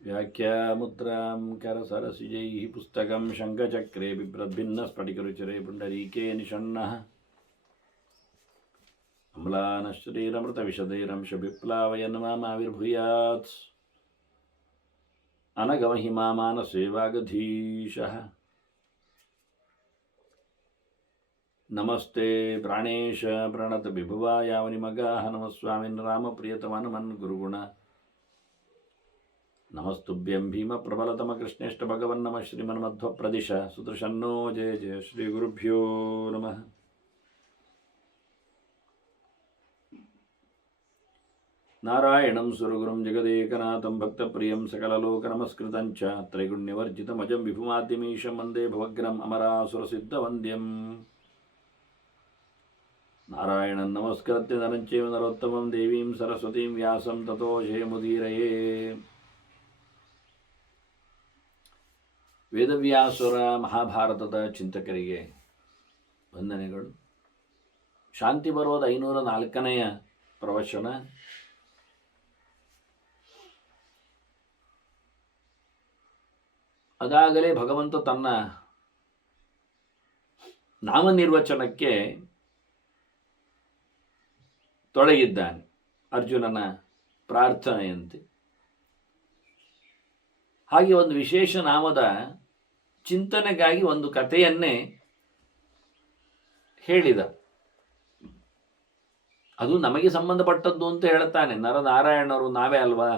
ವ್ಯಾಖ್ಯಾಮುದ್ರಾಂ ಕರಸರಸಿಜೈಃ ಪುಸ್ತಕಂ ಶಂಖಚಕ್ರೆ ಬಿಭ್ರದ್ಭಿನ್ನಸ್ಫಟಿಕರುಚಿರೆ ಪುಂಡರೀಕೆ ನಿಷಣ್ಣಃ ಅಮ್ಲಾನಶ್ರೀರಮೃತವಿಶದೈರಂಶಭಿಪ್ಲಾವಯನ್ ಮಾಮಾವಿರ್ಭೂಯಾತ್ ಅನಗಮಹಿಮಾ ಮಾನಸೇ ವಾಗಧೀಶಃ. ನಮಸ್ತೆ ಪ್ರಾಣೇಶ ಪ್ರಣತ ವಿಭುವಾಯಾವನಿಮಗಾಹ ನಮಸ್ವಾಮಿನ್ ರಾಮಪ್ರಿಯತಮನುಮನ್ ಗುರುಗುಣ ನಮಸ್ತುಭ್ಯಂ ಭೀಮ ಪ್ರಬಲತಮ ಕೃಷ್ಣೇಷ್ಟ ಭಗವನ್ನಮ ಶ್ರೀಮನ್ಮಧ್ವಪ್ರದಿಶ ಸುದೃಶನ್ನೋ ಜಯ ಜಯ ಶ್ರೀ ಗುರುಭ್ಯೋ ನಮಃ. ನಾರಾಯಣಂ ಸುರಗುರುಂ ಜಗದೇಕನಾಥಂ ಭಕ್ತಪ್ರಿಯಂ ಸಕಲಲೋಕನಮಸ್ಕೃತಂ ಚ ತ್ರೈಗುಣ್ಯವರ್ಜಿತಮಜಂ ವಿಭುಮಾದ್ಯಮೀಶಂ ವಂದೇ ಭವಗ್ರಂ ಅಮರಾಸುರಸಿದ್ಧವಂದ್ಯಂ. ನಾರಾಯಣಂ ನಮಸ್ಕೃತ್ಯ ನರಂ ಚೈವ ನರೋತ್ತಮಂ ದೇವೀಂ ಸರಸ್ವತೀಂ ವ್ಯಾಸಂ ತತೋ ಜಯಮುದೀರಯೇ. ವೇದವ್ಯಾಸುರ ಮಹಾಭಾರತದ ಚಿಂತಕರಿಗೆ ವಂದನೆಗಳು. ಶಾಂತಿ ಬರೋದ 504ನೆಯ ಪ್ರವಚನ. ಅದಾಗಲೇ ಭಗವಂತ ತನ್ನ ನಾಮನಿರ್ವಚನಕ್ಕೆ ತೊಡಗಿದ್ದಾನೆ ಅರ್ಜುನನ ಪ್ರಾರ್ಥನೆಯಂತೆ. ಹಾಗೆ ಒಂದು ವಿಶೇಷ ನಾಮದ ಚಿಂತನೆಗಾಗಿ ಒಂದು ಕಥೆಯನ್ನೇ ಹೇಳಿದ. ಅದು ನಮಗೆ ಸಂಬಂಧಪಟ್ಟದ್ದು ಅಂತ ಹೇಳುತ್ತಾನೆ. ನರನಾರಾಯಣರು ನಾವೇ ಅಲ್ವಾ,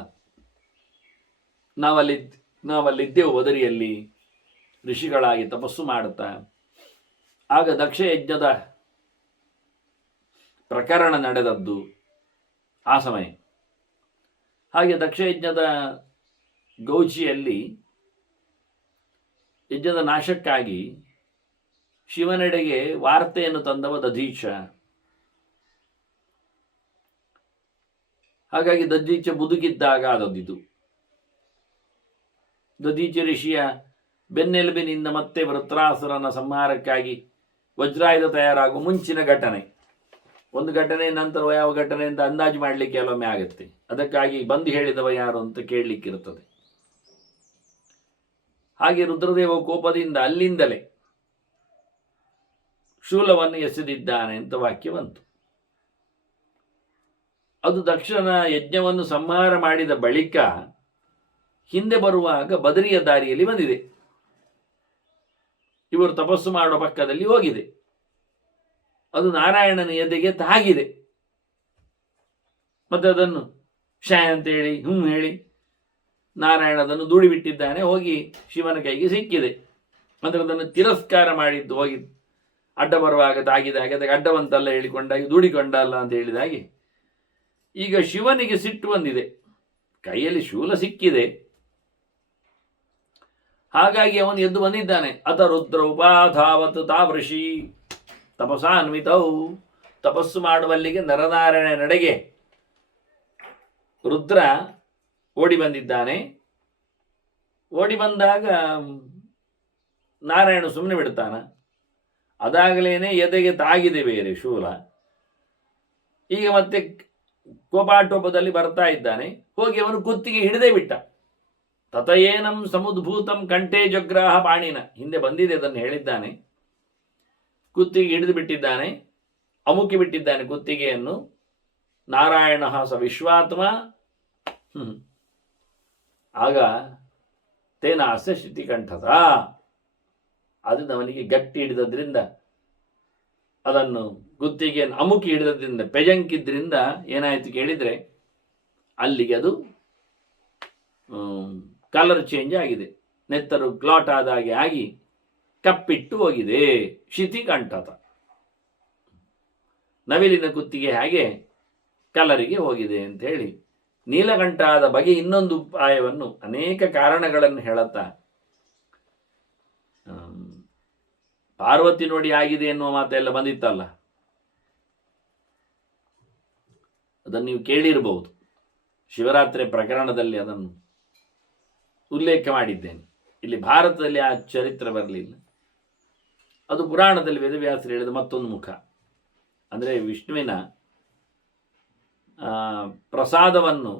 ನಾವಲ್ಲಿದ್ದೆವು ಬದರಿಯಲ್ಲಿ ಋಷಿಗಳಾಗಿ ತಪಸ್ಸು ಮಾಡುತ್ತಾ. ಆಗ ದಕ್ಷ ಯಜ್ಞದ ಪ್ರಕರಣ ನಡೆದದ್ದು ಆ ಸಮಯ. ಹಾಗೆ ದಕ್ಷ ಯಜ್ಞದ ಗೌಜಿಯಲ್ಲಿ ಯಜ್ಞದ ನಾಶಕ್ಕಾಗಿ ಶಿವನೆಡೆಗೆ ವಾರ್ತೆಯನ್ನು ತಂದವ ದಧೀಚ. ಹಾಗಾಗಿ ದಧೀಚ ಬದುಕಿದ್ದಾಗ ಆದದ್ದಿದು. ದಧೀಚ ಋಷಿಯ ಬೆನ್ನೆಲುಬಿನಿಂದ ಮತ್ತೆ ವೃತ್ರಾಸುರನ ಸಂಹಾರಕ್ಕಾಗಿ ವಜ್ರಾಯುಧ ತಯಾರಾಗುವ ಮುಂಚಿನ ಘಟನೆ. ಒಂದು ಘಟನೆ ನಂತರ ಯಾವ ಘಟನೆ ಅಂತ ಅಂದಾಜು ಮಾಡಲಿಕ್ಕೆ ಕೆಲವೊಮ್ಮೆ ಆಗುತ್ತೆ. ಅದಕ್ಕಾಗಿ ಬಂದು ಹೇಳಿದವ ಯಾರು ಅಂತ ಕೇಳಲಿಕ್ಕಿರುತ್ತದೆ. ಹಾಗೆ ರುದ್ರದೇವ ಕೋಪದಿಂದ ಅಲ್ಲಿಂದಲೇ ಶೂಲವನ್ನು ಎಸೆದಿದ್ದಾನೆ ಅಂತ ವಾಕ್ಯ ಬಂತು. ಅದು ದಕ್ಷನ ಯಜ್ಞವನ್ನು ಸಂಹಾರ ಮಾಡಿದ ಬಳಿಕ ಹಿಂದೆ ಬರುವಾಗ ಬದರಿಯ ದಾರಿಯಲ್ಲಿ ಬಂದಿದೆ. ಇವರು ತಪಸ್ಸು ಮಾಡುವ ಪಕ್ಕದಲ್ಲಿ ಹೋಗಿದೆ. ಅದು ನಾರಾಯಣನ ಎದೆಗೆ ತಾಗಿದೆ. ಮತ್ತೆ ಅದನ್ನು ಶ ಅಂತೇಳಿ ಹೇಳಿ ನಾರಾಯಣ ಅದನ್ನು ದೂಡಿಬಿಟ್ಟಿದ್ದಾನೆ. ಹೋಗಿ ಶಿವನ ಕೈಗೆ ಸಿಕ್ಕಿದೆ. ಅಂದರೆ ಅದನ್ನು ತಿರಸ್ಕಾರ ಮಾಡಿದ್ದು ಹೋಗಿ ಅಡ್ಡ ಬರುವಾಗ ತಾಗಿದಾಗೆ ಅದಕ್ಕೆ ಅಡ್ಡವಂತಲ್ಲ ಹೇಳಿಕೊಂಡಾಗಿ ದೂಡಿಕೊಂಡಲ್ಲ ಅಂತ ಹೇಳಿದಾಗೆ ಈಗ ಶಿವನಿಗೆ ಸಿಟ್ಟು ಬಂದಿದೆ. ಕೈಯಲ್ಲಿ ಶೂಲ ಸಿಕ್ಕಿದೆ. ಹಾಗಾಗಿ ಅವನು ಎದ್ದು ಬಂದಿದ್ದಾನೆ. ಅತ ರುದ್ರ ಉಪಾಧಾವತ್ ತಾವೃಷಿ ತಪಸಾನ್ವಿತೌ. ತಪಸ್ಸು ಮಾಡುವಲ್ಲಿಗೆ ನರನಾರಾಯಣ ನಡೆಗೆ ರುದ್ರ ಓಡಿ ಬಂದಿದ್ದಾನೆ. ಓಡಿ ಬಂದಾಗ ನಾರಾಯಣ ಸುಮ್ಮನೆ ಬಿಡ್ತಾನ. ಅದಾಗಲೇನೆ ಎದೆಗೆ ತಾಗಿದೆ ಬೇರೆ ಶೂಲ. ಈಗ ಮತ್ತೆ ಕೋಪಾಟೋಪದಲ್ಲಿ ಬರ್ತಾ ಇದ್ದಾನೆ. ಹೋಗಿ ಅವನು ಕುತ್ತಿಗೆ ಹಿಡಿದೇ ಬಿಟ್ಟ. ತತಯೇನಂ ಸಮುದ್ಭೂತಂ ಕಂಠೇ ಜಗ್ರಾಹ ಪಾಣಿನ. ಹಿಂದೆ ಬಂದಿದೆ, ಅದನ್ನು ಹೇಳಿದ್ದಾನೆ. ಕುತ್ತಿಗೆ ಹಿಡಿದು ಬಿಟ್ಟಿದ್ದಾನೆ, ಅಮುಕಿ ಬಿಟ್ಟಿದ್ದಾನೆ ಕುತ್ತಿಗೆಯನ್ನು. ನಾರಾಯಣ ಸ ವಿಶ್ವಾತ್ಮ. ಆಗ ತೇನ ಅಸ್ಯ ಸ್ಥಿತಿ ಕಂಠದ. ಅದನ್ನು ಅವನಿಗೆ ಗಟ್ಟಿ ಹಿಡಿದದ್ರಿಂದ, ಅದನ್ನು ಗುತ್ತಿಗೆಯನ್ನು ಅಮುಕಿ ಹಿಡಿದದ್ರಿಂದ, ಪೆಜಂಕಿದ್ರಿಂದ ಏನಾಯಿತು ಕೇಳಿದರೆ ಅಲ್ಲಿಗೆ ಅದು ಕಲರ್ ಚೇಂಜ್ ಆಗಿದೆ. ನೆತ್ತರು ಕ್ಲಾಟ್ ಆದ ಹಾಗೆ ಆಗಿ ಕಪ್ಪಿಟ್ಟು ಹೋಗಿದೆ. ಶಿತಿ ಕಂಠತ. ನವಿಲಿನ ಕುತ್ತಿಗೆ ಹಾಗೆ ಕಲರಿಗೆ ಹೋಗಿದೆ ಅಂತ ಹೇಳಿ ನೀಲಕಂಠ ಆದ ಬಗೆ ಇನ್ನೊಂದು ಉಪಾಯವನ್ನು ಅನೇಕ ಕಾರಣಗಳನ್ನು ಹೇಳುತ್ತಾ ಪಾರ್ವತಿ ನೋಡಿ ಆಗಿದೆ ಎನ್ನುವ ಮಾತೆಲ್ಲ ಬಂದಿತ್ತಲ್ಲ, ಅದನ್ನು ನೀವು ಕೇಳಿರಬಹುದು. ಶಿವರಾತ್ರಿ ಪ್ರಕರಣದಲ್ಲಿ ಅದನ್ನು ಉಲ್ಲೇಖ ಮಾಡಿದ್ದೇನೆ. ಇಲ್ಲಿ ಭಾರತದಲ್ಲಿ ಆ ಚರಿತ್ರೆ ಬರಲಿಲ್ಲ. ಅದು ಪುರಾಣದಲ್ಲಿ ವೇದವ್ಯಾಸರು ಹೇಳಿದ ಮತ್ತೊಂದು ಮುಖ. ಅಂದರೆ ವಿಷ್ಣುವಿನ ಪ್ರಸಾದವನ್ನು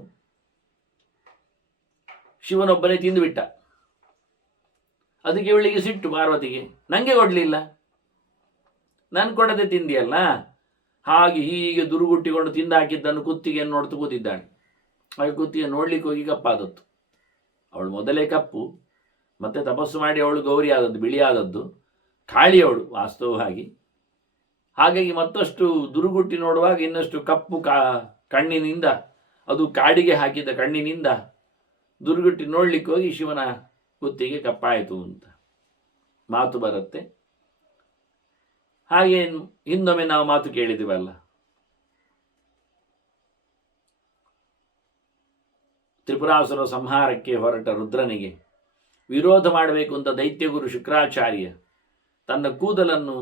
ಶಿವನೊಬ್ಬನೇ ತಿಂದುಬಿಟ್ಟ. ಅದಕ್ಕೆ ಇವಳಿಗೆ ಸಿಟ್ಟು ಪಾರ್ವತಿಗೆ, ನನಗೆ ಕೊಡಲಿಲ್ಲ, ನಾನು ಕೊಡದೆ ತಿಂದಿಯಲ್ಲ. ಹಾಗೆ ಹೀಗೆ ದುರುಗುಟ್ಟಿಕೊಂಡು ತಿಂದಾಕಿದ್ದನ್ನು ಕುತ್ತಿಗೆಯನ್ನು ನೋಡ್ತು ಕೂತಿದ್ದಾಳೆ. ಹಾಗೆ ಕುತ್ತಿಗೆ ನೋಡ್ಲಿಕ್ಕೆ ಹೋಗಿ ಕಪ್ಪಾದದ್ದು. ಅವಳು ಮೊದಲೇ ಕಪ್ಪು, ಮತ್ತೆ ತಪಸ್ಸು ಮಾಡಿ ಅವಳು ಗೌರಿ ಆದದ್ದು, ಬಿಳಿ ಆದದ್ದು, ಕಾಳಿ ಅವಳು ವಾಸ್ತವವಾಗಿ. ಹಾಗಾಗಿ ಮತ್ತಷ್ಟು ದುರುಗುಟ್ಟಿ ನೋಡುವಾಗ ಇನ್ನಷ್ಟು ಕಪ್ಪು ಕಣ್ಣಿನಿಂದ, ಅದು ಕಾಡಿಗೆ ಹಾಕಿದ ಕಣ್ಣಿನಿಂದ ದುರುಗುಟ್ಟಿ ನೋಡ್ಲಿಕ್ಕೆ ಹೋಗಿ ಶಿವನ ಕುತ್ತಿಗೆ ಕಪ್ಪಾಯಿತು ಅಂತ ಮಾತು ಬರುತ್ತೆ. ಹಾಗೆ ಹಿಂದೊಮ್ಮೆ ನಾವು ಮಾತು ಕೇಳಿದಿವಲ್ಲ, ತ್ರಿಪುರಾಸುರ ಸಂಹಾರಕ್ಕೆ ಹೊರಟ ರುದ್ರನಿಗೆ ವಿರೋಧ ಮಾಡಬೇಕು ಅಂತ ದೈತ್ಯಗುರು ಶುಕ್ರಾಚಾರ್ಯ ತನ್ನ ಕೂದಲನ್ನು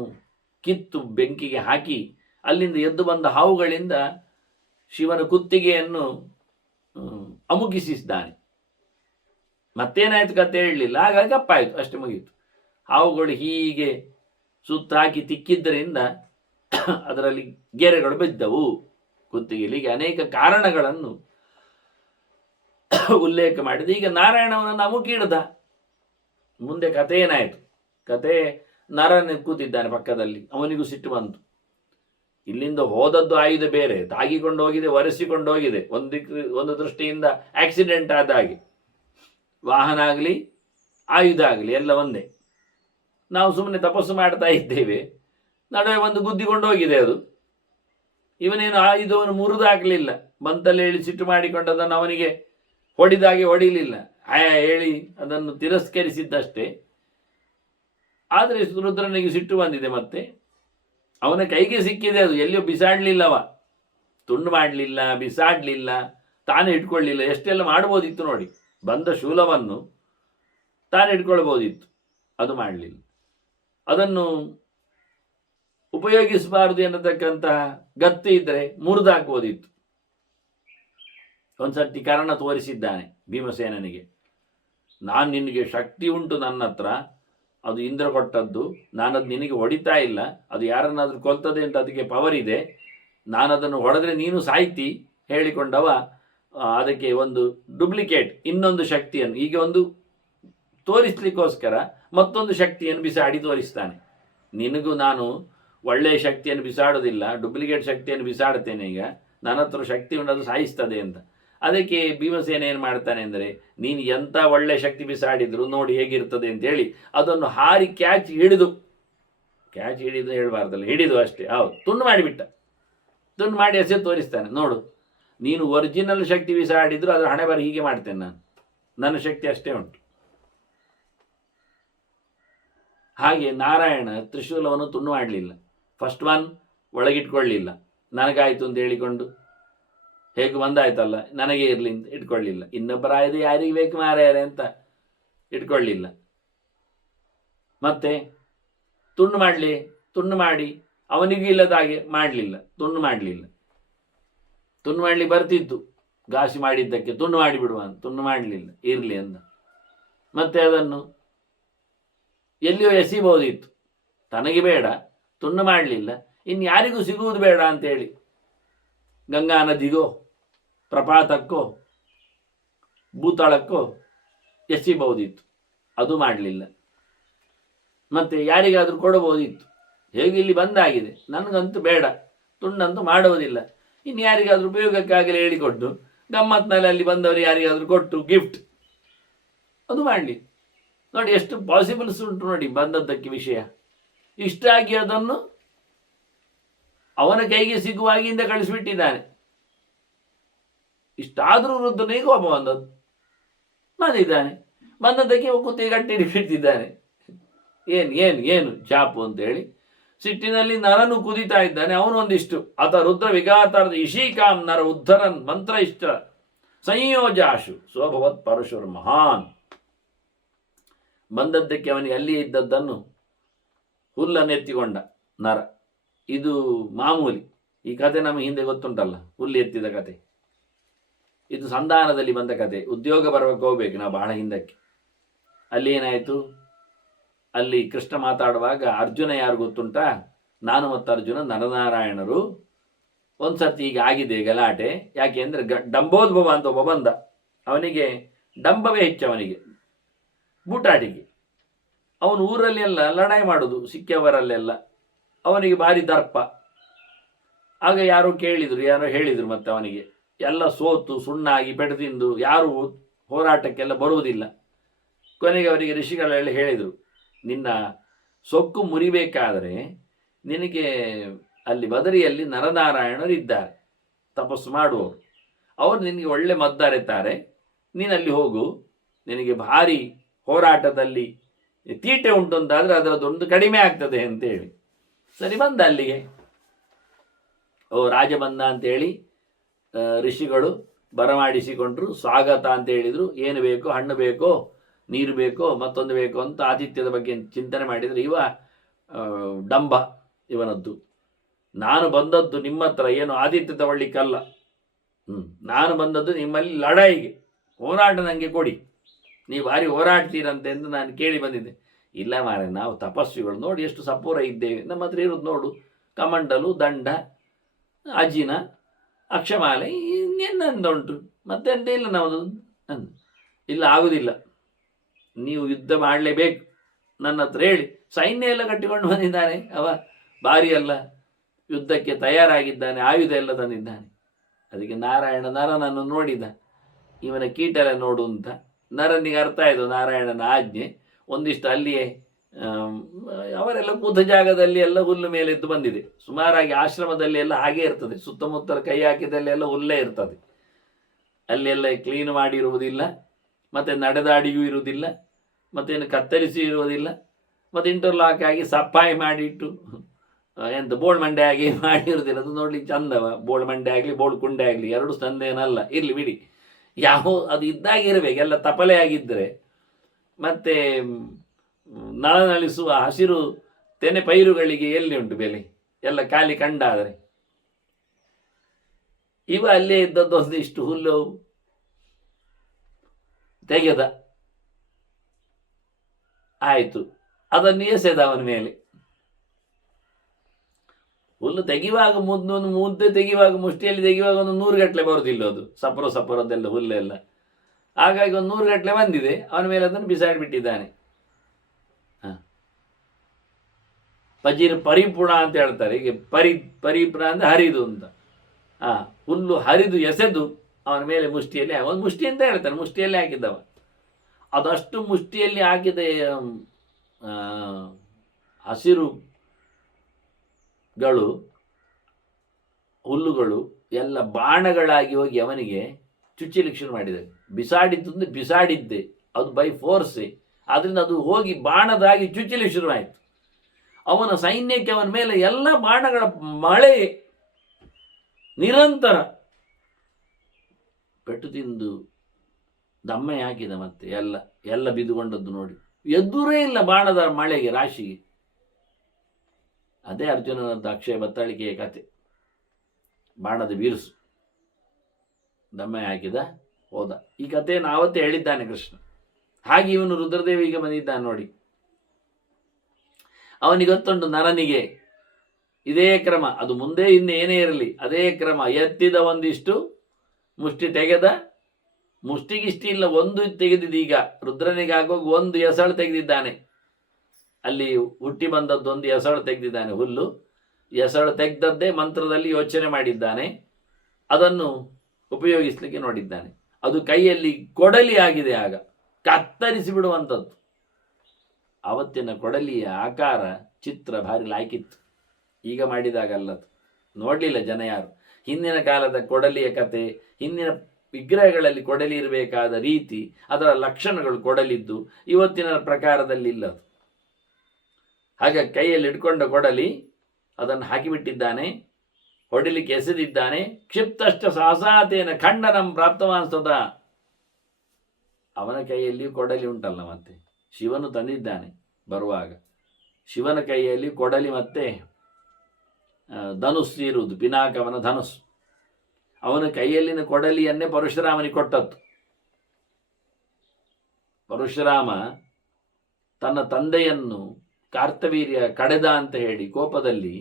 ಕಿತ್ತು ಬೆಂಕಿಗೆ ಹಾಕಿ ಅಲ್ಲಿಂದ ಎದ್ದು ಬಂದ ಹಾವುಗಳಿಂದ ಶಿವನ ಕುತ್ತಿಗೆಯನ್ನು ಅಮುಗಿಸಿದ್ದಾನೆ. ಮತ್ತೇನಾಯ್ತು ಕತೆ ಹೇಳಲಿಲ್ಲ, ಹಾಗಾಗಿ ಕಪ್ಪಾಯಿತು, ಅಷ್ಟೇ ಮುಗಿಯಿತು. ಹಾವುಗಳು ಹೀಗೆ ಸುತ್ತಾಕಿ ತಿಕ್ಕಿದ್ದರಿಂದ ಅದರಲ್ಲಿ ಗೆರೆಗಳು ಬಿದ್ದವು ಕುತ್ತಿಗೆಯಲ್ಲಿ. ಹೀಗೆ ಅನೇಕ ಕಾರಣಗಳನ್ನು ಉಲ್ಲೇಖ ಮಾಡಿದ. ಈಗ ನಾರಾಯಣವನನ್ನು ಅಮುಕಿಡ್ದ. ಮುಂದೆ ಕತೆ ಏನಾಯಿತು? ಕತೆ ನರನ ಕೂತಿದ್ದಾನೆ ಪಕ್ಕದಲ್ಲಿ, ಅವನಿಗೂ ಸಿಟ್ಟು ಬಂತು. ಇಲ್ಲಿಂದ ಹೋದದ್ದು ಆಯುಧ ಬೇರೆ, ತಾಗಿಕೊಂಡು ಹೋಗಿದೆ, ಒರೆಸಿಕೊಂಡು ಹೋಗಿದೆ. ಒಂದು ದೃಷ್ಟಿಯಿಂದ ಆಕ್ಸಿಡೆಂಟ್ ಆದ ಹಾಗೆ. ವಾಹನ ಆಗಲಿ ಆಯುಧ ಆಗಲಿ ಎಲ್ಲ ಒಂದೇ. ನಾವು ಸುಮ್ಮನೆ ತಪಸ್ಸು ಮಾಡ್ತಾ ಇದ್ದೇವೆ, ನಡುವೆ ಒಂದು ಗುದ್ದಿಕೊಂಡು ಹೋಗಿದೆ ಅದು. ಇವನೇನು ಆಯುಧವನ್ನು ಮುರಿದಾಗಲಿಲ್ಲ, ಬಂತಲ್ಲಿ ಹೇಳಿ ಸಿಟ್ಟು ಮಾಡಿಕೊಂಡದನ್ನು ಅವನಿಗೆ ಹೊಡಿದಾಗೆ ಹೊಡಿಲಿಲ್ಲ, ಹೇಳಿ ಅದನ್ನು ತಿರಸ್ಕರಿಸಿದ್ದಷ್ಟೇ. ಆದರೆ ರುದ್ರನಿಗೆ ಸಿಟ್ಟು ಬಂದಿದೆ. ಮತ್ತೆ ಅವನ ಕೈಗೆ ಸಿಕ್ಕಿದೆ ಅದು, ಎಲ್ಲಿಯೂ ಬಿಸಾಡಲಿಲ್ಲವ, ತುಂಡು ಮಾಡಲಿಲ್ಲ, ಬಿಸಾಡಲಿಲ್ಲ, ತಾನೇ ಇಟ್ಕೊಳ್ಳಿಲ್ಲ. ಎಷ್ಟೆಲ್ಲ ಮಾಡ್ಬೋದಿತ್ತು ನೋಡಿ. ಬಂದ ಶೂಲವನ್ನು ತಾನೇ ಇಟ್ಕೊಳ್ಬೋದಿತ್ತು, ಅದು ಮಾಡಲಿಲ್ಲ. ಅದನ್ನು ಉಪಯೋಗಿಸಬಾರದು ಎನ್ನತಕ್ಕಂತಹ ಗತ್ತು ಇದ್ದರೆ ಮುರಿದಾಕ್ಬೋದಿತ್ತು. ಒಂದ್ಸರ್ತಿ ಕರ್ಣ ತೋರಿಸಿದ್ದಾನೆ ಭೀಮಸೇನನಿಗೆ, ನಾನು ನಿನಗೆ ಶಕ್ತಿ ಉಂಟು ನನ್ನ ಹತ್ರ, ಅದು ಇಂದ್ರ ಕೊಟ್ಟದ್ದು, ನಾನದು ನಿನಗೆ ಹೊಡಿತಾ ಇಲ್ಲ, ಅದು ಯಾರನ್ನಾದ್ರೂ ಕೊಲ್ತದೆ ಅಂತ ಅದಕ್ಕೆ ಪವರ್ ಇದೆ, ನಾನದನ್ನು ಹೊಡೆದ್ರೆ ನೀನು ಸಾಯ್ತಿ ಹೇಳಿಕೊಂಡವ ಅದಕ್ಕೆ ಒಂದು ಡುಪ್ಲಿಕೇಟ್ ಇನ್ನೊಂದು ಶಕ್ತಿಯನ್ನು, ಈಗ ಒಂದು ತೋರಿಸ್ಲಿಕ್ಕೋಸ್ಕರ ಮತ್ತೊಂದು ಶಕ್ತಿಯನ್ನು ಬಿಸಾಡಿ ತೋರಿಸ್ತಾನೆ. ನಿನಗೂ ನಾನು ಒಳ್ಳೆಯ ಶಕ್ತಿಯನ್ನು ಬಿಸಾಡೋದಿಲ್ಲ, ಡುಪ್ಲಿಕೇಟ್ ಶಕ್ತಿಯನ್ನು ಬಿಸಾಡ್ತೇನೆ, ಈಗ ನನ್ನ ಹತ್ರ ಶಕ್ತಿ ಉಂಟು, ಅದು ಸಾಯಿಸ್ತದೆ ಅಂತ. ಅದಕ್ಕೆ ಭೀಮಸೇನ ಏನು ಮಾಡ್ತಾನೆ ಅಂದರೆ, ನೀನು ಎಂಥ ಒಳ್ಳೆ ಶಕ್ತಿ ಬಿಸಾಡಿದ್ರು ನೋಡಿ ಹೇಗಿರ್ತದೆ ಅಂತೇಳಿ ಅದನ್ನು ಹಾರಿ ಕ್ಯಾಚ್ ಹಿಡಿದು ಹೇಳಬಾರ್ದಲ್ಲ, ಹಿಡಿದು ಅಷ್ಟೇ, ಹೌದು, ತುಂಡು ಮಾಡಿಬಿಟ್ಟ. ತುಂಡು ಮಾಡಿ ಎಸೆ ತೋರಿಸ್ತಾನೆ, ನೋಡು ನೀನು ಒರಿಜಿನಲ್ ಶಕ್ತಿ ಬಿಸಾಡಿದ್ರು ಅದರ ಹಣೆ ಬರ ಹೀಗೆ ಮಾಡ್ತೇನೆ ನಾನು, ನನ್ನ ಶಕ್ತಿ ಅಷ್ಟೇ ಉಂಟು. ಹಾಗೆ ನಾರಾಯಣ ತ್ರಿಶೂಲವನ್ನು ತುಂಡು ಮಾಡಲಿಲ್ಲ. ಫಸ್ಟ್ ಒನ್ ಒಳಗಿಟ್ಕೊಳ್ಳಿಲ್ಲ, ನನಗಾಯಿತು ಅಂತ ಹೇಳಿಕೊಂಡು ಹೇಗೆ ಬಂದಾಯ್ತಲ್ಲ ನನಗೆ ಇರಲಿ ಅಂತ ಇಟ್ಕೊಳ್ಳಿಲ್ಲ. ಇನ್ನೊಬ್ಬರ ಆಯ್ದು ಯಾರಿಗೆ ಬೇಕು ಮಾರ್ಯಾರೆ ಅಂತ ಇಟ್ಕೊಳ್ಳಿಲ್ಲ. ಮತ್ತೆ ತುಂಡು ಮಾಡಿ ಅವನಿಗೂ ಇಲ್ಲದ ಹಾಗೆ ಮಾಡಲಿಲ್ಲ, ತುಂಡು ಮಾಡಲಿಲ್ಲ. ತುಂಡು ಮಾಡಲಿ ಬರ್ತಿತ್ತು, ಘಾಸಿ ಮಾಡಿದ್ದಕ್ಕೆ ತುಂಡು ಮಾಡಿಬಿಡುವ ಅಂತ, ತುಂಡು ಮಾಡಲಿಲ್ಲ, ಇರಲಿ ಅಂತ. ಮತ್ತೆ ಅದನ್ನು ಎಲ್ಲಿಯೋ ಎಸಿಬಹುದಿತ್ತು, ತನಗೆ ಬೇಡ, ತುಂಡು ಮಾಡಲಿಲ್ಲ, ಇನ್ನು ಯಾರಿಗೂ ಸಿಗುವುದು ಬೇಡ ಅಂತೇಳಿ ಗಂಗಾ ನದಿಗೋ ಪ್ರಪಾತಕ್ಕೋ ಭೂತಾಳಕ್ಕೋ ಎಸಿಬಹುದಿತ್ತು, ಅದು ಮಾಡಲಿಲ್ಲ. ಮತ್ತೆ ಯಾರಿಗಾದರೂ ಕೊಡಬಹುದಿತ್ತು, ಹೇಗೆ ಇಲ್ಲಿ ಬಂದಾಗಿದೆ, ನನಗಂತೂ ಬೇಡ, ತುಂಡಂತೂ ಮಾಡುವುದಿಲ್ಲ, ಇನ್ನು ಯಾರಿಗಾದ್ರೂ ಉಪಯೋಗಕ್ಕಾಗಲಿ ಹೇಳಿಕೊಟ್ಟು ಗಮ್ಮತ್ನಲ್ಲಿ ಅಲ್ಲಿ ಬಂದವರು ಯಾರಿಗಾದ್ರೂ ಕೊಟ್ಟು ಗಿಫ್ಟ್, ಅದು ಮಾಡಲಿ. ನೋಡಿ ಎಷ್ಟು ಪಾಸಿಬಲ್ಸ್ ಉಂಟು ನೋಡಿ ಬಂದದ್ದಕ್ಕೆ ವಿಷಯ. ಇಷ್ಟಾಗಿ ಅದನ್ನು ಅವನ ಕೈಗೆ ಸಿಗುವಾಗಿಂದ ಕಳಿಸಿಬಿಟ್ಟಿದ್ದಾನೆ. ಇಷ್ಟಾದರೂ ರುದ್ರನಿಗೆ ಕೋಪ ಬಂದದ್ದು, ಬಂದಿದ್ದಾನೆ, ಬಂದದ್ದಕ್ಕೆ ಕುತ್ತಿಗೆ ಗಟ್ಟಿ ಬಿಡ್ತಿದ್ದಾನೆ. ಏನು ಚಾಪು ಅಂತೇಳಿ ಸಿಟ್ಟಿನಲ್ಲಿ ನರನು ಕುದಿತಾ ಇದ್ದಾನೆ. ಅವನು ಒಂದಿಷ್ಟು ಅತ ರುದ್ರ ವಿಘಾತಾರ್ಥ ಇಶೀಕಾಂ ನರ ಉದ್ಧರನ್ ಮಂತ್ರ ಇಷ್ಟ ಸಂಯೋಜಾಶು ಸ್ವಭವತ್ ಪರಶುರ್ ಮಹಾನ್. ಬಂದದ್ದಕ್ಕೆ ಅವನಿಗೆ ಅಲ್ಲಿಯೇ ಇದ್ದದ್ದನ್ನು ಹುಲ್ಲನ್ನೆತ್ತಿಕೊಂಡ ನರ. ಇದು ಮಾಮೂಲಿ, ಈ ಕತೆ ನಮ್ಮ ಹಿಂದೆ ಗೊತ್ತುಂಟಲ್ಲ, ಹುಲ್ಲು ಎತ್ತಿದ ಕತೆ. ಇದು ಸಂಧಾನದಲ್ಲಿ ಬಂದ ಕತೆ. ಉದ್ಯೋಗ ಬರಬೇಕು ಹೋಗ್ಬೇಕು ನಾವು ಬಹಳ ಹಿಂದಕ್ಕೆ. ಅಲ್ಲಿ ಏನಾಯಿತು, ಅಲ್ಲಿ ಕೃಷ್ಣ ಮಾತಾಡುವಾಗ ಅರ್ಜುನ ಯಾರು ಗೊತ್ತುಂಟಾ, ನಾನು ಮತ್ತು ಅರ್ಜುನ ನರನಾರಾಯಣರು. ಒಂದು ಸರ್ತಿ ಈಗ ಆಗಿದೆ ಗಲಾಟೆ. ಯಾಕೆ ಅಂದರೆ ಡಂಬೋದ್ಭವ ಅಂತ ಒಬ್ಬ ಬಂದ. ಅವನಿಗೆ ಡಂಬವೇ ಹೆಚ್ಚು, ಅವನಿಗೆ ಬೂಟಾಟಿಗೆ. ಅವನು ಊರಲ್ಲೆಲ್ಲ ಲಡಾಯಿ ಮಾಡೋದು ಸಿಕ್ಕವರಲ್ಲೆಲ್ಲ. ಅವನಿಗೆ ಭಾರಿ ದರ್ಪ. ಆಗ ಯಾರೋ ಹೇಳಿದರು ಮತ್ತೆ ಅವನಿಗೆ ಎಲ್ಲ ಸೋತು ಸುಣ್ಣಾಗಿ ಪೆಟ್ಟು ತಿಂದು ಯಾರು ಹೋರಾಟಕ್ಕೆಲ್ಲ ಬರುವುದಿಲ್ಲ. ಕೊನೆಗೆ ಅವರಿಗೆ ಋಷಿಗಳೆಲ್ಲ ಹೇಳಿದರು, ನಿನ್ನ ಸೊಕ್ಕು ಮುರಿಬೇಕಾದರೆ ನಿನಗೆ ಅಲ್ಲಿ ಬದರಿಯಲ್ಲಿ ನರನಾರಾಯಣರು ಇದ್ದಾರೆ, ತಪಸ್ಸು ಮಾಡುವವರು. ಅವರು ನಿನಗೆ ಒಳ್ಳೆ ಮದ್ದರೆತ್ತಾರೆ. ನೀನಲ್ಲಿ ಹೋಗು, ನಿನಗೆ ಭಾರಿ ಹೋರಾಟದಲ್ಲಿ ತೀಟೆ ಉಂಟು ಅಂತಾದರೆ ಅದರದ್ದೊಂದು ಕಡಿಮೆ ಆಗ್ತದೆ ಅಂತೇಳಿ. ಸರಿ, ಬಂದ ಅಲ್ಲಿಗೆ. ರಾಜ ಬಂದ ಅಂತೇಳಿ ಋಷಿಗಳು ಬರಮಾಡಿಸಿಕೊಂಡ್ರು. ಸ್ವಾಗತ ಅಂತ ಹೇಳಿದರು. ಏನು ಬೇಕೋ, ಹಣ್ಣು ಬೇಕೋ, ನೀರು ಬೇಕೋ, ಮತ್ತೊಂದು ಬೇಕೋ ಅಂತ ಆತಿಥ್ಯದ ಬಗ್ಗೆ ಚಿಂತನೆ ಮಾಡಿದರೆ ಇವ ಡಂಬ ಇವನದ್ದು. ನಾನು ಬಂದದ್ದು ನಿಮ್ಮ ಹತ್ರ ಏನು ಆತಿಥ್ಯ ತಗೊಳ್ಳಿಕ್ಕಲ್ಲ. ನಾನು ಬಂದದ್ದು ನಿಮ್ಮಲ್ಲಿ ಲಡಾಯಿಗೆ, ಹೋರಾಟ ನನಗೆ ಕೊಡಿ, ನೀವು ಭಾರಿ ಹೋರಾಡ್ತೀರಂತೆ ಎಂದು ನಾನು ಕೇಳಿ ಬಂದಿದ್ದೆ. ಇಲ್ಲ ಮಾರೆ, ನಾವು ತಪಸ್ವಿಗಳು, ನೋಡಿ ಎಷ್ಟು ಸಪೂರ ಇದ್ದೇವೆ, ನಮ್ಮ ಹತ್ರ ಇರೋದು ನೋಡು ಕಮಂಡಲು, ದಂಡ, ಅಜಿನ, ಅಕ್ಷಮಾಲೆ, ಇನ್ನೆಂದುಂಟು, ಮತ್ತೆಂತ ಇಲ್ಲ ನಾವು. ಇಲ್ಲ, ಆಗುವುದಿಲ್ಲ, ನೀವು ಯುದ್ಧ ಮಾಡಲೇಬೇಕು, ನನ್ನ ಹತ್ರ ಹೇಳಿ. ಸೈನ್ಯ ಎಲ್ಲ ಕಟ್ಟಿಕೊಂಡು ಬಂದಿದ್ದಾನೆ ಅವ, ಭಾರಿ ಅಲ್ಲ, ಯುದ್ಧಕ್ಕೆ ತಯಾರಾಗಿದ್ದಾನೆ, ಆಯುಧ ಎಲ್ಲ ತಂದಿದ್ದಾನೆ. ಅದಕ್ಕೆ ನಾರಾಯಣ ನರನನ್ನು ನೋಡಿದ, ಇವನ ಕೀಟಲೆ ನೋಡು ಅಂತ. ನರನಿಗೆ ಅರ್ಥ ಆಯಿತು ನಾರಾಯಣನ ಆಜ್ಞೆ. ಒಂದಿಷ್ಟು ಅಲ್ಲಿಯೇ ಅವರೆಲ್ಲ ಕೂತ ಜಾಗದಲ್ಲಿ ಎಲ್ಲ ಹುಲ್ಲು ಮೇಲೆ ಎದ್ದು ಬಂದಿದೆ. ಸುಮಾರಾಗಿ ಆಶ್ರಮದಲ್ಲಿ ಎಲ್ಲ ಹಾಗೇ ಇರ್ತದೆ, ಸುತ್ತಮುತ್ತಲ ಕೈ ಹಾಕಿದಲ್ಲಿ ಎಲ್ಲ ಹುಲ್ಲೇ ಇರ್ತದೆ. ಅಲ್ಲೆಲ್ಲ ಕ್ಲೀನ್ ಮಾಡಿರುವುದಿಲ್ಲ, ಮತ್ತು ನಡೆದಾಡಿಯೂ ಇರುವುದಿಲ್ಲ, ಮತ್ತೇನು ಕತ್ತರಿಸಿ ಇರುವುದಿಲ್ಲ, ಮತ್ತು ಇಂಟರ್ಲಾಕ್ ಆಗಿ ಸಫಾಯಿ ಮಾಡಿಟ್ಟು ಎಂತ ಬೋಳ್ ಮಂಡೆ ಆಗಿ ಮಾಡಿರುವುದಿಲ್ಲ. ಅದು ನೋಡ್ಲಿಕ್ಕೆ ಚಂದವ. ಬೋಳ್ ಮಂಡೆ ಆಗಲಿ ಬೋಳ್ ಕುಂಡೆ ಆಗಲಿ ಎರಡು ತಂದೇನಲ್ಲ, ಇರಲಿ ಬಿಡಿ, ಯಾವ ಅದು ಇದ್ದಾಗಿರ್ಬೇಕು. ಎಲ್ಲ ತಪಲೆ ಆಗಿದ್ದರೆ ಮತ್ತು ನಳನಳಿಸುವ ಹಸಿರು ತೆನೆ ಪೈರುಗಳಿಗೆ ಎಲ್ಲಿ ಉಂಟು ಬೆಲೆ, ಎಲ್ಲ ಖಾಲಿ ಕಂಡಾದರೆ. ಇವ ಅಲ್ಲೇ ಇದ್ದದ್ದು ಇಷ್ಟು ಹುಲ್ಲು ತೆಗೆದ, ಆಯಿತು, ಅದನ್ನು ಎಸೆದ ಅವನ ಮೇಲೆ. ಹುಲ್ಲು ತೆಗೆಯುವಾಗ ಮುದ್ದೆ ತೆಗೆಯುವಾಗ, ಮುಷ್ಟಿಯಲ್ಲಿ ತೆಗೆಯುವಾಗ ಒಂದು 100 ಗಟ್ಟಲೆ ಬರುವುದಿಲ್ಲ, ಅದು ಸಪುರದ್ದೆಲ್ಲ ಹುಲ್ಲೆಲ್ಲ. ಹಾಗಾಗಿ ಒಂದು 100 ಗಟ್ಟಲೆ ಬಂದಿದೆ, ಅವನ ಮೇಲೆ ಅದನ್ನು ಬಿಸಾಡಿಬಿಟ್ಟಿದ್ದಾನೆ. ಪರಿಪುಣ ಅಂತ ಹೇಳ್ತಾರೆ. ಹೀಗೆ ಪರಿಪುಣ ಅಂದರೆ ಹರಿದು ಅಂತ. ಹುಲ್ಲು ಹರಿದು ಎಸೆದು ಅವನ ಮೇಲೆ ಮುಷ್ಟಿಯಲ್ಲಿ, ಒಂದು ಮುಷ್ಟಿ ಅಂತ ಹೇಳ್ತಾನೆ, ಮುಷ್ಟಿಯಲ್ಲಿ ಹಾಕಿದ್ದವ. ಅದಷ್ಟು ಮುಷ್ಟಿಯಲ್ಲಿ ಹಾಕಿದ ಹಸಿರುಗಳು, ಹುಲ್ಲುಗಳು ಎಲ್ಲ ಬಾಣಗಳಾಗಿ ಹೋಗಿ ಅವನಿಗೆ ಚುಚ್ಚಲಿಕ್ಕೆ ಶುರು ಮಾಡಿದೆ. ಬಿಸಾಡಿದ್ದು ಬಿಸಾಡಿದ್ದೆ, ಅದು ಬೈ ಫೋರ್ಸೆ, ಅದರಿಂದ ಅದು ಹೋಗಿ ಬಾಣದಾಗಿ ಚುಚ್ಚಲಿಕ್ಕೆ ಶುರುವಾಯಿತು. ಅವನ ಸೈನ್ಯಕ್ಕೆ ಅವನ ಮೇಲೆ ಎಲ್ಲ ಬಾಣಗಳ ಮಳೆ ನಿರಂತರ. ಪೆಟ್ಟು ತಿಂದು ದಮ್ಮೆ ಹಾಕಿದ, ಮತ್ತೆ ಎಲ್ಲ ಬಿದ್ದುಕೊಂಡದ್ದು ನೋಡಿ ಎದುರೇ ಇಲ್ಲ ಬಾಣದ ಮಳೆಗೆ, ರಾಶಿಗೆ. ಅದೇ ಅರ್ಜುನನದ್ದು ಅಕ್ಷಯ ಬತ್ತಳಿಕೆಯ ಕತೆ. ಬಾಣದ ಬಿರುಸು, ದಮ್ಮೆ ಹಾಕಿದ, ಹೋದ. ಈ ಕಥೆಯನ್ನು ಆವತ್ತೇ ಹೇಳಿದ್ದಾನೆ ಕೃಷ್ಣ. ಹಾಗೆ ಇವನು ರುದ್ರದೇವಿಗೆ ಬಂದಿದ್ದಾನೆ ನೋಡಿ. ಅವನಿಗೆ ಗೊತ್ತುಂಟು ನರನಿಗೆ ಇದೇ ಕ್ರಮ, ಅದು ಮುಂದೆ ಇನ್ನೇನೇ ಇರಲಿ ಅದೇ ಕ್ರಮ. ಎತ್ತಿದ ಒಂದಿಷ್ಟು, ಮುಷ್ಟಿ ತೆಗೆದ, ಮುಷ್ಟಿಗಿಷ್ಟಿ ಇಲ್ಲ, ಒಂದು ತೆಗೆದಿದ್ದು. ಈಗ ರುದ್ರನಿಗಾಗೋಗಿ ಒಂದು ಎಸಳು ತೆಗೆದಿದ್ದಾನೆ. ಅಲ್ಲಿ ಹುಟ್ಟಿ ಬಂದದ್ದು ಒಂದು ಎಸಳು ತೆಗೆದಿದ್ದಾನೆ. ಹುಲ್ಲು ಎಸಳು ತೆಗೆದದ್ದೇ ಮಂತ್ರದಲ್ಲಿ ಯೋಚನೆ ಮಾಡಿದ್ದಾನೆ, ಅದನ್ನು ಉಪಯೋಗಿಸಲಿಕ್ಕೆ ನೋಡಿದ್ದಾನೆ. ಅದು ಕೈಯಲ್ಲಿ ಕೊಡಲಿ ಆಗಿದೆ, ಆಗ ಕತ್ತರಿಸಿ ಬಿಡುವಂಥದ್ದು. ಆವತ್ತಿನ ಕೊಡಲಿಯ ಆಕಾರ ಚಿತ್ರ ಭಾರಿ ಲಾಯ್ಕಿತ್ತು. ಈಗ ಮಾಡಿದಾಗಲ್ಲದು, ನೋಡಲಿಲ್ಲ ಜನ ಯಾರು. ಹಿಂದಿನ ಕಾಲದ ಕೊಡಲಿಯ ಕತೆ, ಹಿಂದಿನ ವಿಗ್ರಹಗಳಲ್ಲಿ ಕೊಡಲಿ ಇರಬೇಕಾದ ರೀತಿ, ಅದರ ಲಕ್ಷಣಗಳು ಕೊಡಲಿದ್ದು ಇವತ್ತಿನ ಪ್ರಕಾರದಲ್ಲಿ ಇಲ್ಲದು. ಹಾಗೆ ಕೈಯಲ್ಲಿ ಇಟ್ಕೊಂಡ ಕೊಡಲಿ ಅದನ್ನು ಹಾಕಿಬಿಟ್ಟಿದ್ದಾನೆ, ಹೊಡಿಲಿಕ್ಕೆ ಎಸೆದಿದ್ದಾನೆ. ಕ್ಷಿಪ್ತಷ್ಟ ಸಹಸಾತೇನ ಖಂಡನಂ ಪ್ರಾಪ್ತವಾನ್ಸ್ತದ. ಅವನ ಕೈಯಲ್ಲಿ ಕೊಡಲಿ ಉಂಟಲ್ಲ, ಮತ್ತೆ ಶಿವನು ತಂದಿದ್ದಾನೆ ಬರುವಾಗ. ಶಿವನ ಕೈಯಲ್ಲಿ ಕೊಡಲಿ ಮತ್ತೆ ಧನುಸ್ಸು ಇರುವುದು, ಪಿನಾಕವನ ಧನುಸ್ಸು. ಅವನ ಕೈಯಲ್ಲಿನ ಕೊಡಲಿಯನ್ನೇ ಪರಶುರಾಮನಿಗೆ ಕೊಟ್ಟದ್ದು. ಪರಶುರಾಮ ತನ್ನ ತಂದೆಯನ್ನು ಕಾರ್ತವೀರ್ಯ ಕಡೆದ ಅಂತ ಹೇಳಿ ಕೋಪದಲ್ಲಿ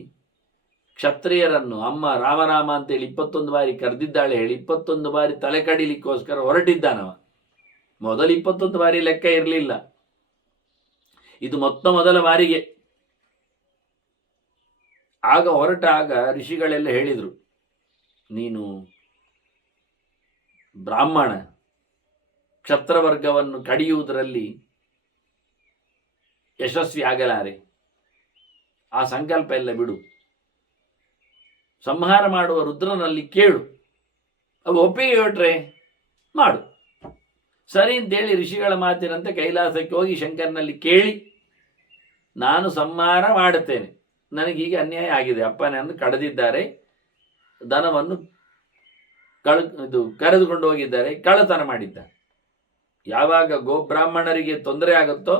ಕ್ಷತ್ರಿಯರನ್ನು ಅಮ್ಮ ರಾಮರಾಮ ಅಂತೇಳಿ 21 ಬಾರಿ ಕರೆದಿದ್ದಾಳೆ ಹೇಳಿ 21 ಬಾರಿ ತಲೆ ಕಡಿಲಿಕ್ಕೋಸ್ಕರ ಹೊರಟಿದ್ದಾನವ. ಮೊದಲು 21 ಬಾರಿ ಲೆಕ್ಕ ಇರಲಿಲ್ಲ, ಇದು ಮೊದಲ ಬಾರಿಗೆ. ಆಗ ಹೊರಟಾಗ ಋಷಿಗಳೆಲ್ಲ ಹೇಳಿದರು, ನೀನು ಬ್ರಾಹ್ಮಣ, ಕ್ಷತ್ರವರ್ಗವನ್ನು ಕಡಿಯುವುದರಲ್ಲಿ ಯಶಸ್ವಿ ಆಗಲಾರೆ, ಆ ಸಂಕಲ್ಪ ಎಲ್ಲ ಬಿಡು, ಸಂಹಾರ ಮಾಡುವ ರುದ್ರನಲ್ಲಿ ಕೇಳು, ಅವು ಒಪ್ಪಿಗೆ ಕೊಟ್ರೆ ಮಾಡು. ಸರಿ ಅಂತೇಳಿ ಋಷಿಗಳ ಮಾತಿನಂತೆ ಕೈಲಾಸಕ್ಕೆ ಹೋಗಿ ಶಂಕರನಲ್ಲಿ ಕೇಳಿ, ನಾನು ಸಂಹಾರ ಮಾಡುತ್ತೇನೆ, ನನಗೀಗ ಅನ್ಯಾಯ ಆಗಿದೆ, ಅಪ್ಪನನ್ನು ಕಳೆದಿದ್ದಾರೆ, ದನವನ್ನು ಕರೆದುಕೊಂಡು ಹೋಗಿದ್ದಾರೆ, ಕಳ್ಳತನ ಮಾಡಿದ್ದಾರೆ. ಯಾವಾಗ ಗೋಬ್ರಾಹ್ಮಣರಿಗೆ ತೊಂದರೆ ಆಗುತ್ತೋ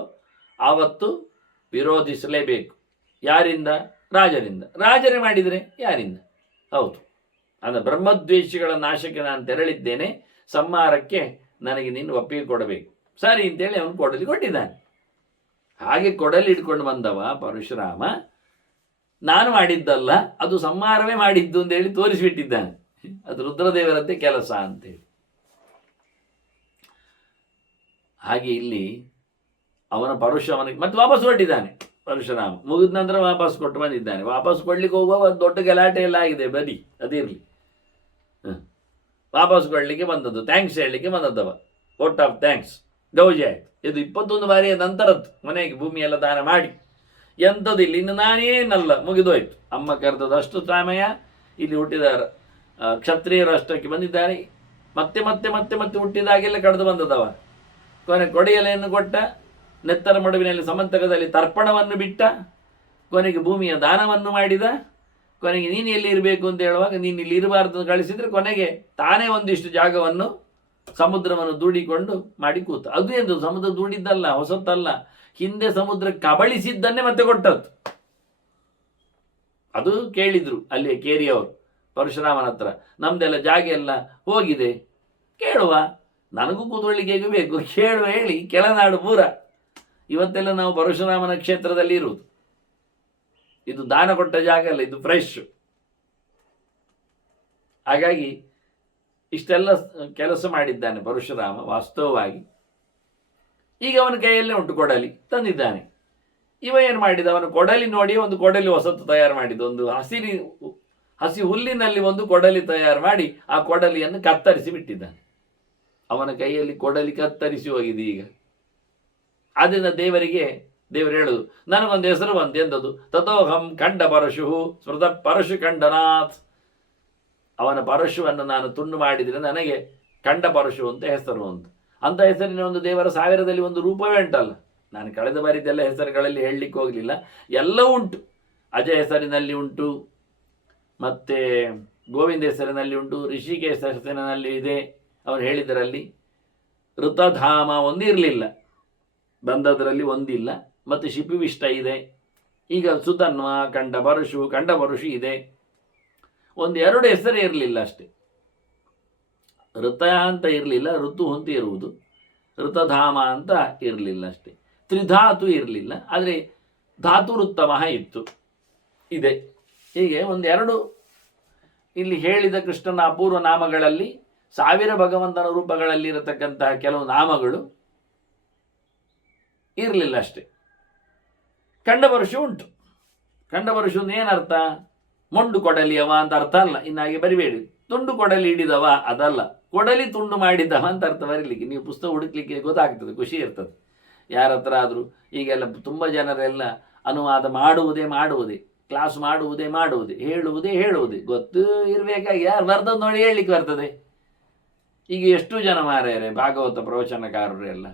ಆವತ್ತು ವಿರೋಧಿಸಲೇಬೇಕು. ಯಾರಿಂದ? ರಾಜರಿಂದ. ರಾಜರೇ ಮಾಡಿದರೆ ಯಾರಿಂದ? ಹೌದು, ಅಂದರೆ ಬ್ರಹ್ಮದ್ವೇಷಿಗಳ ನಾಶಕ್ಕೆ ನಾನು ತೆರಳಿದ್ದೇನೆ, ಸಂಹಾರಕ್ಕೆ ನನಗೆ ನೀನು ಒಪ್ಪಿಗೆ ಕೊಡಬೇಕು. ಸರಿ ಅಂತೇಳಿ ಅವನು ಕೊಡಲಿ ಕೊಟ್ಟಿದ್ದಾನೆ. ಹಾಗೆ ಕೊಡಲಿ ಇಟ್ಕೊಂಡು ಬಂದವ ಪರಶುರಾಮ, ನಾನು ಮಾಡಿದ್ದಲ್ಲ, ಅದು ಸಂಹಾರವೇ ಮಾಡಿದ್ದು ಅಂತೇಳಿ ತೋರಿಸಿಬಿಟ್ಟಿದ್ದಾನೆ. ಅದು ರುದ್ರದೇವರಂತೆ ಕೆಲಸ ಅಂತೇಳಿ. ಹಾಗೆ ಇಲ್ಲಿ ಅವನ ಅವನಿಗೆ ಮತ್ತೆ ವಾಪಸ್ ಹೊರಟಿದ್ದಾನೆ ಪರಶುರಾಮ. ಮುಗಿದ ನಂತರ ವಾಪಸ್ ಕೊಟ್ಟು ಬಂದಿದ್ದಾನೆ. ವಾಪಸ್ ಕೊಡ್ಲಿಕ್ಕೆ ಹೋಗುವ ದೊಡ್ಡ ಗಲಾಟೆ ಎಲ್ಲ ಆಗಿದೆ, ಬರೀ ಅದಿರಲಿ. ವಾಪಸ್ ಕೊಡ್ಲಿಕ್ಕೆ ಬಂದದ್ದು, ಥ್ಯಾಂಕ್ಸ್ ಹೇಳಲಿಕ್ಕೆ ಬಂದದ್ದವ. ಔಟ್ ಆಫ್ ಥ್ಯಾಂಕ್ಸ್, ಗೌಜಿ ಆಯ್ತು. ಇದು 21 ಬಾರಿಯ ನಂತರದ್ದು. ಮನೆಗೆ ಭೂಮಿ ಎಲ್ಲ ದಾನ ಮಾಡಿ ಎಂಥದಿಲ್ಲ, ಇನ್ನು ನಾನೇನಲ್ಲ, ಮುಗಿದೋಯ್ತು. ಅಮ್ಮ ಕರೆದದ್ದು ಅಷ್ಟು ಸಮಯ, ಇಲ್ಲಿ ಹುಟ್ಟಿದ ಕ್ಷತ್ರಿಯರು ಅಷ್ಟಕ್ಕೆ ಬಂದಿದ್ದಾರೆ. ಮತ್ತೆ ಮತ್ತೆ ಮತ್ತೆ ಮತ್ತೆ ಹುಟ್ಟಿದಾಗೆಲ್ಲ ಕಳೆದು ಬಂದದವ. ಕೊನೆ ಕೊಡೆಯಲೆಯನ್ನು ಕೊಟ್ಟ, ನೆತ್ತರ ಮಡುವಿನಲ್ಲಿ ಸಮಂತಕದಲ್ಲಿ ತರ್ಪಣವನ್ನು ಬಿಟ್ಟ, ಕೊನೆಗೆ ಭೂಮಿಯ ದಾನವನ್ನು ಮಾಡಿದ. ಕೊನೆಗೆ ನೀನು ಎಲ್ಲಿ ಇರಬೇಕು ಅಂತ ಹೇಳುವಾಗ ನೀನು ಇಲ್ಲಿ ಇರಬಾರ್ದು ಕಳಿಸಿದ್ರೆ ಕೊನೆಗೆ ತಾನೇ ಒಂದಿಷ್ಟು ಜಾಗವನ್ನು ಸಮುದ್ರವನ್ನು ದೂಡಿಕೊಂಡು ಮಾಡಿ ಕೂತ. ಅದು ಎಂದು ಸಮುದ್ರ ದೂಡಿದ್ದಲ್ಲ, ಹೊಸತ್ತಲ್ಲ, ಹಿಂದೆ ಸಮುದ್ರ ಕಬಳಿಸಿದ್ದನ್ನೇ ಮತ್ತೆ ಕೊಟ್ಟದ್ದು. ಅದು ಕೇಳಿದ್ರು ಅಲ್ಲಿ ಕೇರಿಯವರು ಪರಶುರಾಮನ ಹತ್ರ, ನಮ್ದೆಲ್ಲ ಜಾಗ ಎಲ್ಲ ಹೋಗಿದೆ, ಕೇಳುವ, ನನಗೂ ಕೂತ್ಕೊಳ್ಳಿಕ್ಕೆ ಬೇಕು, ಕೇಳುವ ಹೇಳಿ ಕೆಳನಾಡು ಪೂರ ಇವತ್ತೆಲ್ಲ ನಾವು ಪರಶುರಾಮನ ಕ್ಷೇತ್ರದಲ್ಲಿ ಇರುವುದು. ಇದು ದಾನ ಕೊಟ್ಟ ಜಾಗ ಅಲ್ಲ, ಇದು ಫ್ರೆಶ್. ಹಾಗಾಗಿ ಇಷ್ಟೆಲ್ಲ ಕೆಲಸ ಮಾಡಿದ್ದಾನೆ ಪರಶುರಾಮ ವಾಸ್ತವವಾಗಿ. ಈಗ ಅವನ ಕೈಯಲ್ಲೇ ಉಂಟು ಕೊಡಲಿ, ತಂದಿದ್ದಾನೆ. ಇವ ಏನು ಮಾಡಿದ, ಅವನ ಕೊಡಲಿ ನೋಡಿ ಒಂದು ಕೊಡಲಿ ಹೊಸತು ತಯಾರು ಮಾಡಿದ. ಒಂದು ಹಸಿ ಹುಲ್ಲಿನಲ್ಲಿ ಒಂದು ಕೊಡಲಿ ತಯಾರು ಮಾಡಿ ಆ ಕೊಡಲಿಯನ್ನು ಕತ್ತರಿಸಿ ಬಿಟ್ಟಿದ್ದಾನೆ. ಅವನ ಕೈಯಲ್ಲಿ ಕೊಡಲಿ ಕತ್ತರಿಸಿ ಹೋಗಿದೆ. ಈಗ ಆದ್ದರಿಂದ ದೇವರು ಹೇಳುದು, ನನಗೊಂದು ಹೆಸರು ಬಂತು, ಎಂದದು ತಥೋಹಂ ಕಂಡ ಪರಶು ಸ್ಮೃತ ಪರಶು ಕಂಡನಾಥ್. ಅವನ ಪರಶುವನ್ನು ನಾನು ತುಂಡು ಮಾಡಿದರೆ ನನಗೆ ಕಂಡ ಪರಶು ಅಂತ ಹೆಸರು ಅಂತ. ಅಂತ ಹೆಸರಿನ ಒಂದು ದೇವರ 1000ರಲ್ಲಿ ಒಂದು ರೂಪವೇ ಉಂಟಲ್ಲ. ನಾನು ಕಳೆದ ಬಾರಿದ್ದೆಲ್ಲ ಹೆಸರುಗಳಲ್ಲಿ ಹೇಳಲಿಕ್ಕೆ ಹೋಗಲಿಲ್ಲ, ಎಲ್ಲ ಉಂಟು. ಅಜಯ ಹೆಸರಿನಲ್ಲಿ ಉಂಟು, ಮತ್ತೆ ಗೋವಿಂದ ಹೆಸರಿನಲ್ಲಿ ಉಂಟು, ಋಷಿಕೇಶ ಹೆಸರಿನಲ್ಲಿ ಇದೆ. ಅವನು ಹೇಳಿದರಲ್ಲಿ ಋತಧಾಮ ಒಂದು ಇರಲಿಲ್ಲ, ಬಂದದರಲ್ಲಿ ಒಂದಿಲ್ಲ. ಮತ್ತು ಶಿಪಿವಿಷ್ಟ ಇದೆ. ಈಗ ಸುತನ್ವ ಕಂಡ ಪರಶು ಇದೆ. ಒಂದು 2 ಹೆಸರೇ ಇರಲಿಲ್ಲ ಅಷ್ಟೇ. ಋತ ಅಂತ ಇರಲಿಲ್ಲ, ಋತು ಅಂತ ಇರುವುದು. ಋತಧಾಮ ಅಂತ ಇರಲಿಲ್ಲ ಅಷ್ಟೇ. ತ್ರಿಧಾತು ಇರಲಿಲ್ಲ, ಆದರೆ ಧಾತುರುತ್ತಮ ಇತ್ತು, ಇದೆ. ಹೀಗೆ 1-2 ಇಲ್ಲಿ ಹೇಳಿದ ಕೃಷ್ಣನ ಅಪೂರ್ವ ನಾಮಗಳಲ್ಲಿ 1000 ಭಗವಂತನ ರೂಪಗಳಲ್ಲಿ ಇರತಕ್ಕಂತಹ ಕೆಲವು ನಾಮಗಳು ಇರಲಿಲ್ಲ ಅಷ್ಟೇ. ಕಂಡಪರಶು ಉಂಟು. ಕಂಡಪರಶು ಏನರ್ಥ? ಮೊಂಡು ಕೊಡಲಿಯವ ಅಂತ ಅರ್ಥ ಅಲ್ಲ, ಇನ್ನಾಗಿ ಬರಿಬೇಡಿ. ತುಂಡು ಕೊಡಲಿ ಹಿಡಿದವ ಅದಲ್ಲ, ಕೊಡಲಿ ತುಂಡು ಮಾಡಿದವ ಅಂತ ಅರ್ಥ ಬರೀಲಿಕ್ಕೆ. ನೀವು ಪುಸ್ತಕ ಹುಡುಕ್ಲಿಕ್ಕೆ ಗೊತ್ತಾಗ್ತದೆ, ಖುಷಿ ಇರ್ತದೆ. ಯಾರ ಹತ್ರ ಆದರೂ ಈಗೆಲ್ಲ ತುಂಬ ಜನರೆಲ್ಲ ಅನುವಾದ ಮಾಡುವುದೇ, ಕ್ಲಾಸ್ ಮಾಡುವುದೇ, ಹೇಳುವುದೇ ಗೊತ್ತು ಇರಬೇಕಾಗಿ ಯಾರು ಬರ್ದದ್ದು ನೋಡಿ ಹೇಳಲಿಕ್ಕೆ ಬರ್ತದೆ. ಈಗ ಎಷ್ಟು ಜನ ಮಾರ್ಯಾರೆ ಭಾಗವತ ಪ್ರವಚನಕಾರರು ಎಲ್ಲ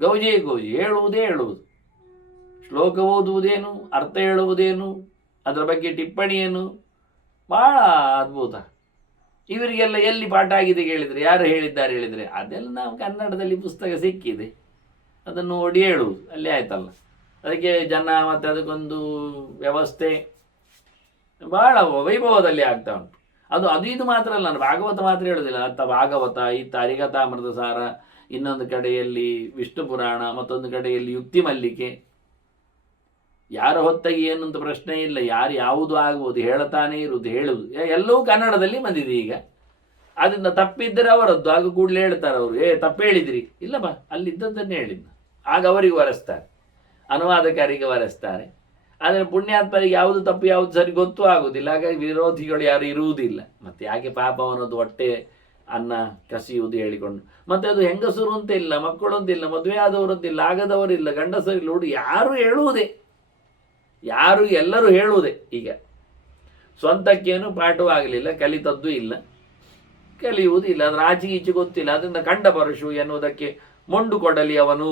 ಗೌಜಿ ಹೇಳುವುದೇ, ಶ್ಲೋಕ ಓದುವುದೇನು, ಅರ್ಥ ಹೇಳುವುದೇನು, ಅದರ ಬಗ್ಗೆ ಟಿಪ್ಪಣಿ ಏನು, ಭಾಳ ಅದ್ಭುತ. ಇವರಿಗೆಲ್ಲ ಎಲ್ಲಿ ಪಾಠ ಆಗಿದೆ ಹೇಳಿದರೆ, ಯಾರು ಹೇಳಿದ್ದಾರೆ ಹೇಳಿದರೆ, ಅದೆಲ್ಲ ನಾವು ಕನ್ನಡದಲ್ಲಿ ಪುಸ್ತಕ ಸಿಕ್ಕಿದೆ, ಅದನ್ನು ಓಡಿ ಹೇಳುವುದು, ಅಲ್ಲಿ ಆಯ್ತಲ್ಲ. ಅದಕ್ಕೆ ಜನ ಮತ್ತು ಅದಕ್ಕೊಂದು ವ್ಯವಸ್ಥೆ ಭಾಳ ವೈಭವದಲ್ಲಿ ಆಗ್ತಾ ಉಂಟು. ಅದು ಇದು ಮಾತ್ರ ಅಲ್ಲ, ನಾನು ಭಾಗವತ ಮಾತ್ರ ಹೇಳೋದಿಲ್ಲ. ಭಾಗವತ, ಹರಿಕಥಾಮೃತ ಸಾರ, ಇನ್ನೊಂದು ಕಡೆಯಲ್ಲಿ ವಿಷ್ಣು ಪುರಾಣ, ಮತ್ತೊಂದು ಕಡೆಯಲ್ಲಿ ಯುಕ್ತಿ ಮಲ್ಲಿಕೆ, ಯಾರ ಹೊತ್ತಾಗಿ ಏನು ಅಂತ ಪ್ರಶ್ನೆ ಇಲ್ಲ, ಯಾರು ಯಾವುದು ಆಗುವುದು ಹೇಳ್ತಾನೆ ಇರುವುದು ಹೇಳುವುದು ಎಲ್ಲವೂ ಕನ್ನಡದಲ್ಲಿ ಬಂದಿದೆ ಈಗ. ಅದರಿಂದ ತಪ್ಪಿದ್ದರೆ ಅವರದ್ದು, ಆಗ ಕೂಡಲೇ ಹೇಳ್ತಾರೆ ಅವರು, ತಪ್ಪು ಹೇಳಿದ್ರಿ, ಇಲ್ಲ ಬಾ ಅಲ್ಲಿದ್ದದ್ದನ್ನೇ ಹೇಳಿದ್ದು, ಆಗ ಅವರಿಗೆ ವರೆಸ್ತಾರೆ, ಅನುವಾದಕಾರಿಗೆ ವರೆಸ್ತಾರೆ. ಆದರೆ ಪುಣ್ಯಾತ್ಮರಿಗೆ ಯಾವುದು ತಪ್ಪು ಯಾವುದು ಸರಿ ಗೊತ್ತೂ ಆಗುವುದಿಲ್ಲ, ಹಾಗಾಗಿ ವಿರೋಧಿಗಳು ಯಾರು ಇರುವುದಿಲ್ಲ. ಮತ್ತೆ ಯಾಕೆ ಪಾಪ ಅವನದ್ದು ಹೊಟ್ಟೆ ಅನ್ನ ಕಸಿಯುವುದು ಹೇಳಿಕೊಂಡು. ಮತ್ತೆ ಅದು ಹೆಂಗಸರು ಅಂತ ಇಲ್ಲ, ಮಕ್ಕಳು ಅಂತಿಲ್ಲ, ಮದುವೆ ಆದವರಂತಿಲ್ಲ, ಆಗದವರಿಲ್ಲ, ಗಂಡಸರಿಲ್ಲ, ಹುಡುಗ ಯಾರು ಹೇಳುವುದೇ, ಯಾರು ಎಲ್ಲರೂ ಹೇಳುವುದೇ. ಈಗ ಸ್ವಂತಕ್ಕೇನು ಪಾಠವಾಗಲಿಲ್ಲ, ಕಲಿತದ್ದು ಇಲ್ಲ, ಕಲಿಯುವುದಿಲ್ಲ, ಅದರ ಆಚೆಗೆ ಈಚೆ ಗೊತ್ತಿಲ್ಲ. ಅದರಿಂದ ಕಂಡ ಪರಶು ಎನ್ನುವುದಕ್ಕೆ ಮೊಂಡು ಕೊಡಲಿ ಅವನು,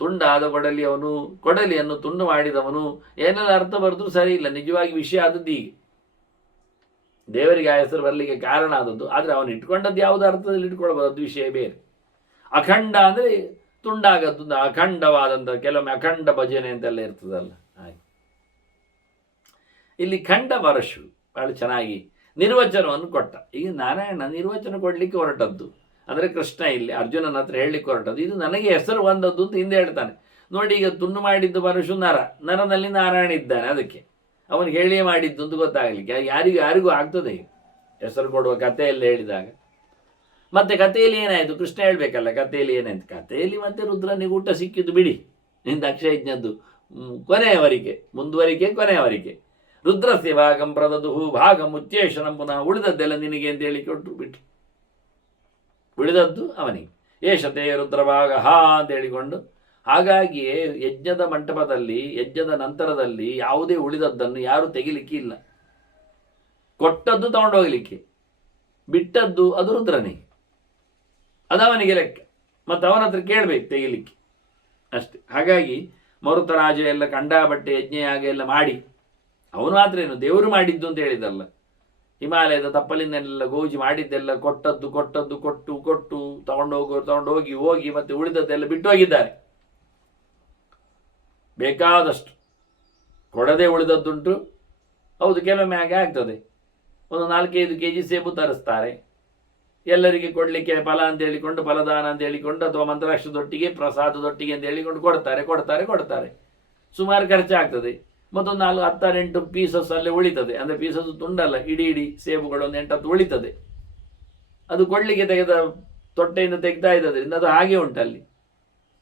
ತುಂಡಾದ ಕೊಡಲಿ ಅವನು, ಕೊಡಲಿಯನ್ನು ತುಂಡು ಮಾಡಿದವನು, ಏನೆಲ್ಲ ಅರ್ಥ ಬರೆದ್ರು ಸರಿ ಇಲ್ಲ. ನಿಜವಾಗಿ ವಿಷಯ ಆದದ್ದು ಹೀಗೆ, ದೇವರಿಗೆ ಆ ಹೆಸರು ಬರಲಿಕ್ಕೆ ಕಾರಣ ಆದದ್ದು. ಆದರೆ ಅವನು ಇಟ್ಕೊಂಡದ್ದು ಯಾವುದೋ ಅರ್ಥದಲ್ಲಿ ಇಟ್ಕೊಳ್ಬೋದು, ಅದು ವಿಷಯ ಬೇರೆ. ಅಖಂಡ ಅಂದರೆ ತುಂಡಾಗದ್ದು, ಅಖಂಡವಾದಂಥ, ಕೆಲವೊಮ್ಮೆ ಅಖಂಡ ಭಜನೆ ಅಂತೆಲ್ಲ ಇರ್ತದಲ್ಲ ಹಾಗೆ. ಇಲ್ಲಿ ಖಂಡ ಪರಶು ಬಹಳ ಚೆನ್ನಾಗಿ ನಿರ್ವಚನವನ್ನು ಕೊಟ್ಟ. ಈಗ ನಾರಾಯಣ ನಿರ್ವಚನ ಕೊಡಲಿಕ್ಕೆ ಹೊರಟದ್ದು, ಅಂದರೆ ಕೃಷ್ಣ ಇಲ್ಲಿ ಅರ್ಜುನನ ಹತ್ರ ಹೇಳಲಿಕ್ಕೆ ಹೊರಟದ್ದು, ಇದು ನನಗೆ ಹೆಸರು ಬಂದದ್ದು ಅಂತ ಹಿಂದೆ ಹೇಳ್ತಾನೆ. ನೋಡಿ, ಈಗ ತುಂಡು ಮಾಡಿದ್ದು ಪರಶು ನರ, ನರನಲ್ಲಿ ನಾರಾಯಣ ಇದ್ದಾನೆ, ಅದಕ್ಕೆ ಅವನು ಹೇಳಿಯೇ ಮಾಡಿದ್ದು ಅಂತ ಗೊತ್ತಾಗಲಿಕ್ಕೆ ಯಾರಿಗೂ ಆಗ್ತದೆ ಹೆಸರು ಕೊಡುವ ಕಥೆಯಲ್ಲಿ ಹೇಳಿದಾಗ. ಮತ್ತೆ ಕಥೆಯಲ್ಲಿ ಏನಾಯಿತು, ಕೃಷ್ಣ ಹೇಳಬೇಕಲ್ಲ ಕಥೆಯಲ್ಲಿ ಏನಾಯ್ತು. ಕಥೆಯಲ್ಲಿ ಮತ್ತೆ ರುದ್ರನಿಗೆ ಊಟ ಸಿಕ್ಕಿದ್ದು ಬಿಡಿ, ದಕ್ಷಯಜ್ಞದ್ದು ಕೊನೆಯವರೆಗೆ, ಮುಂದುವರಿಕೆ ಕೊನೆಯವರೆಗೆ. ರುದ್ರಸ್ಯ ಭಾಗಂ ಪ್ರದದುಹು ಭಾಗಂ ಉಚ್ಚೇಶನಂ ಪುನಃ, ಉಳಿದದ್ದೆಲ್ಲ ನಿನಗೆ ಅಂತ ಹೇಳಿ ಕೊಟ್ಟರು, ಬಿಟ್ಟರು. ಉಳಿದದ್ದು ಅವನಿಗೆ. ಏಷತೆ ರುದ್ರಭಾಗ ಹಾ ಅಂತ ಹೇಳಿಕೊಂಡು. ಹಾಗಾಗಿಯೇ ಯಜ್ಞದ ಮಂಟಪದಲ್ಲಿ, ಯಜ್ಞದ ನಂತರದಲ್ಲಿ ಯಾವುದೇ ಉಳಿದದ್ದನ್ನು ಯಾರು ತೆಗಿಲಿಕ್ಕೆ ಇಲ್ಲ. ಕೊಟ್ಟದ್ದು ತಗೊಂಡೋಗ್ಲಿಕ್ಕೆ, ಬಿಟ್ಟದ್ದು ಅದು ರುದ್ರನಿಗೆ, ಅದವನಿಗೆ ಲೆಕ್ಕ. ಮತ್ತು ಅವನ ಹತ್ರ ಕೇಳಬೇಕು ತೆಗಿಲಿಕ್ಕೆ ಅಷ್ಟೆ. ಹಾಗಾಗಿ ಮರುತರಾಜ ಎಲ್ಲ ಕಂಡಾಬಟ್ಟೆ ಯಜ್ಞ ಯಾಗ ಎಲ್ಲ ಮಾಡಿ, ಅವನು ಮಾತ್ರ ಏನು ದೇವರು ಮಾಡಿದ್ದು ಅಂತ ಹೇಳಿದಲ್ಲ, ಹಿಮಾಲಯದ ತಪ್ಪಲಿಂದೆಲ್ಲ ಗೋಜಿ ಮಾಡಿದ್ದೆಲ್ಲ ಕೊಟ್ಟದ್ದು ಕೊಟ್ಟು ತಗೊಂಡೋಗಿ ಹೋಗಿ ಮತ್ತೆ ಉಳಿದದ್ದೆಲ್ಲ ಬಿಟ್ಟು ಹೋಗಿದ್ದಾರೆ. ಬೇಕಾದಷ್ಟು ಕೊಡದೆ ಉಳಿದದ್ದುಂಟು. ಹೌದು, ಕೆಲವೊಮ್ಮೆ ಹಾಗೆ ಆಗ್ತದೆ. ಒಂದು 4-5 kg ಸೇಬು ತರಿಸ್ತಾರೆ, ಎಲ್ಲರಿಗೆ ಕೊಡಲಿಕ್ಕೆ ಫಲ ಅಂತ ಹೇಳಿಕೊಂಡು, ಫಲದಾನ ಅಂತ ಹೇಳಿಕೊಂಡು, ಅಥವಾ ಮಂತ್ರಾಕ್ಷರದೊಟ್ಟಿಗೆ ಪ್ರಸಾದದೊಟ್ಟಿಗೆ ಅಂತ ಹೇಳಿಕೊಂಡು ಕೊಡ್ತಾರೆ. ಸುಮಾರು ಖರ್ಚಾಗ್ತದೆ. ಮತ್ತೊಂದು 10-8 ಪೀಸಸ್ ಅಲ್ಲೇ ಉಳಿತದೆ. ಅಂದರೆ ಪೀಸಸ್ ತುಂಡಲ್ಲ, ಇಡೀ ಸೇಬುಗಳು ಒಂದು 8-10 ಉಳಿತದೆ. ಅದು ಕೊಡಲಿಕ್ಕೆ ತೆಗೆದ ತೊಟ್ಟೆಯಿಂದ ತೆಗ್ತಾ ಇದ್ದದ್ರಿಂದ ಅದು ಹಾಗೆ ಉಂಟಲ್ಲಿ.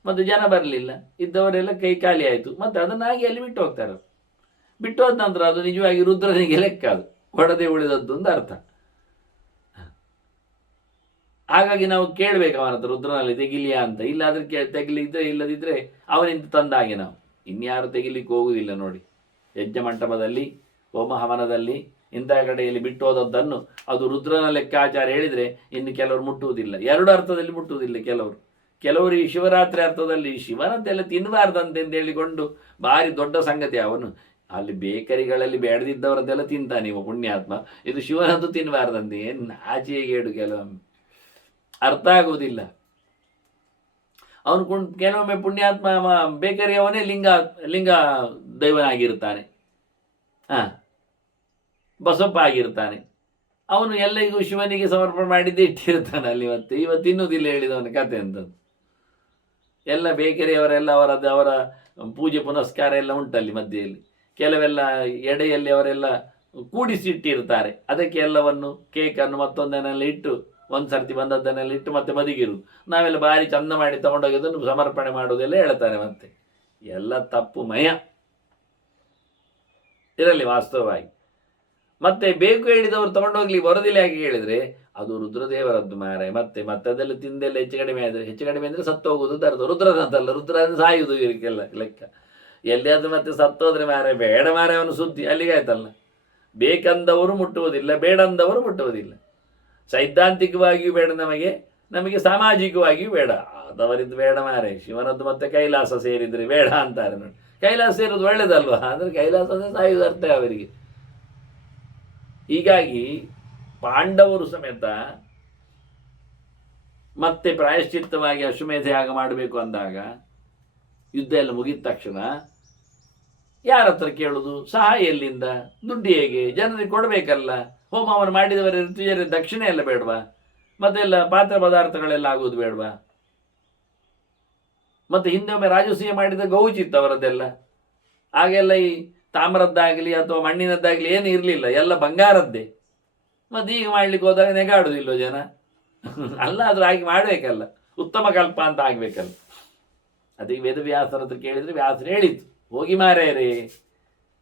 ಮತ್ತು ಜನ ಬರಲಿಲ್ಲ, ಇದ್ದವರೆಲ್ಲ ಕೈ ಖಾಲಿ ಆಯಿತು. ಮತ್ತು ಅದನ್ನು ಹಾಗೆ ಅಲ್ಲಿ ಬಿಟ್ಟು ಹೋಗ್ತಾರೆ. ಬಿಟ್ಟು ಹೋದ ನಂತರ ಅದು ನಿಜವಾಗಿ ರುದ್ರನಿಗೆ ಲೆಕ್ಕ, ಅದು ಕೊಡದೆ ಉಳಿದದ್ದು ಅಂತ ಅರ್ಥ. ಹಾಗಾಗಿ ನಾವು ಕೇಳಬೇಕು ಅವನ ಹತ್ರ, ರುದ್ರನಲ್ಲಿ ತೆಗಿಲಿಯಾ ಅಂತ. ಇಲ್ಲಾದ್ರೆ ತೆಗಿಲಿದ್ರೆ, ಇಲ್ಲದಿದ್ದರೆ ಅವನಿಂದ ತಂದಾಗೆ ನಾವು ಇನ್ಯಾರು ತೆಗಿಲಿಕ್ಕೆ ಹೋಗುವುದಿಲ್ಲ. ನೋಡಿ, ಯಜ್ಞ ಮಂಟಪದಲ್ಲಿ, ಹೋಮ ಹವನದಲ್ಲಿ ಇಂತಹ ಕಡೆಯಲ್ಲಿ ಬಿಟ್ಟು ಹೋದದ್ದನ್ನು ಅದು ರುದ್ರನ ಲೆಕ್ಕಾಚಾರ ಹೇಳಿದರೆ ಇನ್ನು ಕೆಲವರು ಮುಟ್ಟುವುದಿಲ್ಲ. 2 ಅರ್ಥದಲ್ಲಿ ಮುಟ್ಟುವುದಿಲ್ಲ ಕೆಲವರು ಈ ಶಿವರಾತ್ರಿ ಅರ್ಥದಲ್ಲಿ ಶಿವನದ್ದೆಲ್ಲ ತಿನ್ನಬಾರ್ದಂತೆ ಅಂತ ಹೇಳಿಕೊಂಡು ಭಾರಿ ದೊಡ್ಡ ಸಂಗತಿ. ಅವನು ಅಲ್ಲಿ ಬೇಕರಿಗಳಲ್ಲಿ ಬೇಡದಿದ್ದವರದ್ದೆಲ್ಲ ತಿಂತಾನೆ ನೀವು ಪುಣ್ಯಾತ್ಮ, ಇದು ಶಿವನದ್ದು ತಿನ್ನಬಾರ್ದಂತೆ. ಏನು ಆಚೆಗೆ ಹೇಳು, ಕೆಲವೊಮ್ಮೆ ಅರ್ಥ ಆಗುವುದಿಲ್ಲ. ಅವನು ಕೆಲವೊಮ್ಮೆ ಪುಣ್ಯಾತ್ಮ ಬೇಕರಿ ಅವನೇ ಲಿಂಗ ದೈವನಾಗಿರ್ತಾನೆ, ಬಸಪ್ಪ ಆಗಿರ್ತಾನೆ. ಅವನು ಎಲ್ಲರಿಗೂ ಶಿವನಿಗೆ ಸಮರ್ಪಣೆ ಮಾಡಿದ್ದೇ ಇಟ್ಟಿರ್ತಾನೆ ಅಲ್ಲಿ. ಮತ್ತೆ ಇವತ್ತು ತಿನ್ನುವುದಿಲ್ಲ ಹೇಳಿದವನ ಕತೆ ಅಂತದ್ದು. ಎಲ್ಲ ಬೇಕರಿಯವರೆಲ್ಲ ಅವರ ಪೂಜೆ ಪುನಸ್ಕಾರ ಎಲ್ಲ ಉಂಟಲ್ಲಿ ಮಧ್ಯೆಯಲ್ಲಿ. ಕೆಲವೆಲ್ಲ ಎಡೆಯಲ್ಲಿ ಅವರೆಲ್ಲ ಕೂಡಿಸಿಟ್ಟಿರ್ತಾರೆ. ಅದಕ್ಕೆ ಎಲ್ಲವನ್ನು ಕೇಕನ್ನು ಮತ್ತೊಂದನ್ನೆಲ್ಲ ಇಟ್ಟು, ಒಂದು ಸರ್ತಿ ಬಂದದ್ದನ್ನೆಲ್ಲ ಇಟ್ಟು ಮತ್ತೆ ಬದಿಗಿರು. ನಾವೆಲ್ಲ ಭಾರಿ ಚಂದ ಮಾಡಿ ತಗೊಂಡೋಗಿ ಅದನ್ನು ಸಮರ್ಪಣೆ ಮಾಡುವುದೆಲ್ಲ ಹೇಳ್ತಾರೆ. ಮತ್ತೆ ಎಲ್ಲ ತಪ್ಪು ಮಯ ಇರಲಿ ವಾಸ್ತವವಾಗಿ. ಮತ್ತೆ ಬೇಕು ಹೇಳಿದವರು ತಗೊಂಡೋಗ್ಲಿ ಬರೋದಿಲ್ಲ ಯಾಕೆ ಹೇಳಿದರೆ ಅದು ರುದ್ರದೇವರದ್ದು ಮಾರೆ. ಮತ್ತೆ ಅದೆಲ್ಲ ತಿಂದೆಲ್ಲ ಹೆಚ್ಚು ಕಡಿಮೆ ಅಂದರೆ ಸತ್ತು ಹೋಗುವುದು ಅರ್ಥ. ರುದ್ರನಂತಲ್ಲ, ರುದ್ರನ ಸಾಯುವುದು ಇವರಿಗೆಲ್ಲ ಲೆಕ್ಕ. ಎಲ್ಲಿಯಾದ್ರೂ ಮತ್ತೆ ಸತ್ತೋದ್ರೆ ಮಾರೆ ಬೇಡ ಮಾರೆ ಅವನು ಸುದ್ದಿ ಅಲ್ಲಿಗೆ ಆಯ್ತಲ್ಲ. ಬೇಕಂದವರು ಮುಟ್ಟುವುದಿಲ್ಲ, ಬೇಡಂದವರು ಮುಟ್ಟುವುದಿಲ್ಲ. ಸೈದ್ಧಾಂತಿಕವಾಗಿಯೂ ಬೇಡ ನಮಗೆ ಸಾಮಾಜಿಕವಾಗಿಯೂ ಬೇಡ. ಅದವರಿದ್ದು ಬೇಡ ಮಾರೆ. ಶಿವನದ್ದು ಮತ್ತೆ ಕೈಲಾಸ ಸೇರಿದ್ರೆ ಬೇಡ ಅಂತಾರೆ ನೋಡಿ. ಕೈಲಾಸ ಸೇರೋದು ಒಳ್ಳೇದಲ್ವಾ? ಅಂದರೆ ಕೈಲಾಸನೇ ಸಾಯುವುದು ಅರ್ಥ ಅವರಿಗೆ. ಹೀಗಾಗಿ ಪಾಂಡವರು ಸಮೇತ ಮತ್ತೆ ಪ್ರಾಯಶ್ಚಿತ್ತವಾಗಿ ಅಶ್ವಮೇಧ ಯಾಗ ಮಾಡಬೇಕು ಅಂದಾಗ, ಯುದ್ಧ ಎಲ್ಲ ಮುಗಿದ ತಕ್ಷಣ ಯಾರ ಹತ್ರ ಕೇಳುವುದು? ಸಹಾಯ ಎಲ್ಲಿಂದ? ದುಡ್ಡು ಹೇಗೆ? ಜನರಿಗೆ ಕೊಡಬೇಕಲ್ಲ. ಹೋಮವನ್ನು ಮಾಡಿದವರ ಋತುಜರ ದಕ್ಷಿಣೆ ಎಲ್ಲ ಬೇಡವಾ? ಮತ್ತೆಲ್ಲ ಪಾತ್ರ ಪದಾರ್ಥಗಳೆಲ್ಲ ಆಗೋದು ಬೇಡವಾ? ಮತ್ತೆ ಹಿಂದೆ ಒಮ್ಮೆ ರಾಜಸೂಯ ಮಾಡಿದ ಗೌಜಿತ್ತು ಅವರದ್ದೆಲ್ಲ, ಆಗೆಲ್ಲ ಈ ತಾಮ್ರದ್ದಾಗಲಿ ಅಥವಾ ಮಣ್ಣಿನದ್ದಾಗಲಿ ಏನು ಇರಲಿಲ್ಲ, ಎಲ್ಲ ಬಂಗಾರದ್ದೇ. ಮತ್ತು ಈಗ ಮಾಡ್ಲಿಕ್ಕೆ ಹೋದಾಗ ನೆಗಾಡುದಿಲ್ಲೋ ಜನ? ಅಲ್ಲ, ಆದ್ರೂ ಹಾಗೆ ಮಾಡಬೇಕಲ್ಲ, ಉತ್ತಮ ಕಲ್ಪ ಅಂತ ಆಗ್ಬೇಕಲ್ಲ. ಅದಕ್ಕೆ ವೇದವ್ಯಾಸರ ಹತ್ರ ಕೇಳಿದ್ರೆ ವ್ಯಾಸರು ಹೇಳಿತ್ತು, ಹೋಗಿ ಮಾರೇರೇ,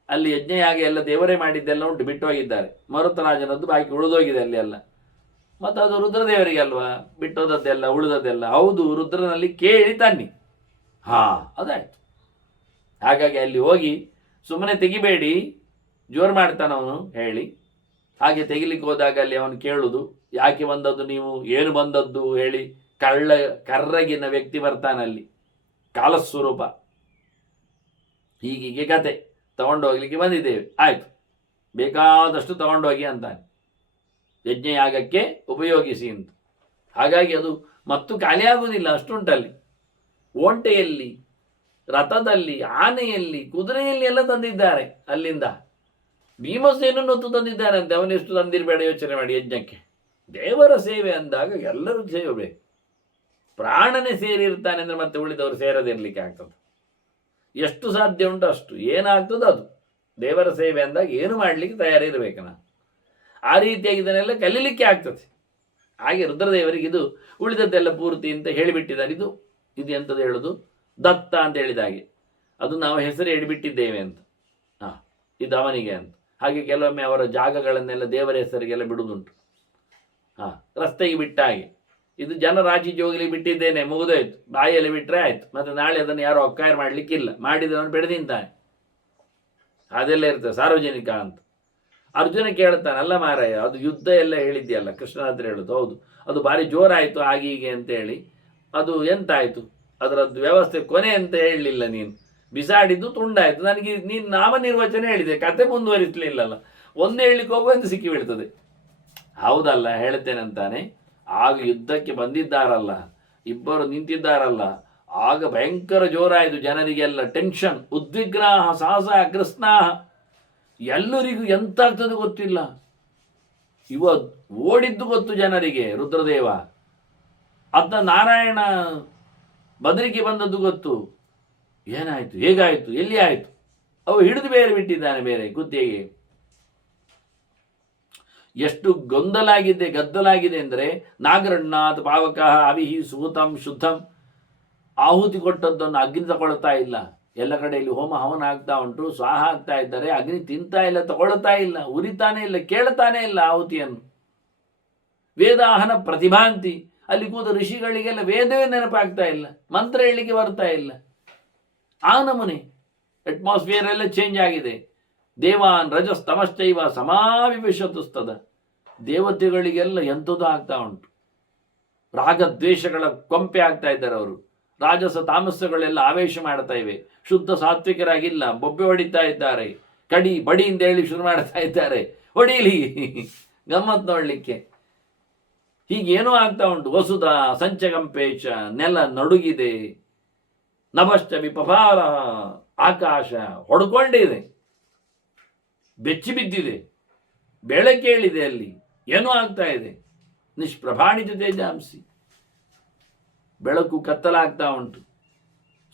ಅಲ್ಲಿ ಯಜ್ಞಯಾಗ ಎಲ್ಲ ದೇವರೇ ಮಾಡಿದ್ದೆಲ್ಲ ಉಂಟು, ಬಿಟ್ಟು ಹೋಗಿದ್ದಾರೆ. ಮರುತರಾಜನದ್ದು ಬಾಕಿ ಉಳಿದೋಗಿದೆ ಅಲ್ಲಿ ಎಲ್ಲ. ಮತ್ತು ಅದು ರುದ್ರದೇವರಿಗೆ ಅಲ್ವಾ ಬಿಟ್ಟೋದದ್ದೆಲ್ಲ ಉಳಿದದ್ದೆಲ್ಲ. ಹೌದು, ರುದ್ರನಲ್ಲಿ ಕೇಳಿ ತನ್ನಿ. ಅದಾಯ್ತು. ಹಾಗಾಗಿ ಅಲ್ಲಿ ಹೋಗಿ ಸುಮ್ಮನೆ ತೆಗಿಬೇಡಿ, ಜೋರು ಮಾಡ್ತಾನವನು ಹೇಳಿ. ಹಾಗೆ ತೆಗಿಲಿಕ್ಕೆ ಹೋದಾಗ ಅಲ್ಲಿ ಅವನು ಕೇಳುವುದು, ಯಾಕೆ ಬಂದದ್ದು ನೀವು, ಏನು ಬಂದದ್ದು ಹೇಳಿ. ಕರ್ರಗಿನ ವ್ಯಕ್ತಿ ಬರ್ತಾನಲ್ಲಿ, ಕಾಲಸ್ವರೂಪ. ಹೀಗೀಗೆ ಕತೆ ತಗೊಂಡೋಗ್ಲಿಕ್ಕೆ ಬಂದಿದ್ದೇವೆ, ಆಯ್ತು, ಬೇಕಾದಷ್ಟು ತಗೊಂಡೋಗಿ ಅಂತಾನೆ, ಯಜ್ಞಯಾಗಕ್ಕೆ ಉಪಯೋಗಿಸಿ ಅಂತ. ಹಾಗಾಗಿ ಅದು ಮತ್ತು ಖಾಲಿಯಾಗುವುದಿಲ್ಲ, ಅಷ್ಟುಂಟಲ್ಲಿ. ಒಂಟೆಯಲ್ಲಿ, ರಥದಲ್ಲಿ, ಆನೆಯಲ್ಲಿ, ಕುದುರೆಯಲ್ಲಿ ಎಲ್ಲ ತಂದಿದ್ದಾರೆ ಅಲ್ಲಿಂದ. ಭೀಮಸೇನನ್ನು ಹೊತ್ತು ತಂದಿದ್ದಾರೆ ಅಂತೆ. ಅವನೆಷ್ಟು ತಂದಿರಬೇಡ ಯೋಚನೆ ಮಾಡಿ. ಯಜ್ಞಕ್ಕೆ ದೇವರ ಸೇವೆ ಅಂದಾಗ ಎಲ್ಲರೂ ಸೇವೆ ಬೇಕು. ಪ್ರಾಣನೇ ಸೇರಿರ್ತಾನೆ ಅಂದರೆ ಮತ್ತೆ ಉಳಿದವರು ಸೇರದಿರಲಿಕ್ಕೆ ಆಗ್ತದೆ. ಎಷ್ಟು ಸಾಧ್ಯ ಉಂಟು ಅಷ್ಟು, ಏನಾಗ್ತದೆ ಅದು. ದೇವರ ಸೇವೆ ಅಂದಾಗ ಏನು ಮಾಡಲಿಕ್ಕೆ ತಯಾರಿರಬೇಕು ನಾವು. ಆ ರೀತಿಯಾಗಿ ಇದನ್ನೆಲ್ಲ ಕಲೀಲಿಕ್ಕೆ ಆಗ್ತದೆ. ಹಾಗೆ ರುದ್ರದೇವರಿಗೆ ಇದು ಉಳಿದದ್ದೆಲ್ಲ ಪೂರ್ತಿ ಅಂತ ಹೇಳಿಬಿಟ್ಟಿದ್ದಾರೆ. ಇದು ಎಂಥದ್ದು ಹೇಳೋದು, ದತ್ತ ಅಂತ ಹೇಳಿದ ಹಾಗೆ, ಅದು ನಾವು ಹೆಸರು ಹೇಳಿಬಿಟ್ಟಿದ್ದೇವೆ ಅಂತ. ಇದು ಅವನಿಗೆ ಅಂತ. ಹಾಗೆ ಕೆಲವೊಮ್ಮೆ ಅವರ ಜಾಗಗಳನ್ನೆಲ್ಲ ದೇವರ ಹೆಸರಿಗೆಲ್ಲ ಬಿಡುವುದುಂಟು. ರಸ್ತೆಗೆ ಬಿಟ್ಟ ಹಾಗೆ, ಇದು ಜನರಾಜಿ ಜೋಗಲಿ ಬಿಟ್ಟಿದ್ದೇನೆ, ಮುಗಿದೋಯ್ತು, ಬಾಯಲ್ಲಿ ಬಿಟ್ಟರೆ ಆಯ್ತು. ಮತ್ತು ನಾಳೆ ಅದನ್ನು ಯಾರು ಅಕ್ವೈರ್ ಮಾಡಲಿಕ್ಕಿಲ್ಲ, ಮಾಡಿದವನು ಬೆಳೆದಿಂತಾನೆ. ಅದೆಲ್ಲ ಇರ್ತದೆ ಸಾರ್ವಜನಿಕ ಅಂತ. ಅರ್ಜುನ ಕೇಳ್ತಾನೆ, ಅಲ್ಲ ಮಾರಾಯ, ಅದು ಯುದ್ಧ ಎಲ್ಲ ಹೇಳಿದ್ಯಲ್ಲ, ಕೃಷ್ಣನ ಹತ್ರ ಹೇಳುದು. ಹೌದು, ಅದು ಭಾರಿ ಜೋರಾಯಿತು ಆಗೀಗೆ ಅಂತೇಳಿ. ಅದು ಎಂತಾಯಿತು, ಅದರದ್ದು ವ್ಯವಸ್ಥೆ ಕೊನೆ ಅಂತ ಹೇಳಲಿಲ್ಲ ನೀನು, ಬಿಸಾಡಿದ್ದು ತುಂಡಾಯಿತು. ನನಗೆ ನೀನು ನಾಮನಿರ್ವಚನ ಹೇಳಿದೆ, ಕತೆ ಮುಂದುವರಿಸಲಿಲ್ಲಲ್ಲ. ಒಂದು ಹೇಳಲಿಕ್ಕೆ ಹೋಗುವಂತ ಸಿಕ್ಕಿ ಬೀಳ್ತದೆ. ಹೌದಲ್ಲ, ಹೇಳ್ತೇನೆ ಅಂತಾನೆ. ಆಗ ಯುದ್ಧಕ್ಕೆ ಬಂದಿದ್ದಾರಲ್ಲ, ಇಬ್ಬರು ನಿಂತಿದ್ದಾರಲ್ಲ, ಆಗ ಭಯಂಕರ ಜೋರಾಯಿತು. ಜನರಿಗೆಲ್ಲ ಟೆನ್ಷನ್, ಉದ್ವಿಗ್ನಾಹ ಸಾಹಸ ಅಗ್ರಸ್ನಾಹ. ಎಲ್ಲರಿಗೂ ಎಂತಾಗ್ತದೆ ಗೊತ್ತಿಲ್ಲ. ಓಡಿದ್ದು ಗೊತ್ತು ಜನರಿಗೆ, ರುದ್ರದೇವ. ಅದ ನಾರಾಯಣ ಬದರಿಗೆ ಬಂದದ್ದು ಗೊತ್ತು. ಏನಾಯಿತು, ಹೇಗಾಯಿತು, ಎಲ್ಲಿ ಆಯಿತು, ಅವು ಹಿಡಿದು ಬೇರೆ ಬಿಟ್ಟಿದ್ದಾನೆ ಬೇರೆ ಕುತ್ತಿಗೆ. ಎಷ್ಟು ಗದ್ದಲಾಗಿದೆ ಅಂದರೆ, ನಾಗರಣ್ಣಾತ್ ಪಾವಕ ಅವಿಹಿ ಸೂತಂ ಶುದ್ಧಂ. ಆಹುತಿ ಕೊಟ್ಟದ್ದನ್ನು ಅಗ್ನಿ ತಗೊಳ್ತಾ ಇಲ್ಲ. ಎಲ್ಲ ಕಡೆಯಲ್ಲಿ ಹೋಮ ಹವನ ಆಗ್ತಾ ಉಂಟು, ಸ್ವಾಹ ಆಗ್ತಾ ಇದ್ದಾರೆ. ಅಗ್ನಿ ತಿಂತಾ ಇಲ್ಲ, ತಗೊಳ್ತಾ ಇಲ್ಲ, ಉರಿತಾನೆ ಇಲ್ಲ, ಕೇಳ್ತಾನೆ ಇಲ್ಲ ಆಹುತಿಯನ್ನು. ವೇದಾಹನ ಪ್ರತಿಭಾಂತಿ. ಅಲ್ಲಿ ಕೂತ ಋಷಿಗಳಿಗೆಲ್ಲ ವೇದವೇ ನೆನಪಾಗ್ತಾ ಇಲ್ಲ, ಮಂತ್ರ ಹೇಳಲಿಕ್ಕೆ ಬರ್ತಾ ಇಲ್ಲ. ಆ ನಮೂನೆ ಅಟ್ಮಾಸ್ಫಿಯರ್ ಎಲ್ಲ ಚೇಂಜ್ ಆಗಿದೆ. ದೇವಾನ್ ರಜಸ್ ತಮಶ್ಚೈವ ಸಮಾವಿವೇಶತುಸ್ತದ. ದೇವತೆಗಳಿಗೆಲ್ಲ ಎಂಥದ್ದು ಆಗ್ತಾ ಉಂಟು. ರಾಗದ್ವೇಷಗಳ ಕೊಂಪೆ ಆಗ್ತಾ ಇದ್ದಾರೆ ಅವರು. ರಾಜಸ ತಾಮಸಗಳೆಲ್ಲ ಆವೇಶ ಮಾಡ್ತಾ ಇವೆ. ಶುದ್ಧ ಸಾತ್ವಿಕರಾಗಿಲ್ಲ, ಬೊಬ್ಬೆ ಹೊಡಿತಾ ಇದ್ದಾರೆ. ಕಡಿ ಬಡಿ ಅಂತ ಹೇಳಿ ಶುರು ಮಾಡ್ತಾ ಇದ್ದಾರೆ. ಹೊಡೀಲಿ, ಗಮ್ಮತ್ ನೋಡ್ಲಿಕ್ಕೆ. ಹೀಗೇನೋ ಆಗ್ತಾ ಉಂಟು. ವಸುಧ ಸಂಚಗಂಪೇಶ, ನೆಲ ನಡುಗಿದೆ. ನಭಶ್ಚ ವಿಪಭಾರ, ಆಕಾಶ ಹೊಡ್ಕೊಂಡಿದೆ, ಬೆಚ್ಚಿ ಬಿದ್ದಿದೆ, ಬೆಳಕೇಳಿದೆ. ಅಲ್ಲಿ ಏನೋ ಆಗ್ತಾ ಇದೆ. ನಿಷ್ಪ್ರಭಾಣಿತ ತೇಜಾಂಸಿ. ಬೆಳಕು ಕತ್ತಲಾಗ್ತಾ ಉಂಟು.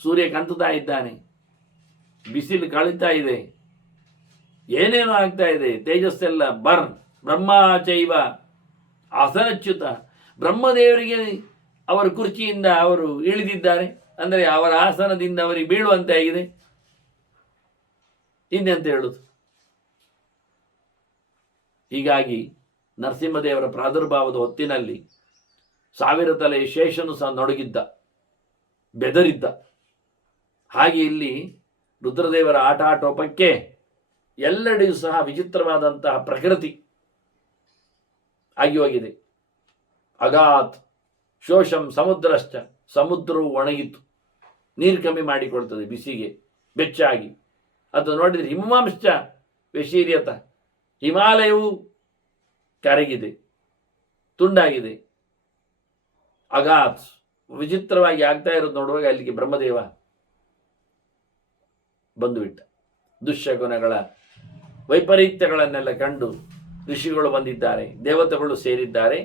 ಸೂರ್ಯ ಕಂತುತ್ತಾ ಇದ್ದಾನೆ, ಬಿಸಿಲು ಕಳೀತಾ ಇದೆ, ಏನೇನೋ ಆಗ್ತಾ ಇದೆ. ತೇಜಸ್ಸೆಲ್ಲ ಬ್ರಹ್ಮಚೈವ ಆಸನಚ್ಯುತ. ಬ್ರಹ್ಮದೇವರಿಗೆ ಅವರ ಕುರ್ಚಿಯಿಂದ ಅವರು ಇಳಿದಿದ್ದಾರೆ, ಅಂದರೆ ಅವರ ಆಸನದಿಂದ ಅವರಿಗೆ ಬೀಳುವಂತೆ ಆಗಿದೆ. ಇನ್ನೆಂತ ಹೇಳುದು. ಹೀಗಾಗಿ ನರಸಿಂಹದೇವರ ಪ್ರಾದುರ್ಭಾವದ ಹೊತ್ತಿನಲ್ಲಿ 1000 ತಲೆಯ ಶೇಷನು ಸಹ ನಡುಗಿದ್ದ, ಬೆದರಿದ್ದ. ಹಾಗೆ ಇಲ್ಲಿ ರುದ್ರದೇವರ ಆಟಾಟೋಪಕ್ಕೆ ಎಲ್ಲೆಡೆಯೂ ಸಹ ವಿಚಿತ್ರವಾದಂತಹ ಪ್ರಕೃತಿ ಆಗಿ ಹೋಗಿದೆ. ಅಗಾತ್ ಶೋಷಂ ಸಮುದ್ರಶ್ಚ. ಸಮುದ್ರವು ಒಣಗಿತ್ತು, ನೀರು ಕಮ್ಮಿ ಮಾಡಿಕೊಳ್ತದೆ ಬಿಸಿಗೆ, ಬೆಚ್ಚಾಗಿ. ಅದು ನೋಡಿದರೆ ಹಿಮವಂಶ ವಶೀರ್ಯತ. ಹಿಮಾಲಯವು ಕರಗಿದೆ, ತುಂಡಾಗಿದೆ. ಅಗಾತ್ ವಿಚಿತ್ರವಾಗಿ ಆಗ್ತಾ ಇರೋದು ನೋಡುವಾಗ ಅಲ್ಲಿಗೆ ಬ್ರಹ್ಮದೇವ ಬಂದುಬಿಟ್ಟ. ದುಶ್ಶಗುನಗಳ ವೈಪರೀತ್ಯಗಳನ್ನೆಲ್ಲ ಕಂಡು ಋಷಿಗಳು ಬಂದಿದ್ದಾರೆ, ದೇವತೆಗಳು ಸೇರಿದ್ದಾರೆ.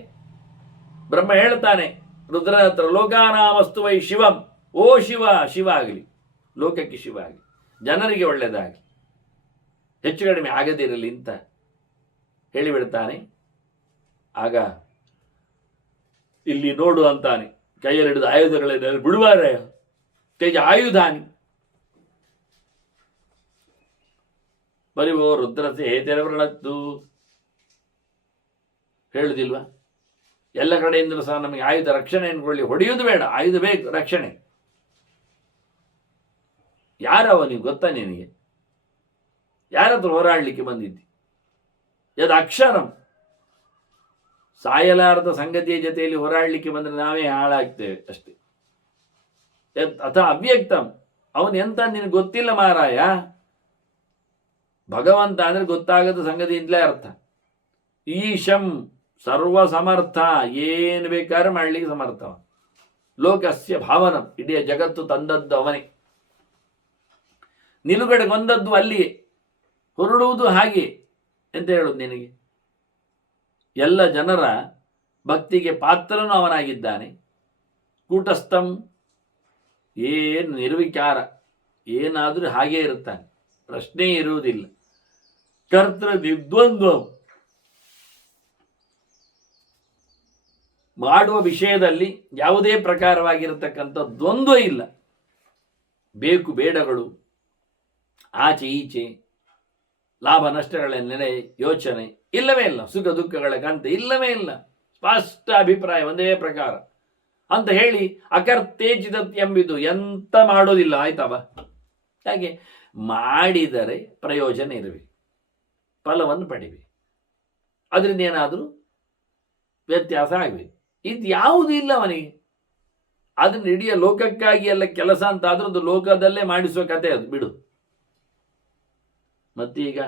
ಬ್ರಹ್ಮ ಹೇಳ್ತಾನೆ ರುದ್ರನ ಹತ್ರ, ಲೋಕಾನಾಮಸ್ತು ವೈ ಶಿವಂ. ಓ ಶಿವ, ಶಿವ ಆಗಲಿ, ಲೋಕಕ್ಕೆ ಶಿವ ಆಗಲಿ. ಜನರಿಗೆ ಒಳ್ಳೆಯದಾಗಲಿ, ಹೆಚ್ಚು ಕಡಿಮೆ ಆಗದಿರಲಿ ಅಂತ ಹೇಳಿಬಿಡ್ತಾನೆ. ಆಗ ಇಲ್ಲಿ ನೋಡು ಅಂತಾನೆ, ಕೈಯಲ್ಲಿ ಹಿಡಿದು ಆಯುಧಗಳನ್ನೆಲ್ಲ ಬಿಡುವಾರೆ, ಕೈಗೆ ಆಯುಧಾನಿ ಬರಿವೋ ರುದ್ರತೆ ಹೇತೆರವರಳದ್ದು ಹೇಳುದಿಲ್ವಾ? ಎಲ್ಲ ಕಡೆಯಿಂದಲೂ ಸಹ ನಮಗೆ ಆಯುಧ ರಕ್ಷಣೆ ಅನ್ಕೊಳ್ಳಿ, ಹೊಡೆಯುವುದು ಬೇಡ, ಆಯುಧ ಬೇಕು ರಕ್ಷಣೆ. ಯಾರವ ನೀವು ಗೊತ್ತಾ? ನಿನಗೆ ಯಾರತ್ರ ಹೋರಾಡಲಿಕ್ಕೆ ಬಂದಿದ್ದಿ? ಯದ್ ಅಕ್ಷರಂ, ಸಾಯಲಾರದ ಸಂಗತಿಯ ಜೊತೆಯಲ್ಲಿ ಹೋರಾಡಲಿಕ್ಕೆ ಬಂದರೆ ನಾವೇ ಹಾಳಾಗ್ತೇವೆ ಅಷ್ಟೇ. ಅಥ ಅವ್ಯಕ್ತಂ, ಅವನು ಎಂತ ನಿನಗೆ ಗೊತ್ತಿಲ್ಲ ಮಾರಾಯ. ಭಗವಂತ ಅಂದ್ರೆ ಗೊತ್ತಾಗದ ಸಂಗತಿಯಿಂದಲೇ ಅರ್ಥ. ಈಶಂ ಸರ್ವ ಸಮರ್ಥ, ಏನು ಬೇಕಾದ್ರೆ ಮಾಡಲಿಕ್ಕೆ ಸಮರ್ಥ. ಲೋಕಸ್ಯ ಭಾವನಂ, ಇಡೀ ಜಗತ್ತು ತಂದದ್ದು ಅವನೇ, ನಿಲುಗಡೆ ಬಂದದ್ದು ಅಲ್ಲಿಯೇ, ಹೊರಡುವುದು ಹಾಗೆ ಅಂತ ಹೇಳುದು ನಿನಗೆ. ಎಲ್ಲ ಜನರ ಭಕ್ತಿಗೆ ಪಾತ್ರನೂ ಅವನಾಗಿದ್ದಾನೆ. ಕೂಟಸ್ಥಂ, ಏನು ನಿರ್ವಿಕಾರ, ಏನಾದರೂ ಹಾಗೇ ಇರುತ್ತಾನೆ, ಪ್ರಶ್ನೆ ಇರುವುದಿಲ್ಲ. ಕರ್ತೃ ನಿರ್ದ್ವಂದ್ವ, ಮಾಡುವ ವಿಷಯದಲ್ಲಿ ಯಾವುದೇ ಪ್ರಕಾರವಾಗಿರತಕ್ಕಂಥ ದ್ವಂದ್ವ ಇಲ್ಲ. ಬೇಕು ಬೇಡಗಳು, ಆಚೆ ಈಚೆ, ಲಾಭ ನಷ್ಟಗಳ ನೆಲೆ ಯೋಚನೆ ಇಲ್ಲವೇ ಇಲ್ಲ, ಸುಖ ದುಃಖಗಳ ಕಂತೆ ಇಲ್ಲವೇ ಇಲ್ಲ, ಸ್ಪಷ್ಟ ಅಭಿಪ್ರಾಯ ಒಂದೇ ಪ್ರಕಾರ ಅಂತ ಹೇಳಿ ಅಕರ್ತೇಚಿದತ್ ಎಂಬಿದು ಎಂತ ಮಾಡೋದಿಲ್ಲ. ಆಯ್ತವ? ಹಾಗೆ ಮಾಡಿದರೆ ಪ್ರಯೋಜನ ಇರಬೇಕು, ಫಲವನ್ನು ಪಡಿಬೇಕು, ಅದರಿಂದ ಏನಾದರೂ ವ್ಯತ್ಯಾಸ ಆಗಬೇಕು. ಇದು ಯಾವುದೂ ಇಲ್ಲ ಅವನಿಗೆ. ಅದನ್ನ ಇಡೀ ಲೋಕಕ್ಕಾಗಿ ಎಲ್ಲ ಕೆಲಸ ಅಂತ ಆದ್ರೂ ಅದು ಲೋಕದಲ್ಲೇ ಮಾಡಿಸುವ ಕತೆ, ಅದು ಬಿಡು. ಮತ್ತೀಗ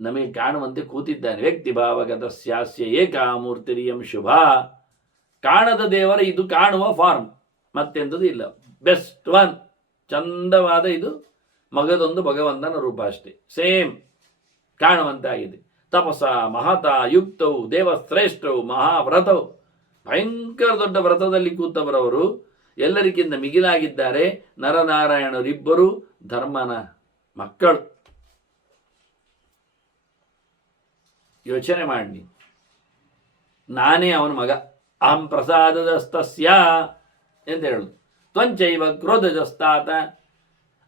ನಮಗೆ ಕಾಣುವಂತೆ ಕೂತಿದ್ದಾನೆ. ವ್ಯಕ್ತಿ ಭಾವಗತ ಸ್ಯಾಸ್ಯ ಏಕಾಮೂರ್ತಿರಿಯಂ ಶುಭ. ಕಾಣದ ದೇವರ ಇದು ಕಾಣುವ ಫಾರ್ಮ್, ಮತ್ತೆಂಥದ್ದು ಇಲ್ಲ. ಬೆಸ್ಟ್ ಒನ್, ಚಂದವಾದ ಇದು ಮಗದೊಂದು ಭಗವಂತನ ರೂಪ ಅಷ್ಟೇ, ಸೇಮ್ ಕಾಣುವಂತಾಗಿದೆ. ತಪಸ ಮಹತ ಯುಕ್ತವು ದೇವಶ್ರೇಷ್ಠವು ಮಹಾವ್ರತವು, ಭಯಂಕರ ದೊಡ್ಡ ವ್ರತದಲ್ಲಿ ಕೂತವರವರು ಎಲ್ಲರಿಗಿಂತ ಮಿಗಿಲಾಗಿದ್ದಾರೆ. ನರನಾರಾಯಣರಿಬ್ಬರು ಧರ್ಮನ ಮಕ್ಕಳು. ಯೋಚನೆ ಮಾಡಿ, ನಾನೇ ಅವನ ಮಗ. ಅಹಂ ಪ್ರಸಾದದಸ್ತಸ್ಯ ಅಂತ ಹೇಳುದು. ತ್ವಂಚೈವ ಕ್ರೋಧಜಸ್ತಾತ,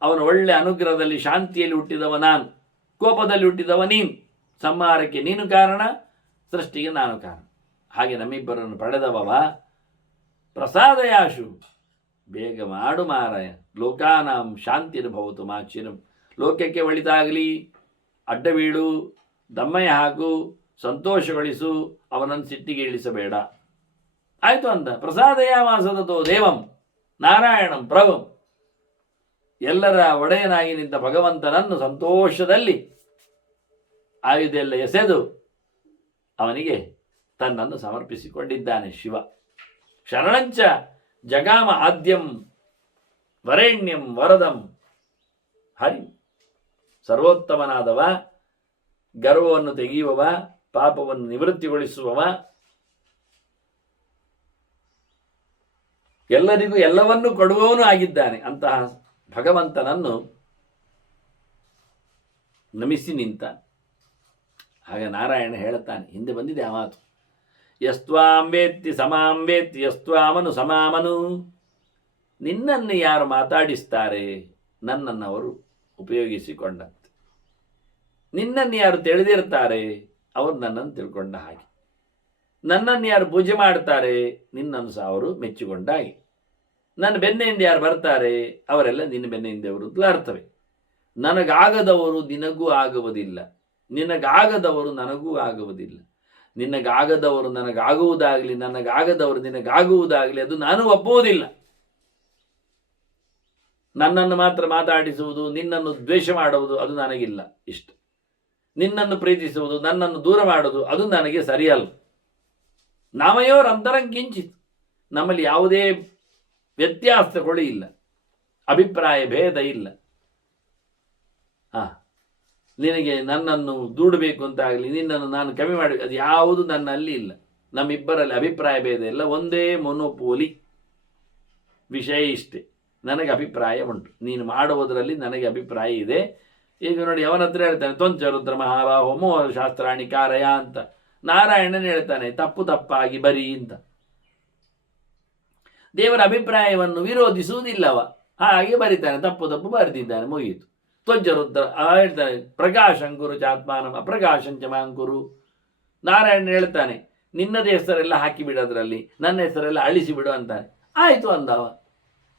ಅವನ ಒಳ್ಳೆ ಅನುಗ್ರಹದಲ್ಲಿ ಶಾಂತಿಯಲ್ಲಿ ಹುಟ್ಟಿದವ ನಾನು, ಕೋಪದಲ್ಲಿ ಹುಟ್ಟಿದವ ನೀನು. ಸಂಹಾರಕ್ಕೆ ನೀನು ಕಾರಣ, ಸೃಷ್ಟಿಗೆ ನಾನು ಕಾರಣ. ಹಾಗೆ ನಮ್ಮಿಬ್ಬರನ್ನು ಪಡೆದವವ. ಪ್ರಸಾದಯಾಶು, ಬೇಗ ಮಾಡು ಮಾರಾಯ. ಲೋಕಾನಾಂ ಶಾಂತಿರ್ಭವತು ಮಾಚಿರಂ, ಲೋಕಕ್ಕೆ ಒಳಿತಾಗಲಿ, ಅಡ್ಡ ಬೀಳು, ದಮ್ಮಯ್ಯ ಹಾಕು, ಸಂತೋಷಗೊಳಿಸು, ಅವನನ್ನು ಸಿಟ್ಟಿಗೆ ಇಳಿಸಬೇಡ. ಆಯ್ತು ಅಂತ. ಪ್ರಸಾದಯ ಮಾಸದತೋ ದೇವಂ ನಾರಾಯಣಂ ಪ್ರಭಂ, ಎಲ್ಲರ ಒಡೆಯನಾಗಿ ನಿಂತ ಭಗವಂತನನ್ನು ಸಂತೋಷದಲ್ಲಿ ಆಯುಧ ಎಲ್ಲ ಎಸೆದು ಅವನಿಗೆ ತನ್ನನ್ನು ಸಮರ್ಪಿಸಿಕೊಂಡಿದ್ದಾನೆ ಶಿವ. ಶರಣಂಚ ಜಗಾಮ ಆದ್ಯಂ ವರೇಣ್ಯಂ ವರದಂ ಹರಿ. ಸರ್ವೋತ್ತಮನಾದವ, ಗರ್ವವನ್ನು ತೆಗೆಯುವವ, ಪಾಪವನ್ನು ನಿವೃತ್ತಿಗೊಳಿಸುವವ, ಎಲ್ಲರಿಗೂ ಎಲ್ಲವನ್ನೂ ಕೊಡುವವನು ಆಗಿದ್ದಾನೆ. ಅಂತಹ ಭಗವಂತನನ್ನು ನಮಿಸಿ ನಿಂತ. ಆಗ ನಾರಾಯಣ ಹೇಳುತ್ತಾನೆ, ಹಿಂದೆ ಬಂದಿದೆ ಆ ಮಾತು, ಯಸ್ತ್ವಾಂ ವೇತ್ತಿ ಸಮಾಂ ವೇತ್ತಿ ಯಸ್ತ್ವಾಮನು ಸಮಾಮನು. ನಿನ್ನನ್ನು ಯಾರು ಮಾತಾಡಿಸ್ತಾರೆ, ನನ್ನನ್ನು ಅವರು ಉಪಯೋಗಿಸಿಕೊಂಡಂತೆ. ನಿನ್ನನ್ನು ಯಾರು ತಿಳಿದಿರ್ತಾರೆ, ಅವರು ನನ್ನನ್ನು ತಿಳ್ಕೊಂಡ ಹಾಗೆ. ನನ್ನನ್ನು ಯಾರು ಪೂಜೆ ಮಾಡ್ತಾರೆ, ನಿನ್ನನ್ನು ಸಹ ಅವರು ಮೆಚ್ಚಿಕೊಂಡ ಹಾಗೆ. ನನ್ನ ಬೆನ್ನೆಯಿಂದ ಯಾರು ಬರ್ತಾರೆ, ಅವರೆಲ್ಲ ನಿನ್ನ ಬೆನ್ನೆಯಿಂದವರು ಅಂತ ಅರ್ಥವೇ. ನನಗಾಗದವರು ನಿನಗೂ ಆಗುವುದಿಲ್ಲ, ನಿನಗಾಗದವರು ನನಗೂ ಆಗುವುದಿಲ್ಲ. ನಿನಗಾಗದವರು ನನಗಾಗುವುದಾಗಲಿ, ನನಗಾಗದವರು ನಿನಗಾಗುವುದಾಗಲಿ, ಅದು ನಾನು ಒಪ್ಪುವುದಿಲ್ಲ. ನನ್ನನ್ನು ಮಾತ್ರ ಮಾತಾಡಿಸುವುದು, ನಿನ್ನನ್ನು ದ್ವೇಷ ಮಾಡುವುದು, ಅದು ನನಗಿಲ್ಲ ಇಷ್ಟ. ನಿನ್ನನ್ನು ಪ್ರೀತಿಸುವುದು, ನನ್ನನ್ನು ದೂರ ಮಾಡುವುದು, ಅದು ನನಗೆ ಸರಿಯಲ್ಲ. ನಾಮಯೋರ್ ಅಂತರಂ ಕಿಂಚಿತ್, ನಮ್ಮಲ್ಲಿ ಯಾವುದೇ ವ್ಯತ್ಯಾಸಗಳು ಇಲ್ಲ, ಅಭಿಪ್ರಾಯ ಭೇದ ಇಲ್ಲ. ನಿನಗೆ ನನ್ನನ್ನು ದೂಡಬೇಕು ಅಂತಾಗಲಿ, ನಿನ್ನನ್ನು ನಾನು ಕಮ್ಮಿ ಮಾಡಿ, ಅದು ಯಾವುದು ನನ್ನಲ್ಲಿ ಇಲ್ಲ. ನಮ್ಮಿಬ್ಬರಲ್ಲಿ ಅಭಿಪ್ರಾಯ ಭೇದ ಇಲ್ಲ, ಒಂದೇ ಮೊನೋಪೋಲಿ. ವಿಷಯ ಇಷ್ಟೇ, ನನಗೆ ಅಭಿಪ್ರಾಯ ಉಂಟು, ನೀನು ಮಾಡುವುದರಲ್ಲಿ ನನಗೆ ಅಭಿಪ್ರಾಯ ಇದೆ. ಈಗ ನೋಡಿ ಅವನ ಹತ್ರ ಹೇಳ್ತಾನೆ ತ್ವಂಚ ರುದ್ರ ಮಹಾಬಾಹೋ ಮೋ ಶಾಸ್ತ್ರಾಣಿ ಕಾರಯ ಅಂತ. ನಾರಾಯಣನ್ ಹೇಳ್ತಾನೆ ತಪ್ಪು ತಪ್ಪಾಗಿ ಬರೀ ಅಂತ. ದೇವರ ಅಭಿಪ್ರಾಯವನ್ನು ವಿರೋಧಿಸುವುದಿಲ್ಲವ, ಹಾಗೆ ಬರೀತಾನೆ, ತಪ್ಪು ತಪ್ಪು ಬರೆದಿದ್ದಾನೆ, ಮುಗಿಯಿತು. ತ್ವಂಚ ರುದ್ರ ಹೇಳ್ತಾನೆ ಪ್ರಕಾಶಂಕುರು ಚಾತ್ಮಾನಂ ಅಪ್ರಕಾಶಂಚ ಮಾಂಕುರು. ನಾರಾಯಣ ಹೇಳ್ತಾನೆ ನಿನ್ನದೇ ಹೆಸರೆಲ್ಲ ಹಾಕಿಬಿಡೋದ್ರಲ್ಲಿ, ನನ್ನ ಹೆಸರೆಲ್ಲ ಅಳಿಸಿಬಿಡು ಅಂತಾನೆ. ಆಯಿತು ಅಂದವ,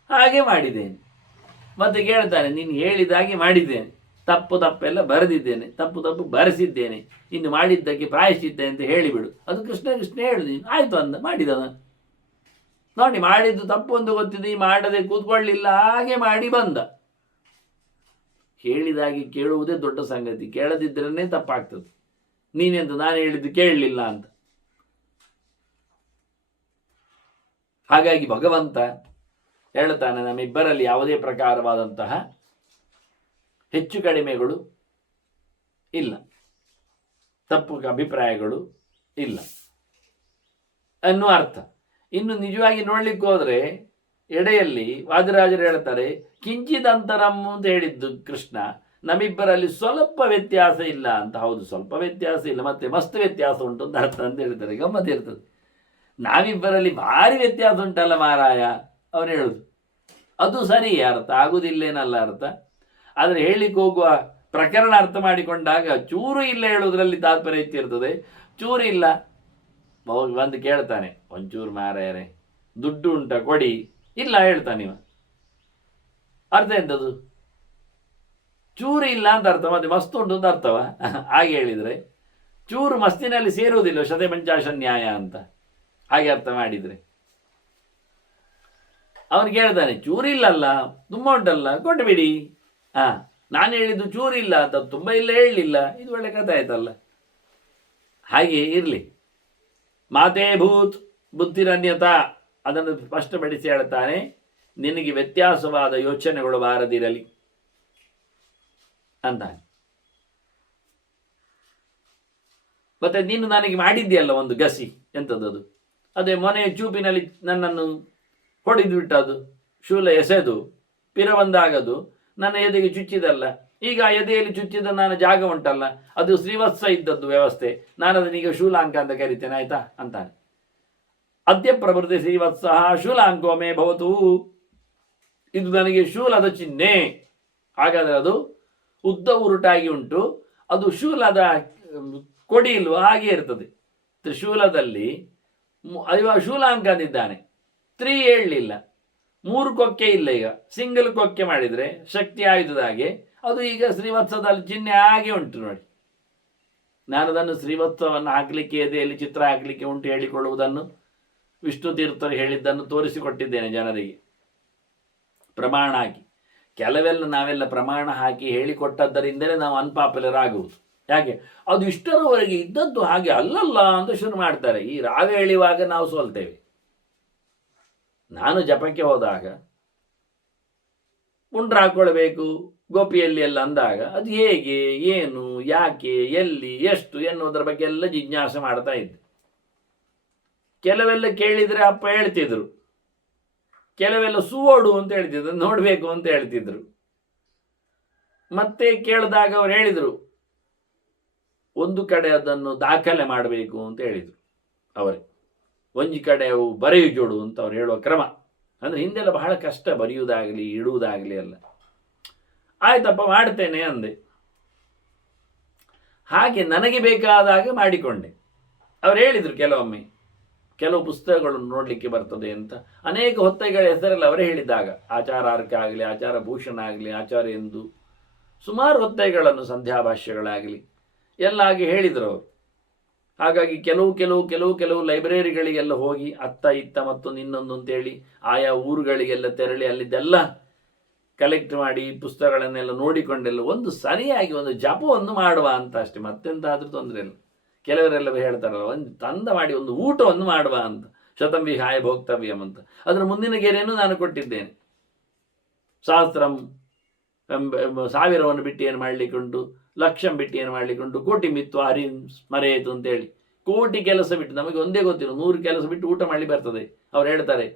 ಹಾಗೆ ಮಾಡಿದ್ದೇನೆ. ಮತ್ತೆ ಕೇಳ್ತಾನೆ ನೀನು ಹೇಳಿದಾಗೆ ಮಾಡಿದ್ದೇನೆ, ತಪ್ಪು ತಪ್ಪೆಲ್ಲ ಬರೆದಿದ್ದೇನೆ, ತಪ್ಪು ತಪ್ಪು ಬರೆಸಿದ್ದೇನೆ, ಇನ್ನು ಮಾಡಿದ್ದಕ್ಕೆ ಪ್ರಾಯಶ್ಚಿತ್ತೆ ಅಂತ ಹೇಳಿಬಿಡು. ಅದು ಕೃಷ್ಣ ಕೃಷ್ಣ ಹೇಳು ನೀನು. ಆಯಿತು ಅಂದ, ಮಾಡಿದವ. ನೋಡಿ ಮಾಡಿದ್ದು ತಪ್ಪು ಒಂದು ಗೊತ್ತಿದೆ, ಮಾಡದೆ ಕೂತ್ಕೊಳ್ಳಿಲ್ಲ, ಹಾಗೆ ಮಾಡಿ ಬಂದ. ಹೇಳಿದಾಗೆ ಕೇಳುವುದೇ ದೊಡ್ಡ ಸಂಗತಿ, ಕೇಳದಿದ್ರೇ ತಪ್ಪಾಗ್ತದೆ. ನೀನೆಂತ ನಾನು ಹೇಳಿದ್ದು ಕೇಳಲಿಲ್ಲ ಅಂತ. ಹಾಗಾಗಿ ಭಗವಂತ ಹೇಳ್ತಾನೆ ನಮ್ಮಿಬ್ಬರಲ್ಲಿ ಯಾವುದೇ ಪ್ರಕಾರವಾದಂತಹ ಹೆಚ್ಚು ಕಡಿಮೆಗಳು ಇಲ್ಲ, ತಪ್ಪು ಅಭಿಪ್ರಾಯಗಳು ಇಲ್ಲ ಅನ್ನುವ ಅರ್ಥ. ಇನ್ನು ನಿಜವಾಗಿ ನೋಡ್ಲಿಕ್ಕೆ ಹೋದ್ರೆ ಎಡೆಯಲ್ಲಿ ವಾದಿರಾಜರು ಹೇಳ್ತಾರೆ ಕಿಂಚಿತ್ ಅಂತರಂ ಅಂತ ಹೇಳಿದ್ದು ಕೃಷ್ಣ, ನಮ್ಮಿಬ್ಬರಲ್ಲಿ ಸ್ವಲ್ಪ ವ್ಯತ್ಯಾಸ ಇಲ್ಲ ಅಂತ. ಹೌದು, ಸ್ವಲ್ಪ ವ್ಯತ್ಯಾಸ ಇಲ್ಲ, ಮತ್ತೆ ಮಸ್ತ್ ವ್ಯತ್ಯಾಸ ಉಂಟು ಅಂತ ಅರ್ಥ ಅಂತ ಹೇಳ್ತಾರೆ. ಗಮ್ಮತ್ ಇರ್ತದೆ. ನಾವಿಬ್ಬರಲ್ಲಿ ಭಾರಿ ವ್ಯತ್ಯಾಸ ಉಂಟಲ್ಲ ಮಾರಾಯ ಅವನು ಹೇಳುದು. ಅದು ಸರಿ ಅರ್ಥ ಆಗುವುದಿಲ್ಲೇನಲ್ಲ ಅರ್ಥ. ಆದರೆ ಹೇಳಿಕ್ಕೆ ಹೋಗುವ ಪ್ರಕರಣ ಅರ್ಥ ಮಾಡಿಕೊಂಡಾಗ ಚೂರು ಇಲ್ಲ ಹೇಳುವುದರಲ್ಲಿ ತಾತ್ಪರ್ಯ ಇರ್ತಿರ್ತದೆ, ಚೂರು ಇಲ್ಲ. ಬಂದು ಕೇಳ್ತಾನೆ ಒಂಚೂರು ಮಾರಾಯರೆ ದುಡ್ಡು ಉಂಟ ಕೊಡಿ, ಇಲ್ಲ ಹೇಳ್ತಾನೆ ಇವ. ಅರ್ಥ ಎಂಥದ್ದು? ಚೂರು ಇಲ್ಲ ಅಂತ ಅರ್ಥ, ಮತ್ತೆ ಮಸ್ತ್ ಉಂಟು ಅಂತ ಅರ್ಥವ? ಹಾಗೆ ಹೇಳಿದರೆ ಚೂರು ಮಸ್ತಿನಲ್ಲಿ ಸೇರುವುದಿಲ್ಲ, ಶತಪಂಚಾಶ ನ್ಯಾಯ ಅಂತ ಹಾಗೆ ಅರ್ಥ ಮಾಡಿದರೆ. ಅವನು ಕೇಳ್ತಾನೆ ಚೂರಿಲ್ಲಲ್ಲ, ತುಂಬ ಉಂಟಲ್ಲ, ಕೊಟ್ಟುಬಿಡಿ. ನಾನು ಹೇಳಿದ್ದು ಚೂರಿಲ್ಲ ಅಂತ, ತುಂಬ ಇಲ್ಲ ಹೇಳಲಿಲ್ಲ, ಇದು ಒಳ್ಳೆ ಕಥೆ ಆಯ್ತಲ್ಲ. ಹಾಗೆ ಇರಲಿ. ಮಾತೇ ಭೂತ್ ಬುದ್ಧಿರನ್ಯತಾ, ಅದನ್ನು ಸ್ಪಷ್ಟಪಡಿಸಿ ಹೇಳ್ತಾನೆ, ನಿನಗೆ ವ್ಯತ್ಯಾಸವಾದ ಯೋಚನೆಗಳು ಬಾರದಿರಲಿ ಅಂತಾನೆ. ಮತ್ತೆ ನೀನು ನನಗೆ ಮಾಡಿದ್ಯಲ್ಲ ಒಂದು ಗಸಿ, ಎಂಥದ್ದು? ಅದೇ ಮೊನೆಯ ಚೂಪಿನಲ್ಲಿ ನನ್ನನ್ನು ಹೊಡೆದು ಬಿಟ್ಟದು, ಶೂಲ ಎಸೆದು ಪಿರ ಬಂದಾಗದು ನನ್ನ ಎದೆಗೆ ಚುಚ್ಚಿದಲ್ಲ. ಈಗ ಎದೆಯಲ್ಲಿ ಚುಚ್ಚಿದ ನನ್ನ ಜಾಗ ಉಂಟಲ್ಲ, ಅದು ಶ್ರೀವತ್ಸ ಇದ್ದದ್ದು ವ್ಯವಸ್ಥೆ, ನಾನು ಅದನ್ನೀಗ ಶೂಲಾಂಕ ಅಂತ ಕರಿತೇನೆ, ಆಯ್ತಾ ಅಂತಾನೆ. ಅದ್ಯ ಪ್ರವೃತ್ತಿ ಶ್ರೀವತ್ಸ ಶೂಲಾಂಕೋ ಮೇ ಭವತು, ಇದು ನನಗೆ ಶೂಲದ ಚಿಹ್ನೆ. ಹಾಗಾದರೆ ಅದು ಉದ್ದ ಉರುಟಾಗಿ ಉಂಟು, ಅದು ಶೂಲದ ಕೊಡಿ ಇಲ್ವ ಹಾಗೆ ಇರ್ತದೆ. ತ್ರಿಶೂಲದಲ್ಲಿ ಶೂಲಾಂಕ ಅಂದಿದ್ದಾನೆ, 3 ಹೇಳಲಿಲ್ಲ, 3 ಕೊಕ್ಕೆ ಇಲ್ಲ. ಈಗ ಸಿಂಗಲ್ ಕೊಕ್ಕೆ ಮಾಡಿದರೆ ಶಕ್ತಿ ಆಯುಧದ ಹಾಗೆ ಅದು ಈಗ ಶ್ರೀವತ್ಸದಲ್ಲಿ ಚಿಹ್ನೆ ಹಾಗೆ ಉಂಟು ನೋಡಿ. ನಾನು ಅದನ್ನು ಶ್ರೀವತ್ಸವನ್ನು ಹಾಕಲಿಕ್ಕೆ, ಎದೆಯಲ್ಲಿ ಚಿತ್ರ ಹಾಕಲಿಕ್ಕೆ ಉಂಟು ಹೇಳಿಕೊಳ್ಳುವುದನ್ನು ವಿಷ್ಣು ತೀರ್ಥರು ಹೇಳಿದ್ದನ್ನು ತೋರಿಸಿಕೊಟ್ಟಿದ್ದೇನೆ ಜನರಿಗೆ ಪ್ರಮಾಣ ಹಾಕಿ. ಕೆಲವೆಲ್ಲ ನಾವೆಲ್ಲ ಪ್ರಮಾಣ ಹಾಕಿ ಹೇಳಿಕೊಟ್ಟದ್ದರಿಂದಲೇ ನಾವು ಅನ್ಪಾಪ್ಯುಲರ್ ಆಗುವುದು. ಯಾಕೆ? ಅದು ಇಷ್ಟರವರೆಗೆ ಇದ್ದದ್ದು ಹಾಗೆ ಅಲ್ಲಲ್ಲ ಅಂತ ಶುರು ಮಾಡ್ತಾರೆ. ಈ ರಾಗ ಎಳೆಯುವಾಗ ನಾವು ಸೋಲ್ತೇವೆ. ನಾನು ಜಪಕ್ಕೆ ಹೋದಾಗ ಉಂಡ್ರ ಹಾಕೊಳ್ಬೇಕು ಗೋಪಿಯಲ್ಲಿ ಎಲ್ಲ ಅಂದಾಗ ಅದು ಹೇಗೆ, ಏನು, ಯಾಕೆ, ಎಲ್ಲಿ, ಎಷ್ಟು ಎನ್ನುವುದರ ಬಗ್ಗೆ ಎಲ್ಲ ಜಿಜ್ಞಾಸೆ ಮಾಡ್ತಾ ಇದ್ದೆ. ಕೆಲವೆಲ್ಲ ಕೇಳಿದರೆ ಅಪ್ಪ ಹೇಳ್ತಿದ್ರು, ಕೆಲವೆಲ್ಲ ಸುವೋಡು ಅಂತ ಹೇಳ್ತಿದ್ರು, ನೋಡಬೇಕು ಅಂತ ಹೇಳ್ತಿದ್ರು. ಮತ್ತೆ ಕೇಳಿದಾಗ ಅವ್ರು ಹೇಳಿದರು ಒಂದು ಕಡೆ ಅದನ್ನು ದಾಖಲೆ ಮಾಡಬೇಕು ಅಂತ ಹೇಳಿದರು ಅವರೇ. ಒಂಜಿ ಕಡೆ ಅವು ಬರೆಯು ಜೋಡು ಅಂತ ಅವ್ರು ಹೇಳುವ ಕ್ರಮ. ಅಂದರೆ ಹಿಂದೆಲ್ಲ ಬಹಳ ಕಷ್ಟ ಬರೆಯುವುದಾಗಲಿ ಇಡುವುದಾಗಲಿ ಎಲ್ಲ. ಆಯ್ತಪ್ಪ ಮಾಡ್ತೇನೆ ಅಂದೆ. ಹಾಗೆ ನನಗೆ ಬೇಕಾದಾಗ ಮಾಡಿಕೊಂಡೆ. ಅವ್ರು ಹೇಳಿದರು ಕೆಲವೊಮ್ಮೆ ಕೆಲವು ಪುಸ್ತಕಗಳನ್ನು ನೋಡಲಿಕ್ಕೆ ಬರ್ತದೆ ಅಂತ. ಅನೇಕ ಹೊತ್ತೆಗಳ ಹೆಸರೆಲ್ಲ ಅವರೇ ಹೇಳಿದ್ದಾಗ, ಆಚಾರಾರ್ಕ ಆಗಲಿ, ಆಚಾರ ಭೂಷಣ ಆಗಲಿ, ಆಚಾರ್ಯ ಎಂದು ಸುಮಾರು ಹೊತ್ತೆಗಳನ್ನು, ಸಂಧ್ಯಾಭಾಷ್ಯಗಳಾಗಲಿ ಎಲ್ಲ ಹಾಗೆ ಹೇಳಿದರು ಅವರು. ಹಾಗಾಗಿ ಕೆಲವು ಲೈಬ್ರರಿಗಳಿಗೆಲ್ಲ ಹೋಗಿ ಅತ್ತ ಇತ್ತ ಮತ್ತೊಂದು ಇನ್ನೊಂದು ಅಂತೇಳಿ ಆಯಾ ಊರುಗಳಿಗೆಲ್ಲ ತೆರಳಿ ಅಲ್ಲಿದ್ದೆಲ್ಲ ಕಲೆಕ್ಟ್ ಮಾಡಿ ಪುಸ್ತಕಗಳನ್ನೆಲ್ಲ ನೋಡಿಕೊಂಡೆಲ್ಲ ಒಂದು ಸರಿಯಾಗಿ ಒಂದು ಜಪವನ್ನು ಮಾಡುವ ಅಂತ ಅಷ್ಟೇ, ಮತ್ತೆಂತಾದ್ರೂ ತೊಂದರೆ ಇಲ್ಲ. ಕೆಲವರೆಲ್ಲ ಹೇಳ್ತಾರಲ್ಲ ಒಂದು ತಂದ ಮಾಡಿ ಒಂದು ಊಟವನ್ನು ಮಾಡುವ ಅಂತ, ಶತಂ ವಿಹಾಯ ಭೋಕ್ತವ್ಯಂ ಅಂತ. ಅದರ ಮುಂದಿನ ಗೆರೆಯನ್ನು ನಾನು ಕೊಟ್ಟಿದ್ದೇನೆ. ಸಹಸ್ರಂ 1000ವನ್ನು ಬಿಟ್ಟು ಏನು ಮಾಡಲಿಕ್ಕುಂಟು, ಲಕ್ಷಂ ಬಿಟ್ಟು ಏನು ಮಾಡಲಿಕ್ಕುಂಟು, ಕೋಟಿ ಮಿತ್ತು ಹರಿ ಸ್ಮರೆಯಿತು ಅಂತೇಳಿ. ಕೋಟಿ ಕೆಲಸ ಬಿಟ್ಟು ನಮಗೆ ಒಂದೇ ಗೊತ್ತಿಲ್ಲ, 100 ಕೆಲಸ ಬಿಟ್ಟು ಊಟ ಮಾಡಲಿ ಬರ್ತದೆ. ಅವ್ರು ಹೇಳ್ತಾರೆ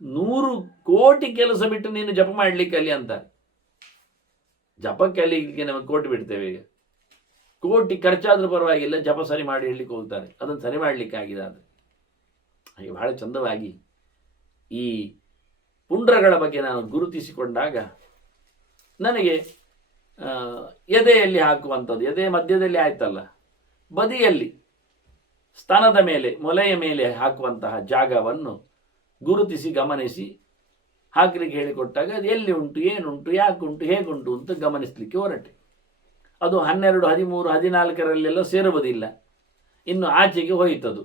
100 ಕೋಟಿ ಕೆಲಸ ಬಿಟ್ಟು ನೀನು ಜಪ ಮಾಡಲಿಕ್ಕೆ ಅಲ್ಲಿ ಅಂತಾರೆ. ಜಪಕ್ಕೆ ಅಲ್ಲಿಗೆ ನಮಗೆ ಕೋಟಿ ಬಿಡ್ತೇವೆ. ಈಗ ಕೋಟಿ ಖರ್ಚಾದ್ರೂ ಪರವಾಗಿಲ್ಲ, ಜಪ ಸರಿ ಮಾಡಿ ಹೇಳಲಿಕ್ಕೆ ಹೋಗ್ತಾರೆ. ಅದನ್ನು ಸರಿ ಮಾಡಲಿಕ್ಕೆ ಆಗಿದೆ. ಆದರೆ ಹಾಗೆ ಬಹಳ ಚಂದವಾಗಿ ಈ ಪುಂಡ್ರಗಳ ಬಗ್ಗೆ ನಾನು ಗುರುತಿಸಿಕೊಂಡಾಗ ನನಗೆ ಎದೆಯಲ್ಲಿ ಹಾಕುವಂಥದ್ದು, ಎದೆ ಮಧ್ಯದಲ್ಲಿ ಆಯ್ತಲ್ಲ, ಬದಿಯಲ್ಲಿ ಸ್ತನದ ಮೇಲೆ, ಮೊಲೆಯ ಮೇಲೆ ಹಾಕುವಂತಹ ಜಾಗವನ್ನು ಗುರುತಿಸಿ ಗಮನಿಸಿ ಹಾಕಲಿಕ್ಕೆ ಹೇಳಿಕೊಟ್ಟಾಗ ಅದು ಎಲ್ಲಿ ಉಂಟು, ಏನುಂಟು, ಯಾಕುಂಟು, ಹೇಗುಂಟು ಅಂತ ಗಮನಿಸಲಿಕ್ಕೆ ಹೊರಟೆ. ಅದು 12, 13, 14ರಲ್ಲೆಲ್ಲ ಸೇರುವುದಿಲ್ಲ, ಇನ್ನು ಆಚೆಗೆ ಹೋಯಿತದು.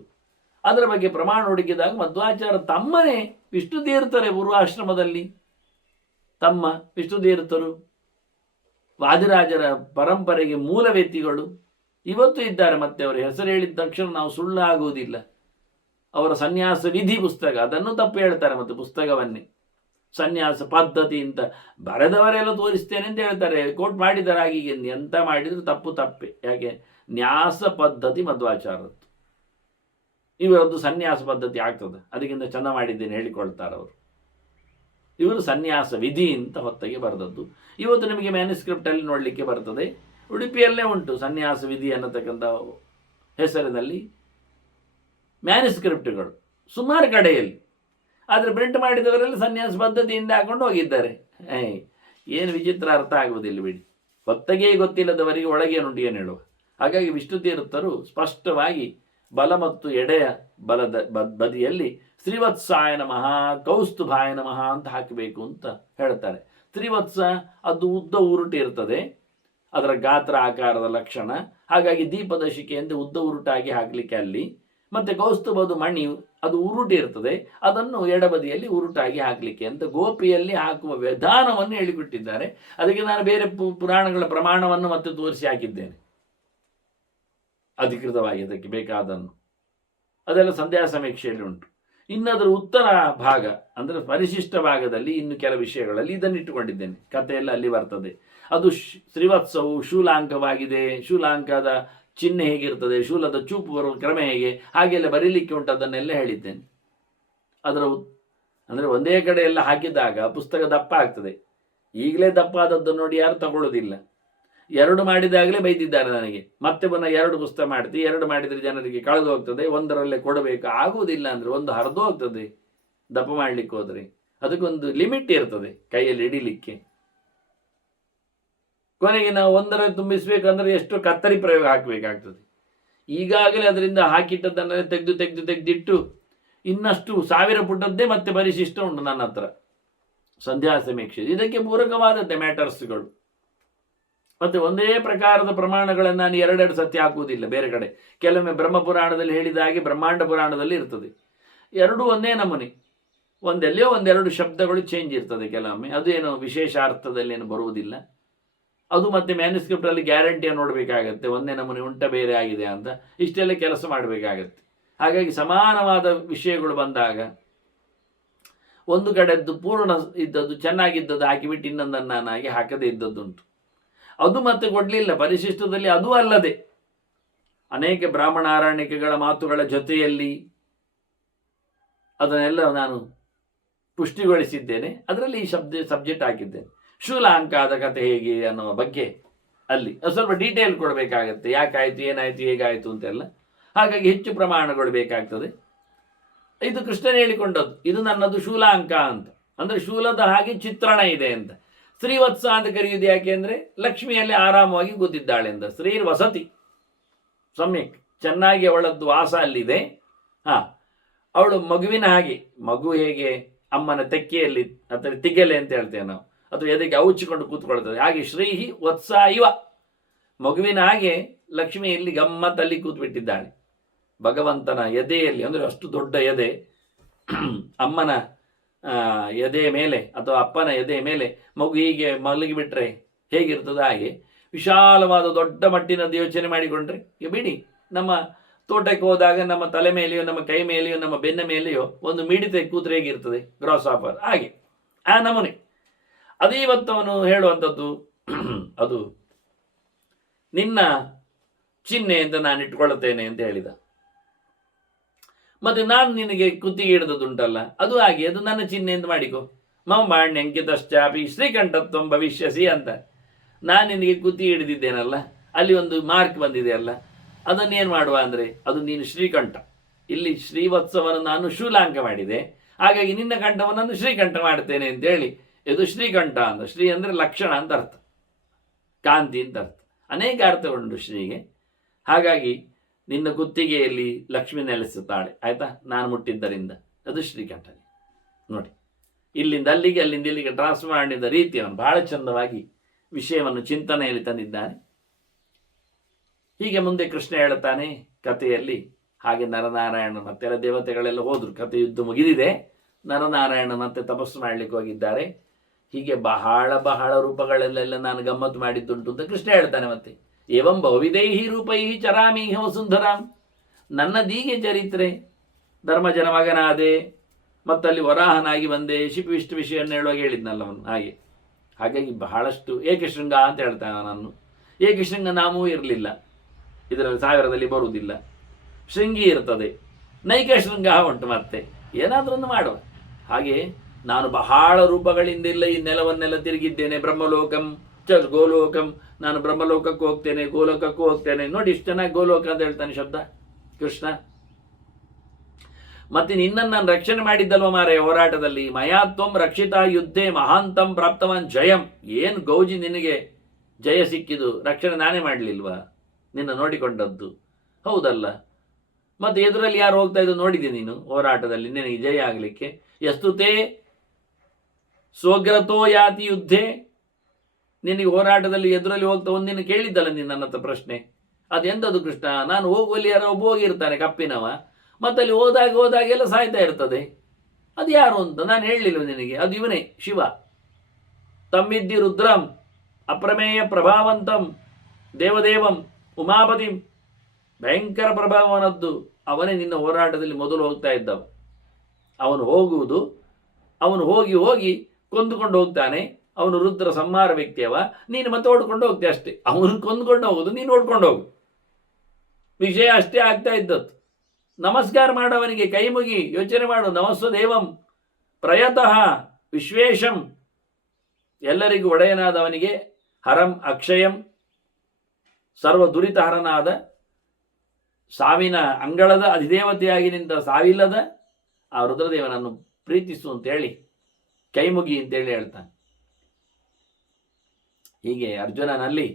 ಅದರ ಬಗ್ಗೆ ಪ್ರಮಾಣ ಹುಡುಕಿದಾಗ ಮಧ್ವಾಚಾರ್ಯ ತಮ್ಮನೇ ವಿಷ್ಣುತೀರ್ಥರೇ ಪೂರ್ವಾಶ್ರಮದಲ್ಲಿ, ತಮ್ಮ ವಿಷ್ಣುತೀರ್ಥರು ವಾದಿರಾಜರ ಪರಂಪರೆಗೆ ಮೂಲ ವ್ಯಕ್ತಿಗಳು ಇವತ್ತು ಇದ್ದಾರೆ. ಮತ್ತೆ ಅವರ ಹೆಸರು ಹೇಳಿದ ತಕ್ಷಣ ನಾವು ಸುಳ್ಳು ಆಗುವುದಿಲ್ಲ. ಅವರ ಸನ್ಯಾಸ ವಿಧಿ ಪುಸ್ತಕ, ಅದನ್ನು ತಪ್ಪು ಹೇಳ್ತಾರೆ. ಮತ್ತು ಪುಸ್ತಕವನ್ನೇ ಸನ್ಯಾಸ ಪದ್ಧತಿ ಅಂತ ಬರೆದವರೆಲ್ಲ ತೋರಿಸ್ತೇನೆ ಅಂತ ಹೇಳ್ತಾರೆ. ಕೋಟ್ ಮಾಡಿದ್ದಾರೆ. ಹಾಗೆ ಎಂತ ಮಾಡಿದ್ರು ತಪ್ಪೆ. ಯಾಕೆ? ನ್ಯಾಸ ಪದ್ಧತಿ ಮಧ್ವಾಚಾರದ್ದು, ಇವರದ್ದು ಸನ್ಯಾಸ ಪದ್ಧತಿ ಆಗ್ತದೆ, ಅದಕ್ಕಿಂತ ಚೆಂದ ಮಾಡಿದ್ದೇನೆ ಹೇಳಿಕೊಳ್ತಾರೆ ಅವರು. ಇವರು ಸನ್ಯಾಸ ವಿಧಿ ಅಂತ ಹೊತ್ತಿಗೆ ಬರೆದದ್ದು. ಇವತ್ತು ನಿಮಗೆ ಮ್ಯಾನುಸ್ಕ್ರಿಪ್ಟಲ್ಲಿ ನೋಡಲಿಕ್ಕೆ ಬರ್ತದೆ. ಉಡುಪಿಯಲ್ಲೇ ಉಂಟು ಸನ್ಯಾಸ ವಿಧಿ ಅನ್ನತಕ್ಕಂಥ ಹೆಸರಿನಲ್ಲಿ ಮ್ಯಾನುಸ್ಕ್ರಿಪ್ಟ್ಗಳು ಸುಮಾರು ಕಡೆಯಲ್ಲಿ. ಆದರೆ ಪ್ರಿಂಟ್ ಮಾಡಿದವರೆಲ್ಲ ಸನ್ಯಾಸ ಪದ್ಧತಿಯಿಂದ ಹಾಕೊಂಡು ಹೋಗಿದ್ದಾರೆ. ಏನು ವಿಚಿತ್ರ, ಅರ್ಥ ಆಗುವುದಿಲ್ಲ ಬಿಡಿ. ಹೊತ್ತಗೆ ಗೊತ್ತಿಲ್ಲದವರಿಗೆ ಒಳಗೇನುಂಟು ಏನು ಹೇಳುವ. ಹಾಗಾಗಿ ವಿಷ್ಣುತೀರ್ಥರು ಸ್ಪಷ್ಟವಾಗಿ ಬಲ ಮತ್ತು ಎಡೆಯ ಬಲದ ಬದಿಯಲ್ಲಿ ಶ್ರೀವತ್ಸಾಯ ನಮಃ, ಕೌಸ್ತುಭಾಯ ನಮಃ ಅಂತ ಹಾಕಬೇಕು ಅಂತ ಹೇಳ್ತಾರೆ. ಶ್ರೀವತ್ಸ ಅದು ಉದ್ದ ಉರುಟಿ ಇರ್ತದೆ, ಅದರ ಗಾತ್ರ ಆಕಾರದ ಲಕ್ಷಣ. ಹಾಗಾಗಿ ದೀಪದ ಶಿಕೆಯಂತೆ ಉದ್ದ ಉರುಟಾಗಿ ಹಾಕಲಿಕ್ಕೆ ಅಲ್ಲಿ. ಮತ್ತೆ ಕೌಸ್ತುಭದು ಮಣಿ ಅದು ಉರುಟಿ ಇರ್ತದೆ, ಅದನ್ನು ಎಡಬದಿಯಲ್ಲಿ ಉರುಟಾಗಿ ಹಾಕಲಿಕ್ಕೆ ಅಂತ ಗೋಪಿಯಲ್ಲಿ ಹಾಕುವ ವಿಧಾನವನ್ನು ಹೇಳಿಕೊಟ್ಟಿದ್ದಾರೆ. ಅದಕ್ಕೆ ನಾನು ಬೇರೆ ಪುರಾಣಗಳ ಪ್ರಮಾಣವನ್ನು ಮತ್ತೆ ತೋರಿಸಿ ಹಾಕಿದ್ದೇನೆ ಅಧಿಕೃತವಾಗಿ, ಅದಕ್ಕೆ ಬೇಕಾದನ್ನು. ಅದೆಲ್ಲ ಸಂಧ್ಯಾ ಸಮೀಕ್ಷೆಯಲ್ಲಿ ಉಂಟು. ಇನ್ನದರ ಉತ್ತರ ಭಾಗ ಅಂದರೆ ಪರಿಶಿಷ್ಟ ಭಾಗದಲ್ಲಿ ಇನ್ನು ಕೆಲ ವಿಷಯಗಳಲ್ಲಿ ಇದನ್ನು ಇಟ್ಟುಕೊಂಡಿದ್ದೇನೆ. ಕಥೆಯೆಲ್ಲ ಅಲ್ಲಿ ಬರ್ತದೆ. ಅದು ಶ್ರೀವತ್ಸವು ಶೂಲಾಂಕವಾಗಿದೆ, ಶೂಲಾಂಕದ ಚಿಹ್ನೆ ಹೇಗಿರ್ತದೆ, ಶೂಲದ ಚೂಪು ಬರುವ ಕ್ರಮ ಹೇಗೆ, ಹಾಗೆಲ್ಲ ಬರೀಲಿಕ್ಕೆ ಉಂಟು, ಅದನ್ನೆಲ್ಲ ಹೇಳಿದ್ದೇನೆ. ಅದರ ಅಂದರೆ ಒಂದೇ ಕಡೆ ಎಲ್ಲ ಹಾಕಿದಾಗ ಪುಸ್ತಕ ದಪ್ಪ ಆಗ್ತದೆ. ಈಗಲೇ ದಪ್ಪ ಆದದ್ದು ನೋಡಿ ಯಾರು ತಗೊಳ್ಳೋದಿಲ್ಲ. 2 ಮಾಡಿದಾಗಲೇ ಬೈದಿದ್ದಾರೆ ನನಗೆ. ಮತ್ತೆ ಪುನಃ 2 ಪುಸ್ತಕ ಮಾಡ್ತೀವಿ, 2 ಮಾಡಿದರೆ ಜನರಿಗೆ ಕಳೆದು ಹೋಗ್ತದೆ, ಒಂದರಲ್ಲೇ ಕೊಡಬೇಕು, ಆಗುವುದಿಲ್ಲ ಅಂದರೆ ಒಂದು ಹರಿದು ಹೋಗ್ತದೆ ದಪ್ಪ ಮಾಡಲಿಕ್ಕೆ ಹೋದರೆ. ಅದಕ್ಕೊಂದು ಲಿಮಿಟ್ ಇರ್ತದೆ ಕೈಯಲ್ಲಿ ಹಿಡಿಲಿಕ್ಕೆ. ಕೊನೆಗೆ ನಾವು 1 ತುಂಬಿಸ್ಬೇಕಂದ್ರೆ ಎಷ್ಟು ಕತ್ತರಿ ಪ್ರಯೋಗ ಹಾಕಬೇಕಾಗ್ತದೆ. ಈಗಾಗಲೇ ಅದರಿಂದ ಹಾಕಿಟ್ಟದನ್ನೆಲ್ಲ ತೆಗೆದಿಟ್ಟು ಇನ್ನಷ್ಟು 1000 ಪುಟದ್ದೇ ಮತ್ತೆ ಪರಿಶಿಷ್ಟ ಉಂಟು ನನ್ನ ಹತ್ರ, ಸಂಧ್ಯಾ ಸಮೀಕ್ಷೆ. ಇದಕ್ಕೆ ಪೂರಕವಾದದ್ದೇ ಮ್ಯಾಟರ್ಸ್ಗಳು. ಮತ್ತೆ ಒಂದೇ ಪ್ರಕಾರದ ಪ್ರಮಾಣಗಳನ್ನು ನಾನು 2 ಸತಿ ಹಾಕುವುದಿಲ್ಲ ಬೇರೆ ಕಡೆ. ಕೆಲವೊಮ್ಮೆ ಬ್ರಹ್ಮಪುರಾಣದಲ್ಲಿ ಹೇಳಿದ ಹಾಗೆ ಬ್ರಹ್ಮಾಂಡ ಪುರಾಣದಲ್ಲಿ ಇರ್ತದೆ. 2 ಒಂದೇ ನಮೂನೆ, ಒಂದೆಲ್ಲೋ 1-2 ಶಬ್ದಗಳು ಚೇಂಜ್ ಇರ್ತದೆ ಕೆಲವೊಮ್ಮೆ. ಅದು ಏನು ವಿಶೇಷ ಅರ್ಥದಲ್ಲಿ ಏನು ಬರುವುದಿಲ್ಲ. ಅದು ಮತ್ತೆ ಮ್ಯಾನುಸ್ಕ್ರಿಪ್ಟಲ್ಲಿ ಗ್ಯಾರಂಟಿಯನ್ನು ನೋಡಬೇಕಾಗತ್ತೆ, ಒಂದೇ ನಮೂನೆ ಉಂಟ ಬೇರೆ ಆಗಿದೆ ಅಂತ. ಇಷ್ಟೆಲ್ಲ ಕೆಲಸ ಮಾಡಬೇಕಾಗತ್ತೆ. ಹಾಗಾಗಿ ಸಮಾನವಾದ ವಿಷಯಗಳು ಬಂದಾಗ ಒಂದು ಕಡೆದ್ದು ಪೂರ್ಣ ಇದ್ದದ್ದು ಚೆನ್ನಾಗಿದ್ದದ್ದು ಹಾಕಿಬಿಟ್ಟು ಇನ್ನೊಂದನ್ನು ನಾನಾಗಿ ಹಾಕದೇ ಇದ್ದದ್ದುಂಟು. ಅದು ಮತ್ತೆ ಕೊಡಲಿಲ್ಲ ಪರಿಶಿಷ್ಟದಲ್ಲಿ. ಅದೂ ಅಲ್ಲದೆ ಅನೇಕ ಬ್ರಾಹ್ಮಣಾರಣ್ಯಕಗಳ ಮಾತುಗಳ ಜೊತೆಯಲ್ಲಿ ಅದನ್ನೆಲ್ಲ ನಾನು ಪುಷ್ಟಿಗೊಳಿಸಿದ್ದೇನೆ. ಅದರಲ್ಲಿ ಈ ಸಬ್ಜೆಕ್ಟ್ ಹಾಕಿದ್ದೇನೆ. ಶೂಲಾಂಕಾದ ಕಥೆ ಹೇಗೆ ಅನ್ನುವ ಬಗ್ಗೆ ಅಲ್ಲಿ ಸ್ವಲ್ಪ ಡೀಟೇಲ್ ಕೊಡಬೇಕಾಗತ್ತೆ. ಯಾಕಾಯಿತು, ಏನಾಯಿತು, ಹೇಗಾಯಿತು ಅಂತೆಲ್ಲ. ಹಾಗಾಗಿ ಹೆಚ್ಚು ಪ್ರಮಾಣಗಳು ಬೇಕಾಗ್ತದೆ. ಇದು ಕೃಷ್ಣನ್ ಹೇಳಿಕೊಂಡದ್ದು. ಇದು ನನ್ನದು ಶೂಲಾಂಕ ಅಂತ, ಅಂದರೆ ಶೂಲದ ಹಾಗೆ ಚಿತ್ರಣ ಇದೆ ಅಂತ. ಶ್ರೀವತ್ಸ ಅಂತ ಕರೆಯುವುದು ಯಾಕೆ ಅಂದರೆ ಲಕ್ಷ್ಮಿಯಲ್ಲಿ ಆರಾಮವಾಗಿ ಕೂತಿದ್ದಾಳೆ ಅಂತ. ಶ್ರೀರ್ ವಸತಿ ಸಮ್ಯಕ್, ಚೆನ್ನಾಗಿ ಅವಳದ್ದು ವಾಸ ಅಲ್ಲಿದೆ. ಅವಳು ಮಗುವಿನ ಹಾಗೆ, ಮಗು ಹೇಗೆ ಅಮ್ಮನ ತೆಕ್ಕೆಯಲ್ಲಿ ಅಥವಾ ತಿಗಲೆ ಅಂತ ಹೇಳ್ತೇವೆ ನಾವು, ಅಥವಾ ಎದೆಗೆ ಔಚಿಕೊಂಡು ಕೂತ್ಕೊಳ್ತದೆ, ಹಾಗೆ ಶ್ರೀಹಿ ವತ್ಸ ಇವ, ಮಗುವಿನ ಹಾಗೆ ಲಕ್ಷ್ಮಿಯಲ್ಲಿ ಗಮ್ಮತ್ತಲ್ಲಿ ಕೂತ್ಬಿಟ್ಟಿದ್ದಾಳೆ. ಭಗವಂತನ ಎದೆಯಲ್ಲಿ, ಅಂದರೆ ಅಷ್ಟು ದೊಡ್ಡ ಎದೆ, ಅಮ್ಮನ ಎದೆ ಮೇಲೆ ಅಥವಾ ಅಪ್ಪನ ಎದೆ ಮೇಲೆ ಮಗು ಹೀಗೆ ಮಲಗಿಬಿಟ್ರೆ ಹೇಗಿರ್ತದೆ ಹಾಗೆ ವಿಶಾಲವಾದ ದೊಡ್ಡ ಮಟ್ಟಿನದ್ದು ಯೋಚನೆ ಮಾಡಿಕೊಂಡ್ರೆ. ಬಿಡಿ, ನಮ್ಮ ತೋಟಕ್ಕೆ ಹೋದಾಗ ನಮ್ಮ ತಲೆ ಮೇಲೆಯೋ ನಮ್ಮ ಕೈ ಮೇಲೆಯೋ ನಮ್ಮ ಬೆನ್ನ ಮೇಲೆಯೋ ಒಂದು ಮಿಡಿತೆ ಕೂತ್ರೆ ಹೇಗಿರ್ತದೆ, ಗ್ರಾಸ್ ಆಫರ್ ಹಾಗೆ ಆ ನಮೂನೆ. ಅದೇ ಇವತ್ತು ಅವನು ಹೇಳುವಂಥದ್ದು, ಅದು ನಿನ್ನ ಚಿಹ್ನೆ ಅಂತ ನಾನು ಇಟ್ಕೊಳ್ತೇನೆ ಅಂತ ಹೇಳಿದ. ಮತ್ತೆ ನಾನು ನಿನಗೆ ಕುತ್ತಿಗೆ ಹಿಡಿದದುಂಟಲ್ಲ, ಅದು ಹಾಗೆ, ಅದು ನನ್ನ ಚಿಹ್ನೆ ಅಂತ ಮಾಡಿಕೊ. ಮಮ ಬಾಣ್ಯಂಕಿತಶ್ಚಾಪಿ ಶ್ರೀಕಂಠತ್ವಂ ಭವಿಷ್ಯಸಿ ಅಂತ. ನಾನು ನಿನಗೆ ಕುತ್ತಿಗೆ ಹಿಡಿದಿದ್ದೇನಲ್ಲ, ಅಲ್ಲಿ ಒಂದು ಮಾರ್ಕ್ ಬಂದಿದೆ ಅಲ್ಲ, ಅದನ್ನೇನು ಮಾಡುವ ಅಂದರೆ ಅದು ನೀನು ಶ್ರೀಕಂಠ. ಇಲ್ಲಿ ಶ್ರೀವತ್ಸವನ್ನು ನಾನು ಶೂಲಾಂಕ ಮಾಡಿದೆ, ಹಾಗಾಗಿ ನಿನ್ನ ಕಂಠವನ್ನು ಶ್ರೀಕಂಠ ಮಾಡ್ತೇನೆ ಅಂತೇಳಿ ಇದು ಶ್ರೀಕಂಠ ಅಂತ. ಶ್ರೀ ಅಂದರೆ ಲಕ್ಷಣ ಅಂತ ಅರ್ಥ, ಕಾಂತಿ ಅಂತ ಅರ್ಥ, ಅನೇಕ ಅರ್ಥಗಳುಂಟು ಶ್ರೀಗೆ. ಹಾಗಾಗಿ ನಿನ್ನ ಕುತ್ತಿಗೆಯಲ್ಲಿ ಲಕ್ಷ್ಮಿ ನೆಲೆಸುತ್ತಾಳೆ, ಆಯ್ತಾ, ನಾನು ಮುಟ್ಟಿದ್ದರಿಂದ ಅದು ಶ್ರೀಕಂಠ. ನೋಡಿ, ಇಲ್ಲಿಂದ ಅಲ್ಲಿಗೆ ಅಲ್ಲಿಂದ ಇಲ್ಲಿಗೆ ಟ್ರಾನ್ಸ್ಫರ್ ಮಾಡಿದ ರೀತಿಯನ್ನು ಬಹಳ ಚಂದವಾಗಿ ವಿಷಯವನ್ನು ಚಿಂತನೆಯಲ್ಲಿ ತಂದಿದ್ದಾನೆ. ಹೀಗೆ ಮುಂದೆ ಕೃಷ್ಣ ಹೇಳ್ತಾನೆ ಕಥೆಯಲ್ಲಿ. ಹಾಗೆ ನರನಾರಾಯಣ ಮತ್ತೆಲ್ಲ ದೇವತೆಗಳೆಲ್ಲ ಹೋದರು, ಕಥೆ ಯುದ್ಧ ಮುಗಿದಿದೆ. ನರನಾರಾಯಣ ಮತ್ತೆ ತಪಸ್ಸು ಮಾಡಲಿಕ್ಕೆ ಹೋಗಿದ್ದಾರೆ. ಹೀಗೆ ಬಹಳ ಬಹಳ ರೂಪಗಳಲ್ಲೆಲ್ಲ ನಾನು ಗಮ್ಮತ್ತು ಮಾಡಿದ್ದುಂಟು ಅಂತ ಕೃಷ್ಣ ಹೇಳ್ತಾನೆ. ಮತ್ತೆ ಏವಂ ಬಹುವಿಧೈಹಿ ರೂಪೈಹಿ ಚರಾಮೀಹ ವಸುಂಧರಾಮ್, ನನ್ನದೀಗೆ ಚರಿತ್ರೆ. ಧರ್ಮಜನ ಮಗನಾದೆ, ಮತ್ತಲ್ಲಿ ವರಾಹನಾಗಿ ಬಂದೆ, ಶಿಪಿವಿಷ್ಟು ವಿಷಯವನ್ನು ಹೇಳುವಾಗ ಹೇಳಿದ್ನಲ್ಲ ಅವನು. ಹಾಗಾಗಿ ಬಹಳಷ್ಟು ಏಕಶೃಂಗ ಅಂತ ಹೇಳ್ತಾನೆ ನಾನು. ಏಕಶೃಂಗ ನಾಮೂ ಇರಲಿಲ್ಲ, ಇದರಲ್ಲಿ 1000ರಲ್ಲಿ ಬರುವುದಿಲ್ಲ. ಶೃಂಗಿ ಇರ್ತದೆ, ನೈಕ ಶೃಂಗ ಉಂಟು, ಮತ್ತೆ ಏನಾದರೂ ಒಂದು ಮಾಡುವ. ಹಾಗೆ ನಾನು ಬಹಳ ರೂಪಗಳಿಂದೆಲ್ಲ ಈ ನೆಲವನ್ನೆಲ್ಲ ತಿರುಗಿದ್ದೇನೆ. ಬ್ರಹ್ಮಲೋಕಂ ಚ ಗೋಲೋಕಂ, ನಾನು ಬ್ರಹ್ಮಲೋಕಕ್ಕೂ ಹೋಗ್ತೇನೆ, ಗೋಲೋಕಕ್ಕೂ ಹೋಗ್ತೇನೆ. ನೋಡಿ ಇಷ್ಟು ಚೆನ್ನಾಗಿ ಗೋಲೋಕ ಅಂತ ಹೇಳ್ತಾನೆ ಶಬ್ದ ಕೃಷ್ಣ. ಮತ್ತೆ ನಿನ್ನನ್ನು ನಾನು ರಕ್ಷಣೆ ಮಾಡಿದ್ದಲ್ವ ಮಾರೆ ಹೋರಾಟದಲ್ಲಿ. ಮಯಾತ್ವಂ ರಕ್ಷಿತ ಯುದ್ಧೆ ಮಹಾಂತಂ ಪ್ರಾಪ್ತವಾನ್ ಜಯಂ. ಏನು ಗೌಜಿ ನಿನಗೆ ಜಯ ಸಿಕ್ಕಿದು, ರಕ್ಷಣೆ ನಾನೇ ಮಾಡಲಿಲ್ವಾ? ನಿನ್ನ ನೋಡಿಕೊಂಡದ್ದು ಹೌದಲ್ಲ. ಮತ್ತೆ ಎದುರಲ್ಲಿ ಯಾರು ಹೋಗ್ತಾ ಇದ್ದು ನೋಡಿದ್ದೀನಿ ನೀನು ಹೋರಾಟದಲ್ಲಿ, ನಿನಗೆ ಜಯ ಆಗಲಿಕ್ಕೆ. ಎಸ್ತುತೇ ಸ್ವಗ್ರತೋ ಯಾತಿ ಯುದ್ಧೆ, ನಿನಗೆ ಹೋರಾಟದಲ್ಲಿ ಎದುರಲ್ಲಿ ಹೋಗ್ತಾ ಒಂದಿನ ಕೇಳಿದ್ದಲ್ಲ ನೀನು ನನ್ನ ಹತ್ರ ಪ್ರಶ್ನೆ. ಅದೆಂಥದ್ದು ಕೃಷ್ಣ? ನಾನು ಹೋಗುವಲ್ಲಿ ಯಾರೋ ಒಬ್ಬ ಹೋಗಿರ್ತಾನೆ ಕಪ್ಪಿನವ, ಮತ್ತಲ್ಲಿ ಹೋದಾಗೆಲ್ಲ ಸಾಯ್ತಾ ಇರ್ತದೆ. ಅದು ಯಾರು ಅಂತ ನಾನು ಹೇಳಲಿಲ್ಲ ನಿನಗೆ? ಅದು ಇವನೇ ಶಿವ. ತಮ್ಮಿದ್ದಿ ರುದ್ರಂ ಅಪ್ರಮೇಯ ಪ್ರಭಾವಂತಂ ದೇವದೇವಂ ಉಮಾಪತಿಂ. ಭಯಂಕರ ಪ್ರಭಾವನದ್ದು ಅವನೇ ನಿನ್ನ ಹೋರಾಟದಲ್ಲಿ ಮೊದಲು ಹೋಗ್ತಾ ಇದ್ದವ. ಅವನು ಹೋಗುವುದು, ಅವನು ಹೋಗಿ ಹೋಗಿ ಕೊಂದುಕೊಂಡು ಹೋಗ್ತಾನೆ. ಅವನು ರುದ್ರ ಸಂಹಾರ ವ್ಯಕ್ತಿಯವ, ನೀನು ಮತ್ತೆ ಓಡ್ಕೊಂಡು ಹೋಗ್ತೆ ಅಷ್ಟೇ. ಅವನು ಕೊಂದುಕೊಂಡು ಹೋಗುದು, ನೀನು ಓಡ್ಕೊಂಡು ಹೋಗು, ವಿಷಯ ಅಷ್ಟೇ ಆಗ್ತಾ ಇದ್ದದ್ದು. ನಮಸ್ಕಾರ ಮಾಡವನಿಗೆ ಕೈ ಮುಗಿ ಯೋಚನೆ ಮಾಡು. ನಮಸ್ವ ದೇವಂ ಪ್ರಯತಃ ವಿಶ್ವೇಶಂ, ಎಲ್ಲರಿಗೂ ಒಡೆಯನಾದವನಿಗೆ, ಹರಂ ಅಕ್ಷಯಂ ಸರ್ವ ದುರಿತಹರನಾದ, ಸಾವಿನ ಅಂಗಳದ ಅಧಿದೇವತೆಯಾಗಿ ನಿಂತ ಸಾವಿಲ್ಲದ ಆ ರುದ್ರದೇವನನ್ನು ಪ್ರೀತಿಸು ಅಂತೇಳಿ ಕೈಮುಗಿ ಅಂತೇಳಿ ಹೇಳ್ತಾನೆ. ಹೀಗೆ ಅರ್ಜುನನಲ್ಲಿ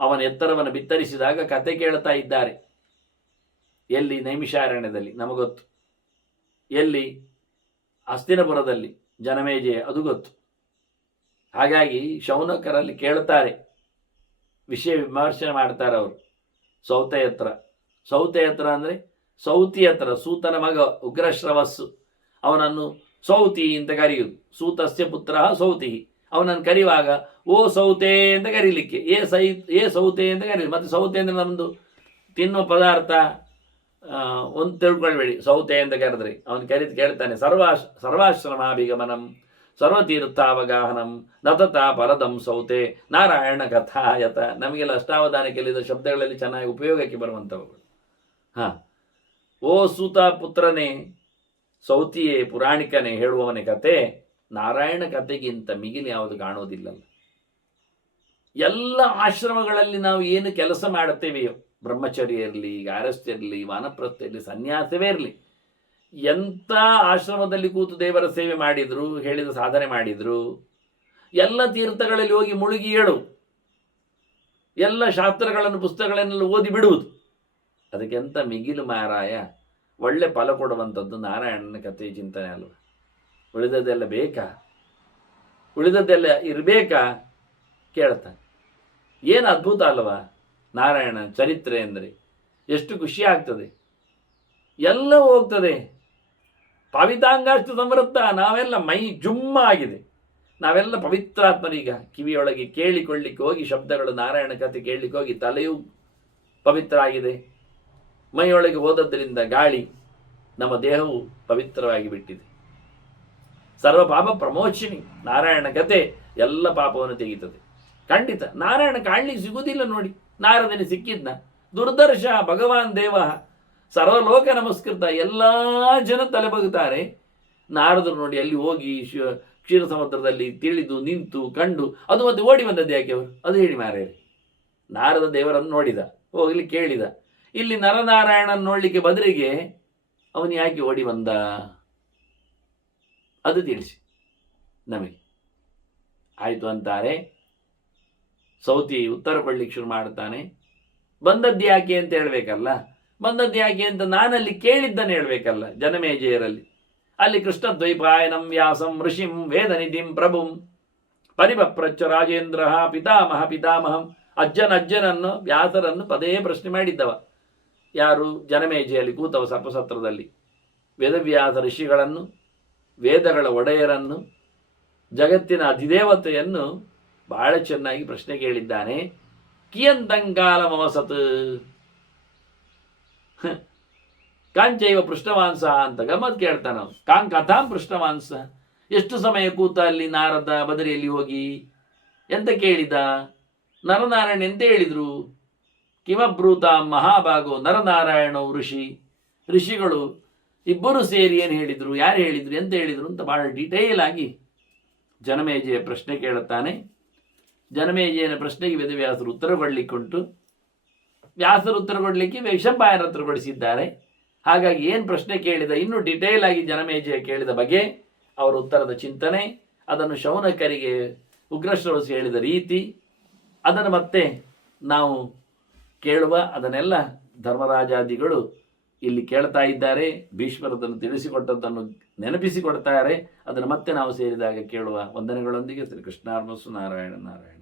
ಅವನ ಎತ್ತರವನ್ನು ಬಿತ್ತರಿಸಿದಾಗ ಕತೆ ಕೇಳ್ತಾ ಇದ್ದಾರೆ. ಎಲ್ಲಿ? ನೈಮಿಷಾರಣ್ಯದಲ್ಲಿ, ನಮಗೊತ್ತು. ಎಲ್ಲಿ? ಹಸ್ತಿನಪುರದಲ್ಲಿ ಜನಮೇಜಯ, ಅದು ಗೊತ್ತು. ಹಾಗಾಗಿ ಶೌನಕರಲ್ಲಿ ಕೇಳ್ತಾರೆ, ವಿಷಯ ವಿಮರ್ಶೆ ಮಾಡ್ತಾರೆ ಅವರು. ಸೌತೆ ಹತ್ರ ಅಂದರೆ ಸೌತಿ ಹತ್ರ, ಸೂತನ ಮಗ ಉಗ್ರಶ್ರವಸ್ಸು, ಅವನನ್ನು ಸೌತಿ ಅಂತ ಕರೆಯುವುದು. ಸೂತಸ್ಯ ಪುತ್ರ ಸೌತಿ. ಅವನನ್ನು ಕರೆಯುವಾಗ ಓ ಸೌತೆ ಅಂತ ಕರೀಲಿಕ್ಕೆ, ಏ ಸೌತೆ ಅಂತ ಕರೀಲಿ. ಮತ್ತು ಸೌತೆ ಅಂದರೆ ನಮ್ಮದು ತಿನ್ನುವ ಪದಾರ್ಥ ಒಂದು ತಿಳ್ಕೊಳ್ಬೇಡಿ. ಸೌತೆ ಅಂತ ಕರೆದ್ರೆ ಅವನು ಕೇಳ್ತಾನೆ, ಸರ್ವಾಶ್ರಮಾಭಿಗಮನಂ ಸರ್ವತೀರ್ಥಾವಗಾಹನಂ ನತತ ಪರದಂ ಸೌತೆ ನಾರಾಯಣ ಕಥಾಯತ. ನಮಗೆಲ್ಲ ಅಷ್ಟಾವಧಾನ ಕೇಳಿದ ಶಬ್ದಗಳಲ್ಲಿ ಚೆನ್ನಾಗಿ ಉಪಯೋಗಕ್ಕೆ ಬರುವಂಥವುಗಳು. ಓ ಸೂತ ಪುತ್ರನೇ, ಸೌತಿಯೇ, ಪುರಾಣಿಕನೇ, ಹೇಳುವವನೇ ಕತೆ ನಾರಾಯಣ ಕಥೆಗಿಂತ ಮಿಗಿಲು ಯಾವುದು ಕಾಣುವುದಿಲ್ಲಲ್ಲ. ಎಲ್ಲ ಆಶ್ರಮಗಳಲ್ಲಿ ನಾವು ಏನು ಕೆಲಸ ಮಾಡುತ್ತೇವೆಯೋ, ಬ್ರಹ್ಮಚರ್ಯ ಇರಲಿ, ಗಾರಸ್ಥ್ಯ ಇರಲಿ, ವಾನಪ್ರಸ್ಥ ಇರಲಿ, ಸನ್ಯಾಸವೇ ಇರಲಿ, ಎಂಥ ಆಶ್ರಮದಲ್ಲಿ ಕೂತು ದೇವರ ಸೇವೆ ಮಾಡಿದ್ರು, ಹೇಳಿದ ಸಾಧನೆ ಮಾಡಿದ್ರು, ಎಲ್ಲ ತೀರ್ಥಗಳಲ್ಲಿ ಹೋಗಿ ಮುಳುಗಿ ಏಳು, ಎಲ್ಲ ಶಾಸ್ತ್ರಗಳನ್ನು ಪುಸ್ತಕಗಳನ್ನೆಲ್ಲ ಓದಿ ಬಿಡುವುದು, ಅದಕ್ಕೆಂತ ಮಿಗಿಲು ಮಾರಾಯ ಒಳ್ಳೆ ಫಲ ಕೊಡುವಂಥದ್ದು ನಾರಾಯಣನ ಕಥೆ ಚಿಂತನೆ ಅಲ್ವ. ಉಳಿದದ್ದೆಲ್ಲ ಬೇಕಾ? ಉಳಿದದ್ದೆಲ್ಲ ಇರಬೇಕಾ? ಕೇಳ್ತಾನೆ. ಏನು ಅದ್ಭುತ ಅಲ್ವಾ ನಾರಾಯಣ ಚರಿತ್ರೆ ಅಂದರೆ. ಎಷ್ಟು ಖುಷಿ ಆಗ್ತದೆ. ಎಲ್ಲ ಹೋಗ್ತದೆ. ಪಾವಿತಾಂಗಾಷ್ಟು ಸಮೃದ್ಧ. ನಾವೆಲ್ಲ ಮೈ ಜುಮ್ಮ ಆಗಿದೆ. ನಾವೆಲ್ಲ ಪವಿತ್ರಾತ್ಮರೀಗ. ಕಿವಿಯೊಳಗೆ ಕೇಳಿಕೊಳ್ಳಿಕ್ಕೆ ಹೋಗಿ ಶಬ್ದಗಳು, ನಾರಾಯಣ ಕಥೆ ಕೇಳಲಿಕ್ಕೆ ಹೋಗಿ ತಲೆಯೂ ಪವಿತ್ರ ಆಗಿದೆ. ಮೈಯೊಳಗೆ ಹೋದದ್ದರಿಂದ ಗಾಳಿ, ನಮ್ಮ ದೇಹವು ಪವಿತ್ರವಾಗಿ ಬಿಟ್ಟಿದೆ. ಸರ್ವ ಪಾಪ ಪ್ರಮೋಚಿನಿ. ನಾರಾಯಣ ಕಥೆ ಎಲ್ಲ ಪಾಪವನ್ನು ತೆಗೀತದೆ. ಖಂಡಿತ ನಾರಾಯಣ ಕಾಣಲಿಕ್ಕೆ ಸಿಗುವುದಿಲ್ಲ ನೋಡಿ. ನಾರದನಿಗೆ ಸಿಕ್ಕಿದ್ನ ದುರ್ದರ್ಶ ಭಗವಾನ್ ದೇವ ಸರ್ವಲೋಕ ನಮಸ್ಕೃತ, ಎಲ್ಲ ಜನ ತಲೆ ಬಗ್ತಾರೆ. ನಾರದರು ನೋಡಿ ಅಲ್ಲಿ ಹೋಗಿ ಕ್ಷೀರ ಸಮುದ್ರದಲ್ಲಿ ತಿಳಿದು ನಿಂತು ಕಂಡು ಅದು ಮತ್ತೆ ಓಡಿ ಬಂದದ್ದು ಯಾಕೆ ಅವರು? ಅದು ಹೇಳಿ ಮಾರೇರಿ. ನಾರದ ದೇವರನ್ನು ನೋಡಿದ, ಹೋಗ್ಲಿ ಕೇಳಿದ. ಇಲ್ಲಿ ನರನಾರಾಯಣನ ನೋಡಲಿಕ್ಕೆ ಬದಲಿಗೆ ಅವನು ಯಾಕೆ ಓಡಿ ಬಂದ? ಅದು ತಿಳಿಸಿ ನಮಗೆ. ಆಯಿತು ಅಂತಾರೆ. ಸೌತಿ ಉತ್ತರ ಕೊಡ್ಲಿಕ್ಕೆ ಶುರು ಮಾಡ್ತಾನೆ. ಬಂದದ್ದು ಯಾಕೆ ಅಂತ ಹೇಳ್ಬೇಕಲ್ಲ, ಬಂದದ್ದು ಯಾಕೆ ಅಂತ ನಾನಲ್ಲಿ ಕೇಳಿದ್ದನ್ನು ಹೇಳ್ಬೇಕಲ್ಲ. ಜನಮೇಜಯರಲ್ಲಿ ಅಲ್ಲಿ ಕೃಷ್ಣ ದ್ವೈಪಾಯನಂ ವ್ಯಾಸಂ ಋಷಿಂ ವೇದನಿಧಿಂ ಪ್ರಭುಂ ಪರಿಪಪ್ರಚ್ಚ ರಾಜೇಂದ್ರ ಪಿತಾಮಹಂ ಅಜ್ಜನನ್ನು ವ್ಯಾಸರನ್ನು ಪದೇ ಪ್ರಶ್ನೆ ಮಾಡಿದ್ದವ. ಯಾರು? ಜನಮೇಜೆಯಲ್ಲಿ ಕೂತವ ಸರ್ಪಸತ್ರದಲ್ಲಿ. ವೇದವ್ಯಾಸ ಋಷಿಗಳನ್ನು, ವೇದಗಳ ಒಡೆಯರನ್ನು, ಜಗತ್ತಿನ ಅಧಿದೇವತೆಯನ್ನು ಬಹಳ ಚೆನ್ನಾಗಿ ಪ್ರಶ್ನೆ ಕೇಳಿದ್ದಾನೆ. ಕಿಯಂತಂಕಾಲ ಮವಸತ್ ಕಾಂಚೈವ ಪೃಷ್ಠವಾಂಸ ಅಂತ ಗಮ್ಮತ್ ಕೇಳ್ತಾನ. ಕಥಾಂ ಪೃಷ್ಠವಾಂಸ, ಎಷ್ಟು ಸಮಯ ಕೂತ ಅಲ್ಲಿ ನಾರದ ಬದರಿಯಲ್ಲಿ ಹೋಗಿ? ಎಂತ ಕೇಳಿದ? ನರನಾರಾಯಣ ಎಂತ ಹೇಳಿದ್ರು? ಕಿಮಬ್ರೂತ ಮಹಾಭಾಗೋ ನರನಾರಾಯಣವು ಋಷಿಗಳು ಇಬ್ಬರು ಸೇರಿ ಏನು ಹೇಳಿದ್ರು, ಯಾರು ಹೇಳಿದ್ರು, ಎಂತ ಹೇಳಿದ್ರು ಅಂತ ಬಹಳ ಡೀಟೇಲ್ ಆಗಿ ಜನಮೇಜಯ ಪ್ರಶ್ನೆ ಕೇಳುತ್ತಾನೆ. ಜನಮೇಜಯನ ಪ್ರಶ್ನೆಗೆ ವೇದವ್ಯಾಸರು ಉತ್ತರ ಕೊಡಲಿಕ್ಕುಂಟು. ವ್ಯಾಸರು ಉತ್ತರ ಕೊಡಲಿಕ್ಕೆ ವೈಶಂಪಾಯನರ ಹತ್ರ ಕೊಡಿಸಿದ್ದಾರೆ. ಹಾಗಾಗಿ ಏನು ಪ್ರಶ್ನೆ ಕೇಳಿದ, ಇನ್ನೂ ಡಿಟೇಲ್ ಆಗಿ ಜನಮೇಜಯ ಕೇಳಿದ ಬಗೆ, ಅವರ ಉತ್ತರದ ಚಿಂತನೆ, ಅದನ್ನು ಶೌನಕರಿಗೆ ಉಗ್ರಶ್ರವಸಿ ಹೇಳಿದ ರೀತಿ, ಅದನ್ನು ಮತ್ತೆ ನಾವು ಕೇಳುವ, ಅದನ್ನೆಲ್ಲ ಧರ್ಮರಾಜಾದಿಗಳು ಇಲ್ಲಿ ಕೇಳ್ತಾ ಇದ್ದಾರೆ. ಭೀಷ್ಮರದನ್ನು ತಿಳಿಸಿಕೊಟ್ಟದ್ದನ್ನು ನೆನಪಿಸಿಕೊಡ್ತಾರೆ. ಅದನ್ನು ಮತ್ತೆ ನಾವು ಸೇರಿದಾಗ ಕೇಳುವ. ವಂದನೆಗಳೊಂದಿಗೆ ಶ್ರೀ ಕೃಷ್ಣಾರ್ಪಣಮಸ್ತು. ನಾರಾಯಣ ನಾರಾಯಣ.